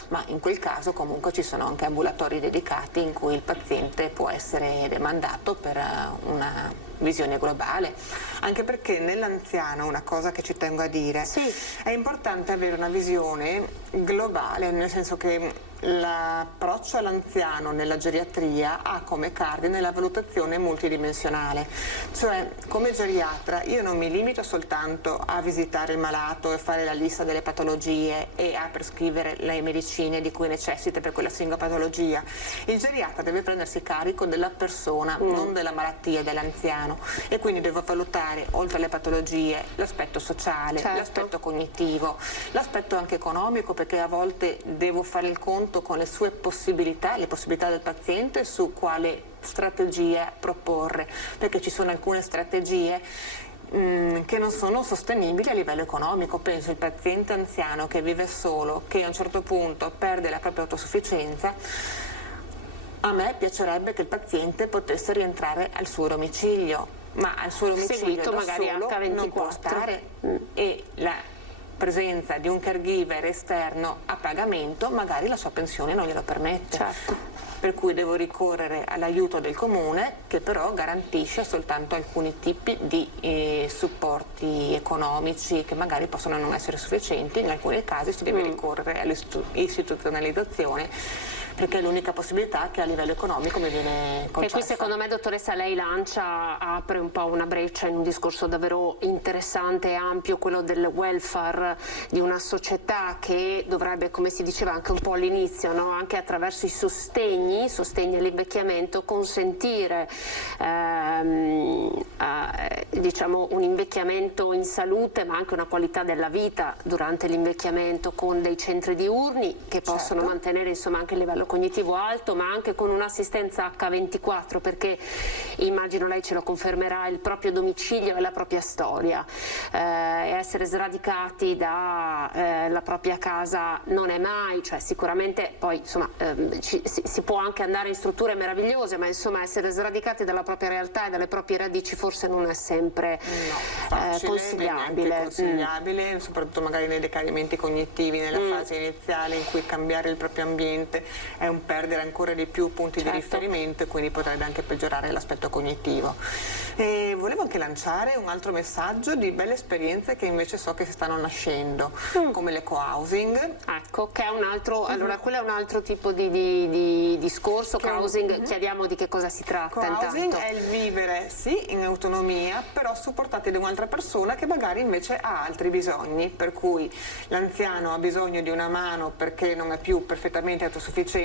ma in quel caso comunque ci sono anche ambulatori dedicati in cui il paziente può essere demandato per una visione globale, anche perché nell'anziano, una cosa che ci tengo a dire, è importante avere una visione globale, nel senso che l'approccio all'anziano nella geriatria ha come cardine la valutazione multidimensionale, cioè come geriatra io non mi limito soltanto a visitare il malato e fare la lista delle patologie e a prescrivere le medicine di cui necessita per quella singola patologia. Il geriatra deve prendersi carico della persona, non della malattia dell'anziano, e quindi deve valutare oltre alle patologie l'aspetto sociale, l'aspetto cognitivo, l'aspetto anche economico, perché a volte devo fare il conto con le sue possibilità, le possibilità del paziente su quale strategia proporre, perché ci sono alcune strategie che non sono sostenibili a livello economico. Penso il paziente anziano che vive solo, che a un certo punto perde la propria autosufficienza. A me piacerebbe che il paziente potesse rientrare al suo domicilio, ma al suo domicilio seguito da magari solo H24. non può stare, e la presenza di un caregiver esterno a pagamento magari la sua pensione non glielo permette. Per cui devo ricorrere all'aiuto del comune, che però garantisce soltanto alcuni tipi di supporti economici che magari possono non essere sufficienti. In alcuni casi si deve ricorrere all'istituzionalizzazione, perché è l'unica possibilità che a livello economico mi viene concessa. E qui secondo me, dottoressa, lei apre un po' una breccia in un discorso davvero interessante e ampio, quello del welfare di una società che dovrebbe, come si diceva anche un po' all'inizio, no? Anche attraverso i sostegni all'invecchiamento, consentire diciamo un invecchiamento in salute, ma anche una qualità della vita durante l'invecchiamento, con dei centri diurni che possono mantenere insomma anche il livello cognitivo alto, ma anche con un'assistenza H24, perché immagino lei ce lo confermerà, il proprio domicilio e la propria storia, essere sradicati dalla propria casa non è mai, cioè sicuramente poi insomma si può anche andare in strutture meravigliose, ma insomma essere sradicati dalla propria realtà e dalle proprie radici forse non è sempre consigliabile. Soprattutto magari nei decadimenti cognitivi, nella fase iniziale in cui cambiare il proprio ambiente è un perdere ancora di più punti di riferimento, e quindi potrebbe anche peggiorare l'aspetto cognitivo. E volevo anche lanciare un altro messaggio di belle esperienze che invece so che si stanno nascendo, come l'eco-housing. Ecco, che è un altro, allora quello è un altro tipo di discorso. Co-housing, chiediamo di che cosa si tratta. Co-housing è il vivere sì in autonomia, però supportati da un'altra persona che magari invece ha altri bisogni, per cui l'anziano ha bisogno di una mano perché non è più perfettamente autosufficiente,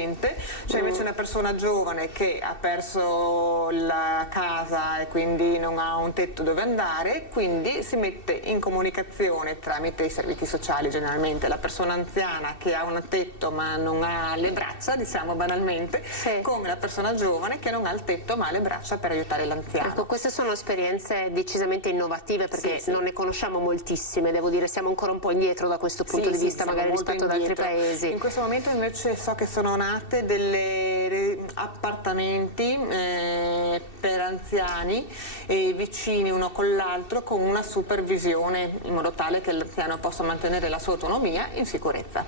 c'è invece una persona giovane che ha perso la casa e quindi non ha un tetto dove andare, quindi si mette in comunicazione tramite i servizi sociali, generalmente la persona anziana che ha un tetto ma non ha le braccia, diciamo banalmente, con la persona giovane che non ha il tetto ma ha le braccia per aiutare l'anziano. Ecco, queste sono esperienze decisamente innovative, perché non ne conosciamo moltissime, devo dire, siamo ancora un po' indietro da questo punto di vista, magari rispetto ad altri paesi. In questo momento invece so che sono nate delle appartamenti per anziani vicini uno con l'altro, con una supervisione, in modo tale che l'anziano possa mantenere la sua autonomia in sicurezza.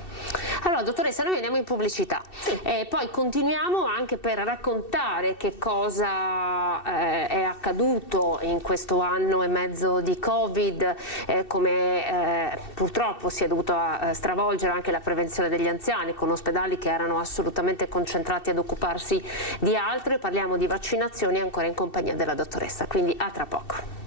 Allora, dottoressa, noi andiamo in pubblicità e poi continuiamo anche per raccontare che cosa è accaduto in questo anno e mezzo di Covid, come purtroppo si è dovuto stravolgere anche la prevenzione degli anziani, con ospedali che erano assolutamente concentrati ad occuparsi di altro, e parliamo di vaccinazioni ancora in compagnia della dottoressa, quindi a tra poco.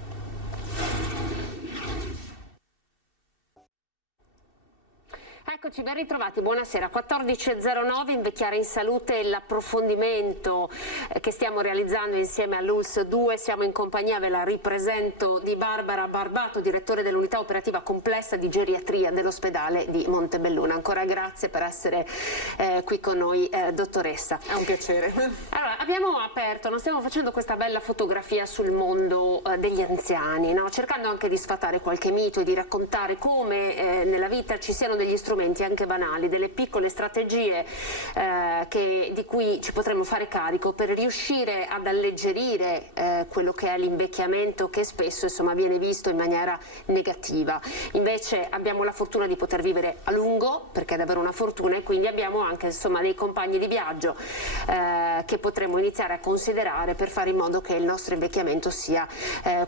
Eccoci, ben ritrovati, buonasera. 14.09, Invecchiare in Salute, l'approfondimento che stiamo realizzando insieme all'ULSS 2. Siamo in compagnia, ve la ripresento, di Barbara Barbato, direttore dell'unità operativa complessa di geriatria dell'ospedale di Montebelluna. Ancora grazie per essere qui con noi, dottoressa. È un piacere. Allora, abbiamo aperto, non stiamo facendo questa bella fotografia sul mondo degli anziani, no? Cercando anche di sfatare qualche mito e di raccontare come nella vita ci siano degli strumenti anche banali, delle piccole strategie di cui ci potremmo fare carico per riuscire ad alleggerire quello che è l'invecchiamento, che spesso insomma viene visto in maniera negativa. Invece abbiamo la fortuna di poter vivere a lungo, perché è davvero una fortuna, e quindi abbiamo anche insomma dei compagni di viaggio che potremmo iniziare a considerare per fare in modo che il nostro invecchiamento sia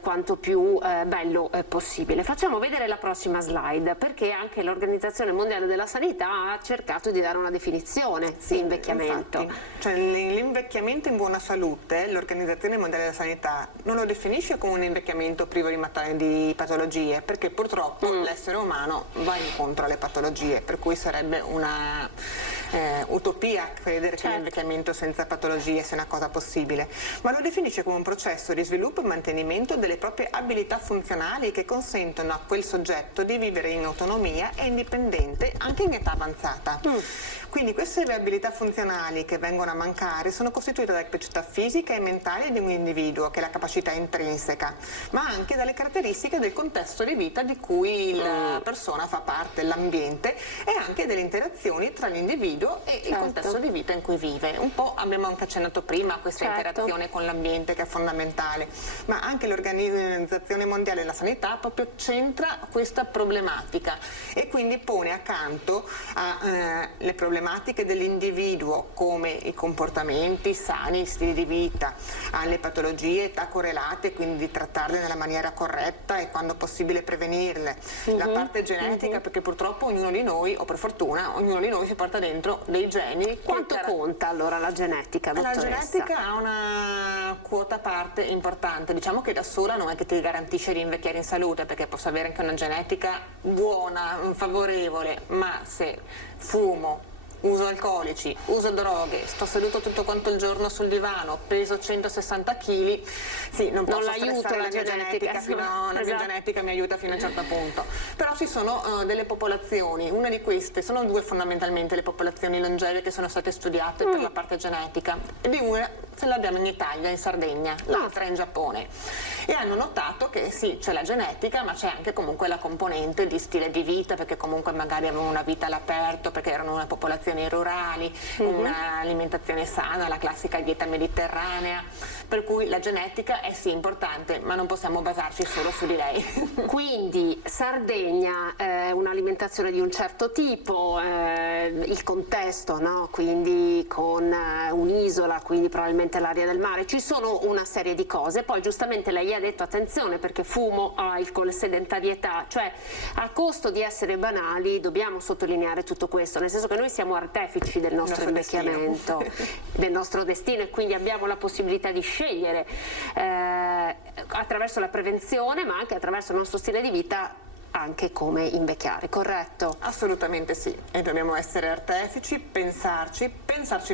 quanto più bello possibile. Facciamo vedere la prossima slide, perché anche l'Organizzazione Mondiale della Sanità ha cercato di dare una definizione di invecchiamento. Infatti, cioè, l'invecchiamento in buona salute, l'Organizzazione Mondiale della Sanità non lo definisce come un invecchiamento privo di patologie, perché purtroppo l'essere umano va incontro alle patologie, per cui sarebbe una utopia credere che l'invecchiamento senza patologie sia una cosa possibile, ma lo definisce come un processo di sviluppo e mantenimento delle proprie abilità funzionali che consentono a quel soggetto di vivere in autonomia e indipendente anche in età avanzata. Quindi queste abilità funzionali che vengono a mancare sono costituite dalle capacità fisiche e mentali di un individuo, che è la capacità intrinseca, ma anche dalle caratteristiche del contesto di vita di cui la persona fa parte, l'ambiente, e anche delle interazioni tra l'individuo e il contesto di vita in cui vive. Un po' abbiamo anche accennato prima a questa interazione con l'ambiente, che è fondamentale, ma anche l'Organizzazione Mondiale della Sanità proprio centra questa problematica e quindi pone accanto alle problematiche dell'individuo, come i comportamenti sani, stili di vita, alle patologie, età correlate, quindi di trattarle nella maniera corretta e quando possibile prevenirle. La parte genetica, perché purtroppo ognuno di noi, o per fortuna, ognuno di noi si porta dentro dei geni. Quanto conta allora la genetica, dottoressa? La genetica ha una quota parte importante, diciamo che da sola non è che ti garantisce di invecchiare in salute, perché posso avere anche una genetica buona, favorevole, ma se fumo, uso alcolici, uso droghe, sto seduto tutto quanto il giorno sul divano, peso 160 kg, sì, non posso stressare la mia genetica, la mia genetica mi aiuta fino a un certo punto. Però ci sono delle popolazioni, una di queste, sono due fondamentalmente le popolazioni longeve che sono state studiate per la parte genetica, e di una ce l'abbiamo in Italia, in Sardegna, l'altra in Giappone, e hanno notato che sì, c'è la genetica, ma c'è anche comunque la componente di stile di vita, perché comunque magari avevano una vita all'aperto, perché erano una popolazione rurali, un'alimentazione sana, la classica dieta mediterranea, per cui la genetica è sì importante, ma non possiamo basarci solo su di lei. Quindi Sardegna, un'alimentazione di un certo tipo, il contesto, no? Quindi con un'isola, quindi probabilmente l'aria del mare, ci sono una serie di cose. Poi giustamente lei ha detto attenzione, perché fumo, alcol, sedentarietà, cioè a costo di essere banali dobbiamo sottolineare tutto questo, nel senso che noi siamo artefici del nostro invecchiamento, del nostro destino, e quindi abbiamo la possibilità di scegliere attraverso la prevenzione, ma anche attraverso il nostro stile di vita, anche come invecchiare, corretto? Assolutamente sì, e dobbiamo essere artefici, pensarci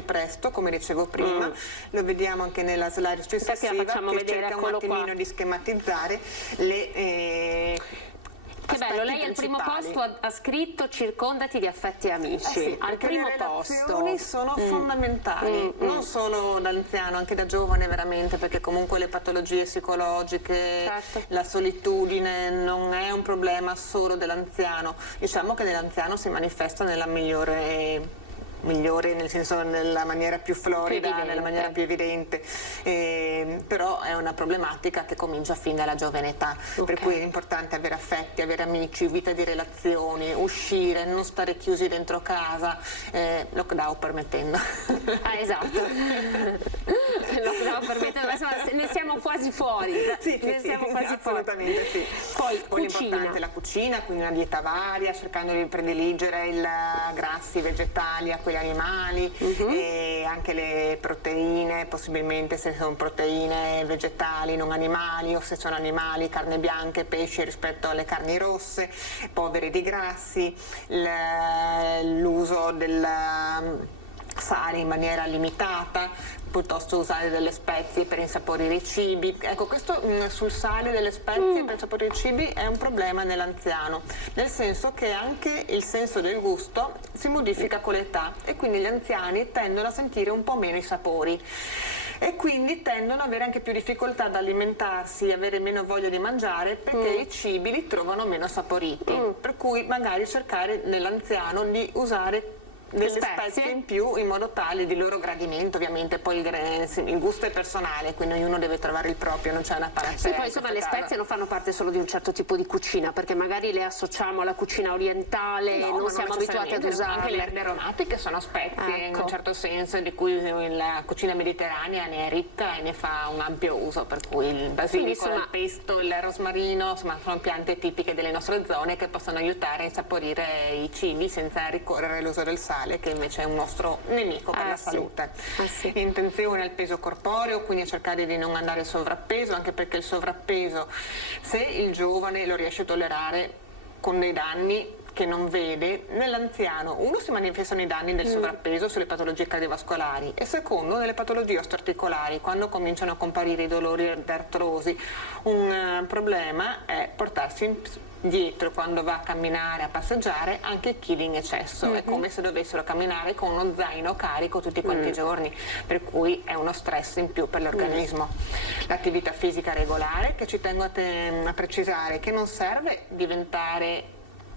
presto, come dicevo prima, lo vediamo anche nella slide successiva, che cerca un attimino di schematizzare le Che bello, lei al primo posto ha scritto circondati di affetti e amici, sì, al primo le posto. Le relazioni sono fondamentali, non solo dall'anziano, anche da giovane veramente, perché comunque le patologie psicologiche, la solitudine non è un problema solo dell'anziano, diciamo che nell'anziano si manifesta nella migliore nel senso nella maniera più florida, nella maniera più evidente, però è una problematica che comincia fin dalla giovane età, per cui è importante avere affetti, avere amici, vita di relazioni, uscire, non stare chiusi dentro casa, lockdown permettendo. Esatto, lockdown permettendo, insomma, ne siamo quasi fuori, assolutamente sì. Poi l'importante è la cucina, quindi una dieta varia, cercando di prediligere i grassi vegetali a quelli animali, e anche le proteine, possibilmente se sono proteine vegetali, non animali, o se sono animali, carne bianca e pesce rispetto alle carni rosse, poveri di grassi, l'uso del sale in maniera limitata, piuttosto usare delle spezie per insaporire i cibi. Ecco, questo sul sale delle spezie per insaporire i cibi è un problema nell'anziano, nel senso che anche il senso del gusto si modifica con l'età, e quindi gli anziani tendono a sentire un po' meno i sapori, e quindi tendono ad avere anche più difficoltà ad alimentarsi, avere meno voglia di mangiare, perché i cibi li trovano meno saporiti, per cui magari cercare nell'anziano di usare delle spezie in più in modo tale di loro gradimento, ovviamente poi il gusto è personale, quindi ognuno deve trovare il proprio, non c'è una panacea. E poi insomma le spezie non fanno parte solo di un certo tipo di cucina, perché magari le associamo alla cucina orientale, non siamo abituati ad usarle. Anche le erbe aromatiche sono spezie in un certo senso, di cui la cucina mediterranea ne è ricca e ne fa un ampio uso, per cui il basilico, il pesto, il rosmarino, insomma sono piante tipiche delle nostre zone che possono aiutare a insaporire i cibi senza ricorrere all'uso del sale, che invece è un nostro nemico per la salute. Intenzione al peso corporeo, quindi a cercare di non andare sovrappeso, anche perché il sovrappeso, se il giovane lo riesce a tollerare con dei danni che non vede, nell'anziano uno si manifestano i danni del sovrappeso sulle patologie cardiovascolari e secondo nelle patologie osteoarticolari, quando cominciano a comparire i dolori d'artrosi. Un problema è portarsi dietro quando va a camminare, a passeggiare, anche chili in eccesso. È come se dovessero camminare con uno zaino carico tutti quanti i giorni, per cui è uno stress in più per l'organismo. L'attività fisica regolare, che ci tengo a precisare che non serve diventare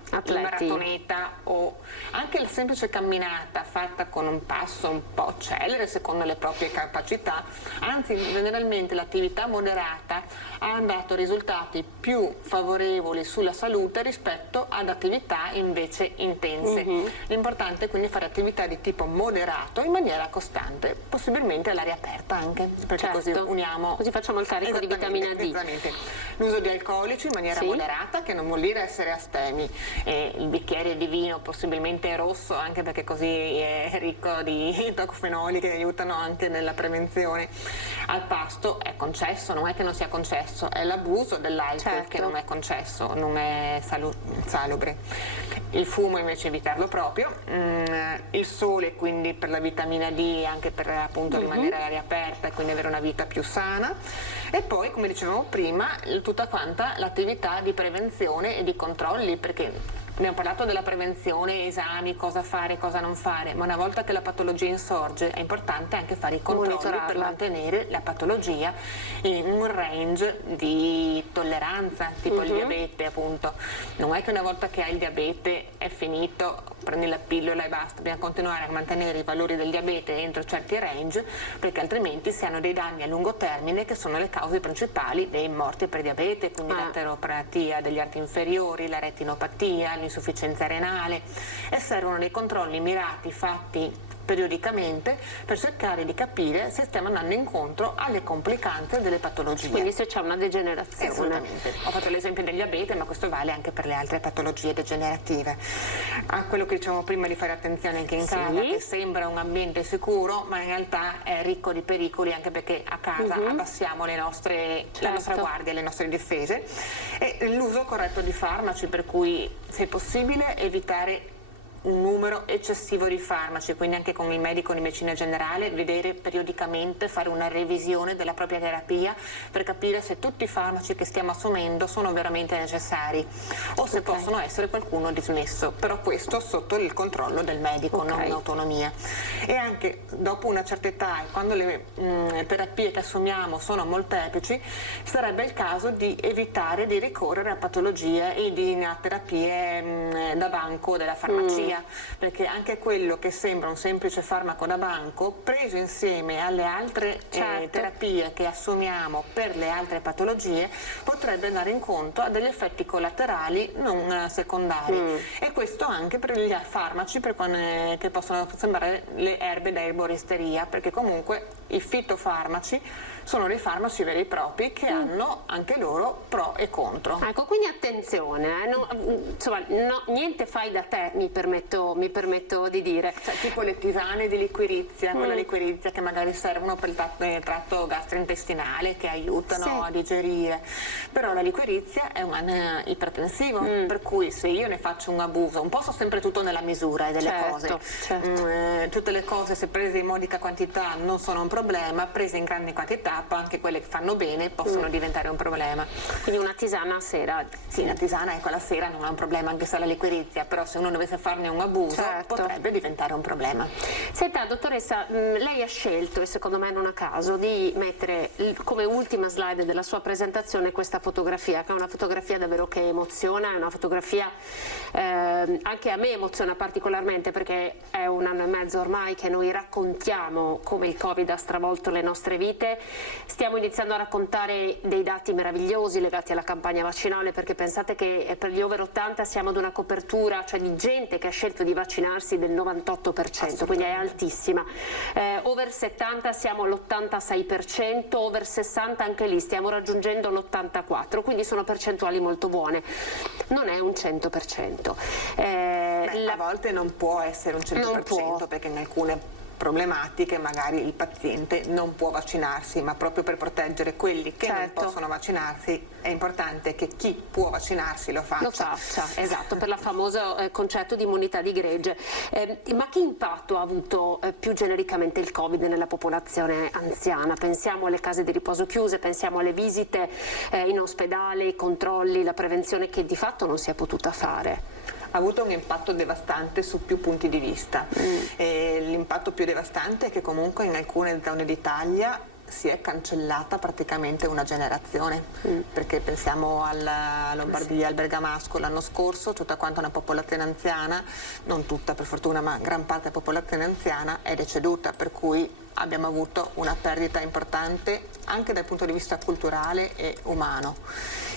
il maratoneta o anche la semplice camminata fatta con un passo un po' celere secondo le proprie capacità, anzi generalmente l'attività moderata ha dato risultati più favorevoli sulla salute rispetto ad attività invece intense. L'importante è quindi fare attività di tipo moderato in maniera costante, possibilmente all'aria aperta anche, perché così uniamo, così facciamo il carico di vitamina D. L'uso di alcolici in maniera moderata, che non vuol dire essere astemi. Il bicchiere di vino possibilmente rosso, anche perché così è ricco di tocofenoli che aiutano anche nella prevenzione. Al pasto è concesso, non è che non sia concesso, è l'abuso dell'alcol che non è concesso, non è salubre. Il fumo invece evitarlo proprio, il sole quindi per la vitamina D, anche per appunto rimanere all'aria aperta e quindi avere una vita più sana, e poi come dicevamo prima tutta quanta l'attività di prevenzione e di controlli, perché abbiamo parlato della prevenzione, esami, cosa fare, cosa non fare, ma una volta che la patologia insorge è importante anche fare i controlli per mantenere la patologia in un range di tolleranza, tipo il diabete appunto. Non è che una volta che hai il diabete è finito, prendi la pillola e basta, dobbiamo continuare a mantenere i valori del diabete entro certi range, perché altrimenti si hanno dei danni a lungo termine che sono le cause principali dei morti per diabete, quindi l'ateropatia degli arti inferiori, la retinopatia, l'insufficienza renale, e servono dei controlli mirati fatti periodicamente per cercare di capire se stiamo andando incontro alle complicanze delle patologie. Quindi se c'è una degenerazione. Assolutamente. Ho fatto l'esempio del diabete, ma questo vale anche per le altre patologie degenerative. A quello che dicevamo prima di fare attenzione anche in casa, che sembra un ambiente sicuro, ma in realtà è ricco di pericoli, anche perché a casa abbassiamo la nostra guardia, le nostre difese, e l'uso corretto di farmaci, per cui se possibile evitare un numero eccessivo di farmaci, quindi anche con il medico di medicina generale vedere periodicamente, fare una revisione della propria terapia per capire se tutti i farmaci che stiamo assumendo sono veramente necessari o se possono essere qualcuno dismesso, però questo sotto il controllo del medico, non in autonomia. E anche dopo una certa età, quando le terapie che assumiamo sono molteplici, sarebbe il caso di evitare di ricorrere a patologie e a terapie da banco della farmacia, perché anche quello che sembra un semplice farmaco da banco, preso insieme alle altre terapie che assumiamo per le altre patologie, potrebbe andare incontro a degli effetti collaterali non secondari, e questo anche per gli farmaci che possono sembrare le erbe da erboristeria, perché comunque i fitofarmaci sono dei farmaci veri e propri che hanno anche loro pro e contro. Ecco, quindi attenzione, niente fai da te, mi permetto di dire. Tipo le tisane di liquirizia, quella liquirizia che magari servono per il tratto gastrointestinale, che aiutano a digerire, però la liquirizia è un ipertensivo, per cui se io ne faccio un abuso, un po' so sempre tutto nella misura delle cose, tutte le cose se prese in modica quantità non sono un problema, problema, prese in grande quantità, poi anche quelle che fanno bene possono diventare un problema. Quindi una tisana a sera? Sì, una tisana ecco la sera non è un problema anche se ha la liquirizia, però se uno dovesse farne un abuso potrebbe diventare un problema. Senta, dottoressa, lei ha scelto, e secondo me non a caso, di mettere come ultima slide della sua presentazione questa fotografia, che è una fotografia davvero che emoziona, è una fotografia anche a me emoziona particolarmente, perché è 1 anno e mezzo ormai che noi raccontiamo come il Covid ha stravolto le nostre vite. Stiamo iniziando a raccontare dei dati meravigliosi legati alla campagna vaccinale, perché pensate che per gli over 80 siamo ad una copertura, cioè di gente che ha scelto di vaccinarsi, del 98%, quindi è altissima. Over 70 siamo all'86%, over 60 anche lì stiamo raggiungendo l'84%, quindi sono percentuali molto buone. Non è un 100%. A volte non può essere un 100% perché in alcune problematiche magari il paziente non può vaccinarsi, ma proprio per proteggere quelli che non possono vaccinarsi è importante che chi può vaccinarsi lo faccia. Lo faccia, esatto, per il famoso concetto di immunità di gregge. Ma che impatto ha avuto più genericamente il Covid nella popolazione anziana? Pensiamo alle case di riposo chiuse, pensiamo alle visite in ospedale, i controlli, la prevenzione che di fatto non si è potuta fare. Ha avuto un impatto devastante su più punti di vista. L'impatto più devastante è che comunque in alcune zone d'Italia si è cancellata praticamente una generazione, perché pensiamo alla Lombardia, al Bergamasco l'anno scorso, tutta quanta una popolazione anziana, non tutta per fortuna, ma gran parte della popolazione anziana è deceduta, per cui abbiamo avuto una perdita importante anche dal punto di vista culturale e umano.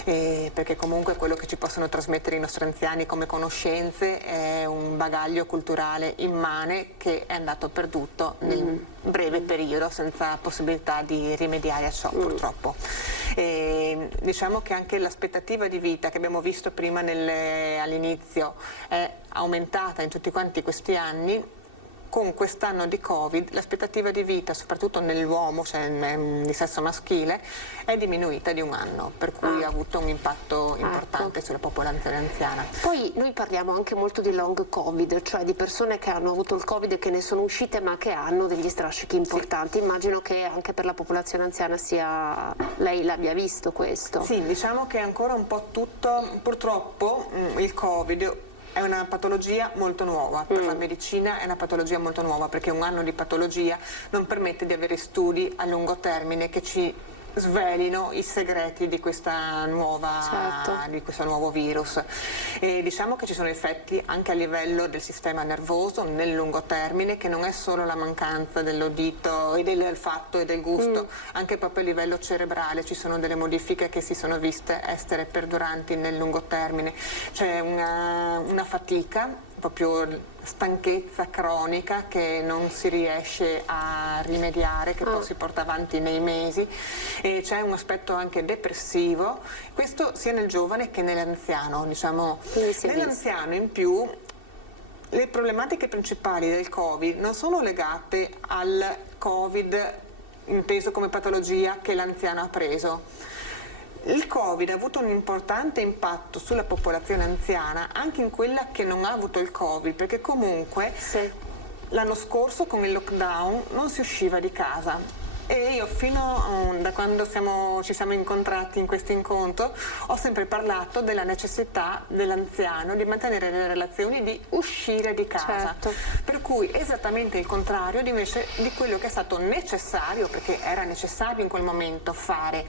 Perché comunque quello che ci possono trasmettere i nostri anziani come conoscenze è un bagaglio culturale immane che è andato perduto nel breve periodo senza possibilità di rimediare a ciò, purtroppo. Diciamo che anche l'aspettativa di vita che abbiamo visto prima all'inizio è aumentata in tutti quanti questi anni. Con quest'anno di Covid l'aspettativa di vita, soprattutto nell'uomo, cioè di sesso maschile, è diminuita di 1 anno, per cui ha avuto un impatto importante sulla popolazione anziana. Poi noi parliamo anche molto di long Covid, cioè di persone che hanno avuto il Covid e che ne sono uscite ma che hanno degli strascichi importanti. Immagino che anche per la popolazione anziana lei l'abbia visto questo. Sì, diciamo che è ancora un po' tutto, purtroppo il Covid è una patologia molto nuova, per la medicina è una patologia molto nuova, perché 1 anno di patologia non permette di avere studi a lungo termine che ci svelino i segreti di questa di questo nuovo virus. E diciamo che ci sono effetti anche a livello del sistema nervoso nel lungo termine, che non è solo la mancanza dell'udito e dell'olfatto e del gusto, anche proprio a livello cerebrale ci sono delle modifiche che si sono viste essere perduranti nel lungo termine. C'è una fatica, proprio stanchezza cronica che non si riesce a rimediare, che poi si porta avanti nei mesi, e c'è un aspetto anche depressivo, questo sia nel giovane che nell'anziano. Diciamo, nell'anziano in più le problematiche principali del Covid non sono legate al Covid inteso come patologia che l'anziano ha preso. Il Covid ha avuto un importante impatto sulla popolazione anziana, anche in quella che non ha avuto il Covid, perché comunque l'anno scorso con il lockdown non si usciva di casa. E io fino da quando ci siamo incontrati in questo incontro ho sempre parlato della necessità dell'anziano di mantenere le relazioni, di uscire di casa. Per cui esattamente il contrario invece di quello che è stato necessario, perché era necessario in quel momento fare.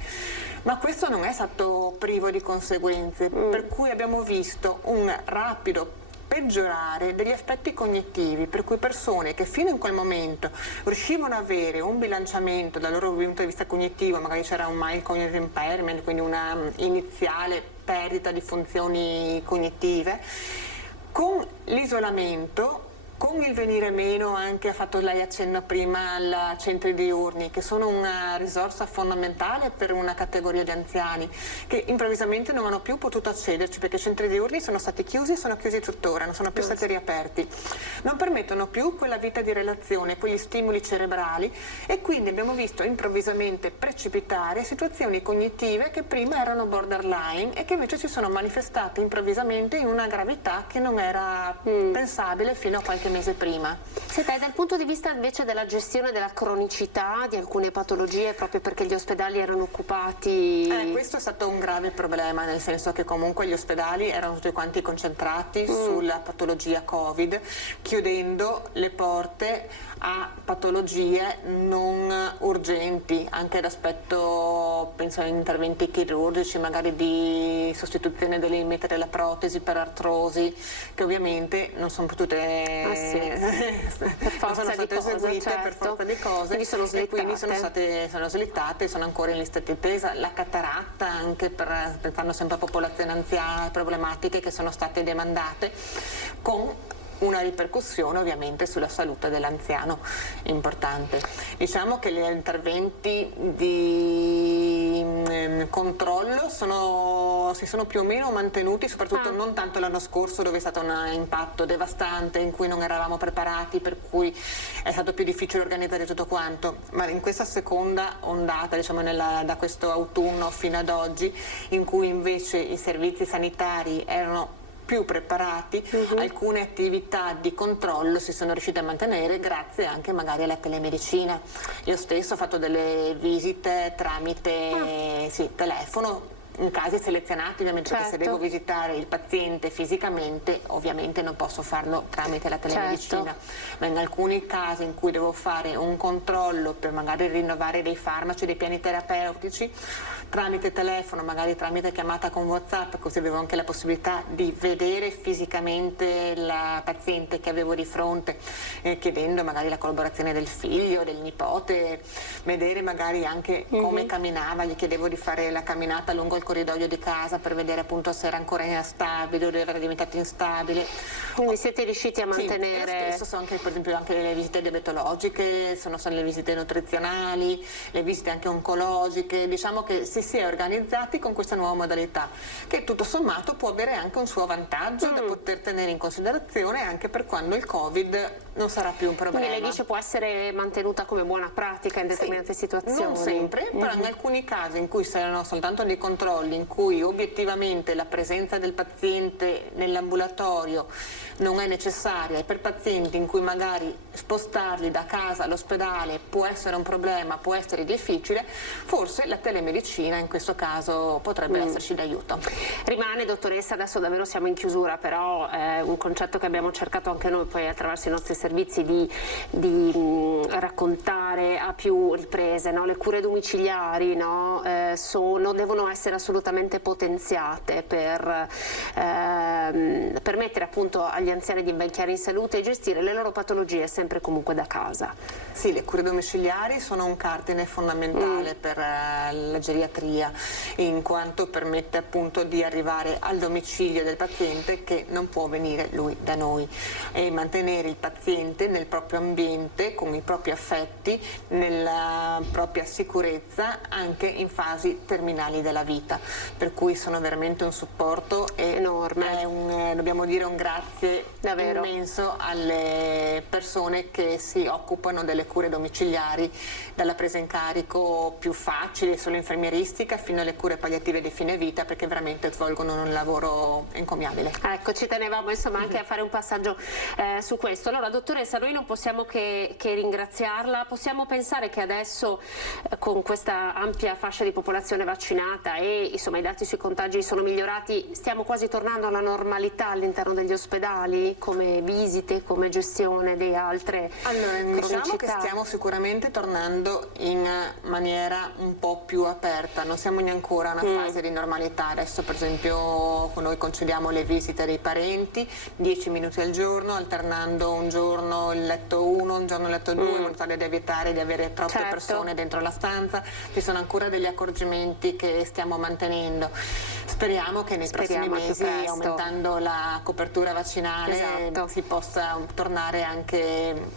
Ma questo non è stato privo di conseguenze, per cui abbiamo visto un rapido peggiorare degli aspetti cognitivi, per cui persone che fino in quel momento riuscivano ad avere un bilanciamento dal loro punto di vista cognitivo, magari c'era un mild cognitive impairment, quindi una iniziale perdita di funzioni cognitive, con l'isolamento, con il venire meno, anche ha fatto lei accenno prima ai centri diurni, che sono una risorsa fondamentale per una categoria di anziani che improvvisamente non hanno più potuto accederci, perché i centri diurni sono stati chiusi e sono chiusi tuttora, non sono più stati riaperti, non permettono più quella vita di relazione, quegli stimoli cerebrali, e quindi abbiamo visto improvvisamente precipitare situazioni cognitive che prima erano borderline e che invece si sono manifestate improvvisamente in una gravità che non era pensabile fino a qualche mese prima. Senta, dal punto di vista invece della gestione della cronicità di alcune patologie, proprio perché gli ospedali erano occupati... questo è stato un grave problema, nel senso che comunque gli ospedali erano tutti quanti concentrati sulla patologia Covid, chiudendo le porte a patologie non urgenti, anche l'aspetto, penso a interventi chirurgici, magari di sostituzione dei limiti della protesi per artrosi, che ovviamente non sono potute per forza sono state eseguite per forza di cose, quindi sono slittate. E quindi sono slittate, sono ancora in lista di attesa. La cataratta, anche pensando sempre a popolazione anziana, problematiche che sono state demandate, con una ripercussione ovviamente sulla salute dell'anziano importante. Diciamo che gli interventi di controllo si sono più o meno mantenuti, soprattutto non tanto l'anno scorso, dove è stato un impatto devastante in cui non eravamo preparati, per cui è stato più difficile organizzare tutto quanto, ma in questa seconda ondata, diciamo da questo autunno fino ad oggi, in cui invece i servizi sanitari erano più preparati, alcune attività di controllo si sono riuscite a mantenere grazie anche magari alla telemedicina. Io stesso ho fatto delle visite tramite telefono, in casi selezionati ovviamente, perché se devo visitare il paziente fisicamente ovviamente non posso farlo tramite la telemedicina, ma in alcuni casi in cui devo fare un controllo per magari rinnovare dei farmaci, dei piani terapeutici, tramite telefono, magari tramite chiamata con WhatsApp, così avevo anche la possibilità di vedere fisicamente il paziente che avevo di fronte, chiedendo magari la collaborazione del figlio, del nipote, vedere magari anche come camminava, gli chiedevo di fare la camminata lungo il corridoio di casa per vedere appunto se era ancora instabile o era diventato instabile. Quindi siete riusciti a mantenere... Sì, spesso sono anche, per esempio, anche le visite diabetologiche, sono le visite nutrizionali, le visite anche oncologiche, diciamo che si è organizzati con questa nuova modalità, che tutto sommato può avere anche un suo vantaggio da poter tenere in considerazione anche per quando il Covid non sarà più un problema. Quindi lei dice può essere mantenuta come buona pratica in determinate situazioni? Non sempre, però in alcuni casi in cui saranno soltanto dei controlli, in cui obiettivamente la presenza del paziente nell'ambulatorio non è necessaria, e per pazienti in cui magari spostarli da casa all'ospedale può essere un problema, può essere difficile, forse la telemedicina in questo caso potrebbe esserci d'aiuto. Rimane, dottoressa, adesso davvero siamo in chiusura, però è un concetto che abbiamo cercato anche noi poi attraverso i nostri servizi di raccontare a più riprese, no? Le cure domiciliari, no? Devono essere assolutamente potenziate per permettere appunto agli anziani di invecchiare in salute e gestire le loro patologie sempre e comunque da casa. Sì, le cure domiciliari sono un cardine fondamentale per la geriatria, in quanto permette appunto di arrivare al domicilio del paziente che non può venire lui da noi, e mantenere il paziente nel proprio ambiente, con i propri affetti, nella propria sicurezza anche in fasi terminali della vita, per cui sono veramente un supporto enorme. Dobbiamo dire un grazie davvero immenso alle persone che si occupano delle cure domiciliari, dalla presa in carico più facile, solo infermieristica, fino alle cure palliative di fine vita, perché veramente svolgono un lavoro encomiabile. Ecco, ci tenevamo insomma anche a fare un passaggio su questo. Allora, dottoressa, noi non possiamo che ringraziarla. Possiamo pensare che adesso con questa ampia fascia di popolazione vaccinata e insomma i dati sui contagi sono migliorati, stiamo quasi tornando alla normalità all'interno degli ospedali, come visite, come gestione di altre diciamo che stiamo sicuramente tornando in maniera un po' più aperta, non siamo ancora in una fase di normalità. Adesso per esempio noi concediamo le visite dei parenti 10 minuti al giorno, alternando un giorno il letto 1, un giorno il letto 2, in modo tale da evitare di avere troppe persone dentro la stanza. Ci sono ancora degli accorgimenti che stiamo mantenendo. Speriamo che nei prossimi mesi, aumentando la copertura vaccinale, si possa tornare anche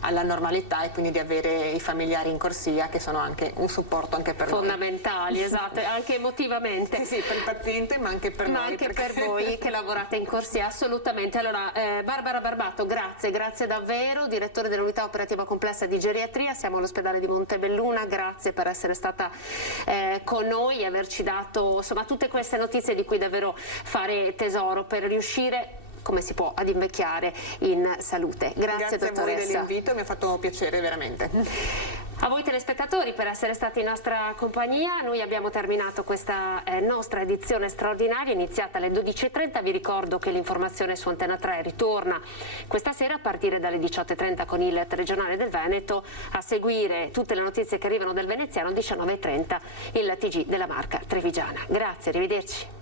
alla normalità, e quindi di avere i familiari in corsia, che sono anche un supporto anche per fondamentali, esatto, anche emotivamente. Sì, per il paziente, ma anche per noi. Anche per voi che lavorate in corsia, assolutamente. Allora, Barbara Barbato, grazie davvero, direttore dell'unità operativa complessa di geriatria, siamo all'ospedale di Montebelluna, grazie per essere stata con noi e averci dato insomma tutte queste notizie di cui davvero fare tesoro per riuscire come si può ad invecchiare in salute. Grazie a voi dottoressa. dell'invito, mi ha fatto piacere veramente. A voi telespettatori per essere stati in nostra compagnia. Noi abbiamo terminato questa nostra edizione straordinaria iniziata alle 12:30. Vi ricordo che l'informazione su Antena 3 ritorna questa sera a partire dalle 18:30 con il telegiornale del Veneto. A seguire tutte le notizie che arrivano dal veneziano 19:30 il TG della Marca Trevigiana. Grazie, arrivederci.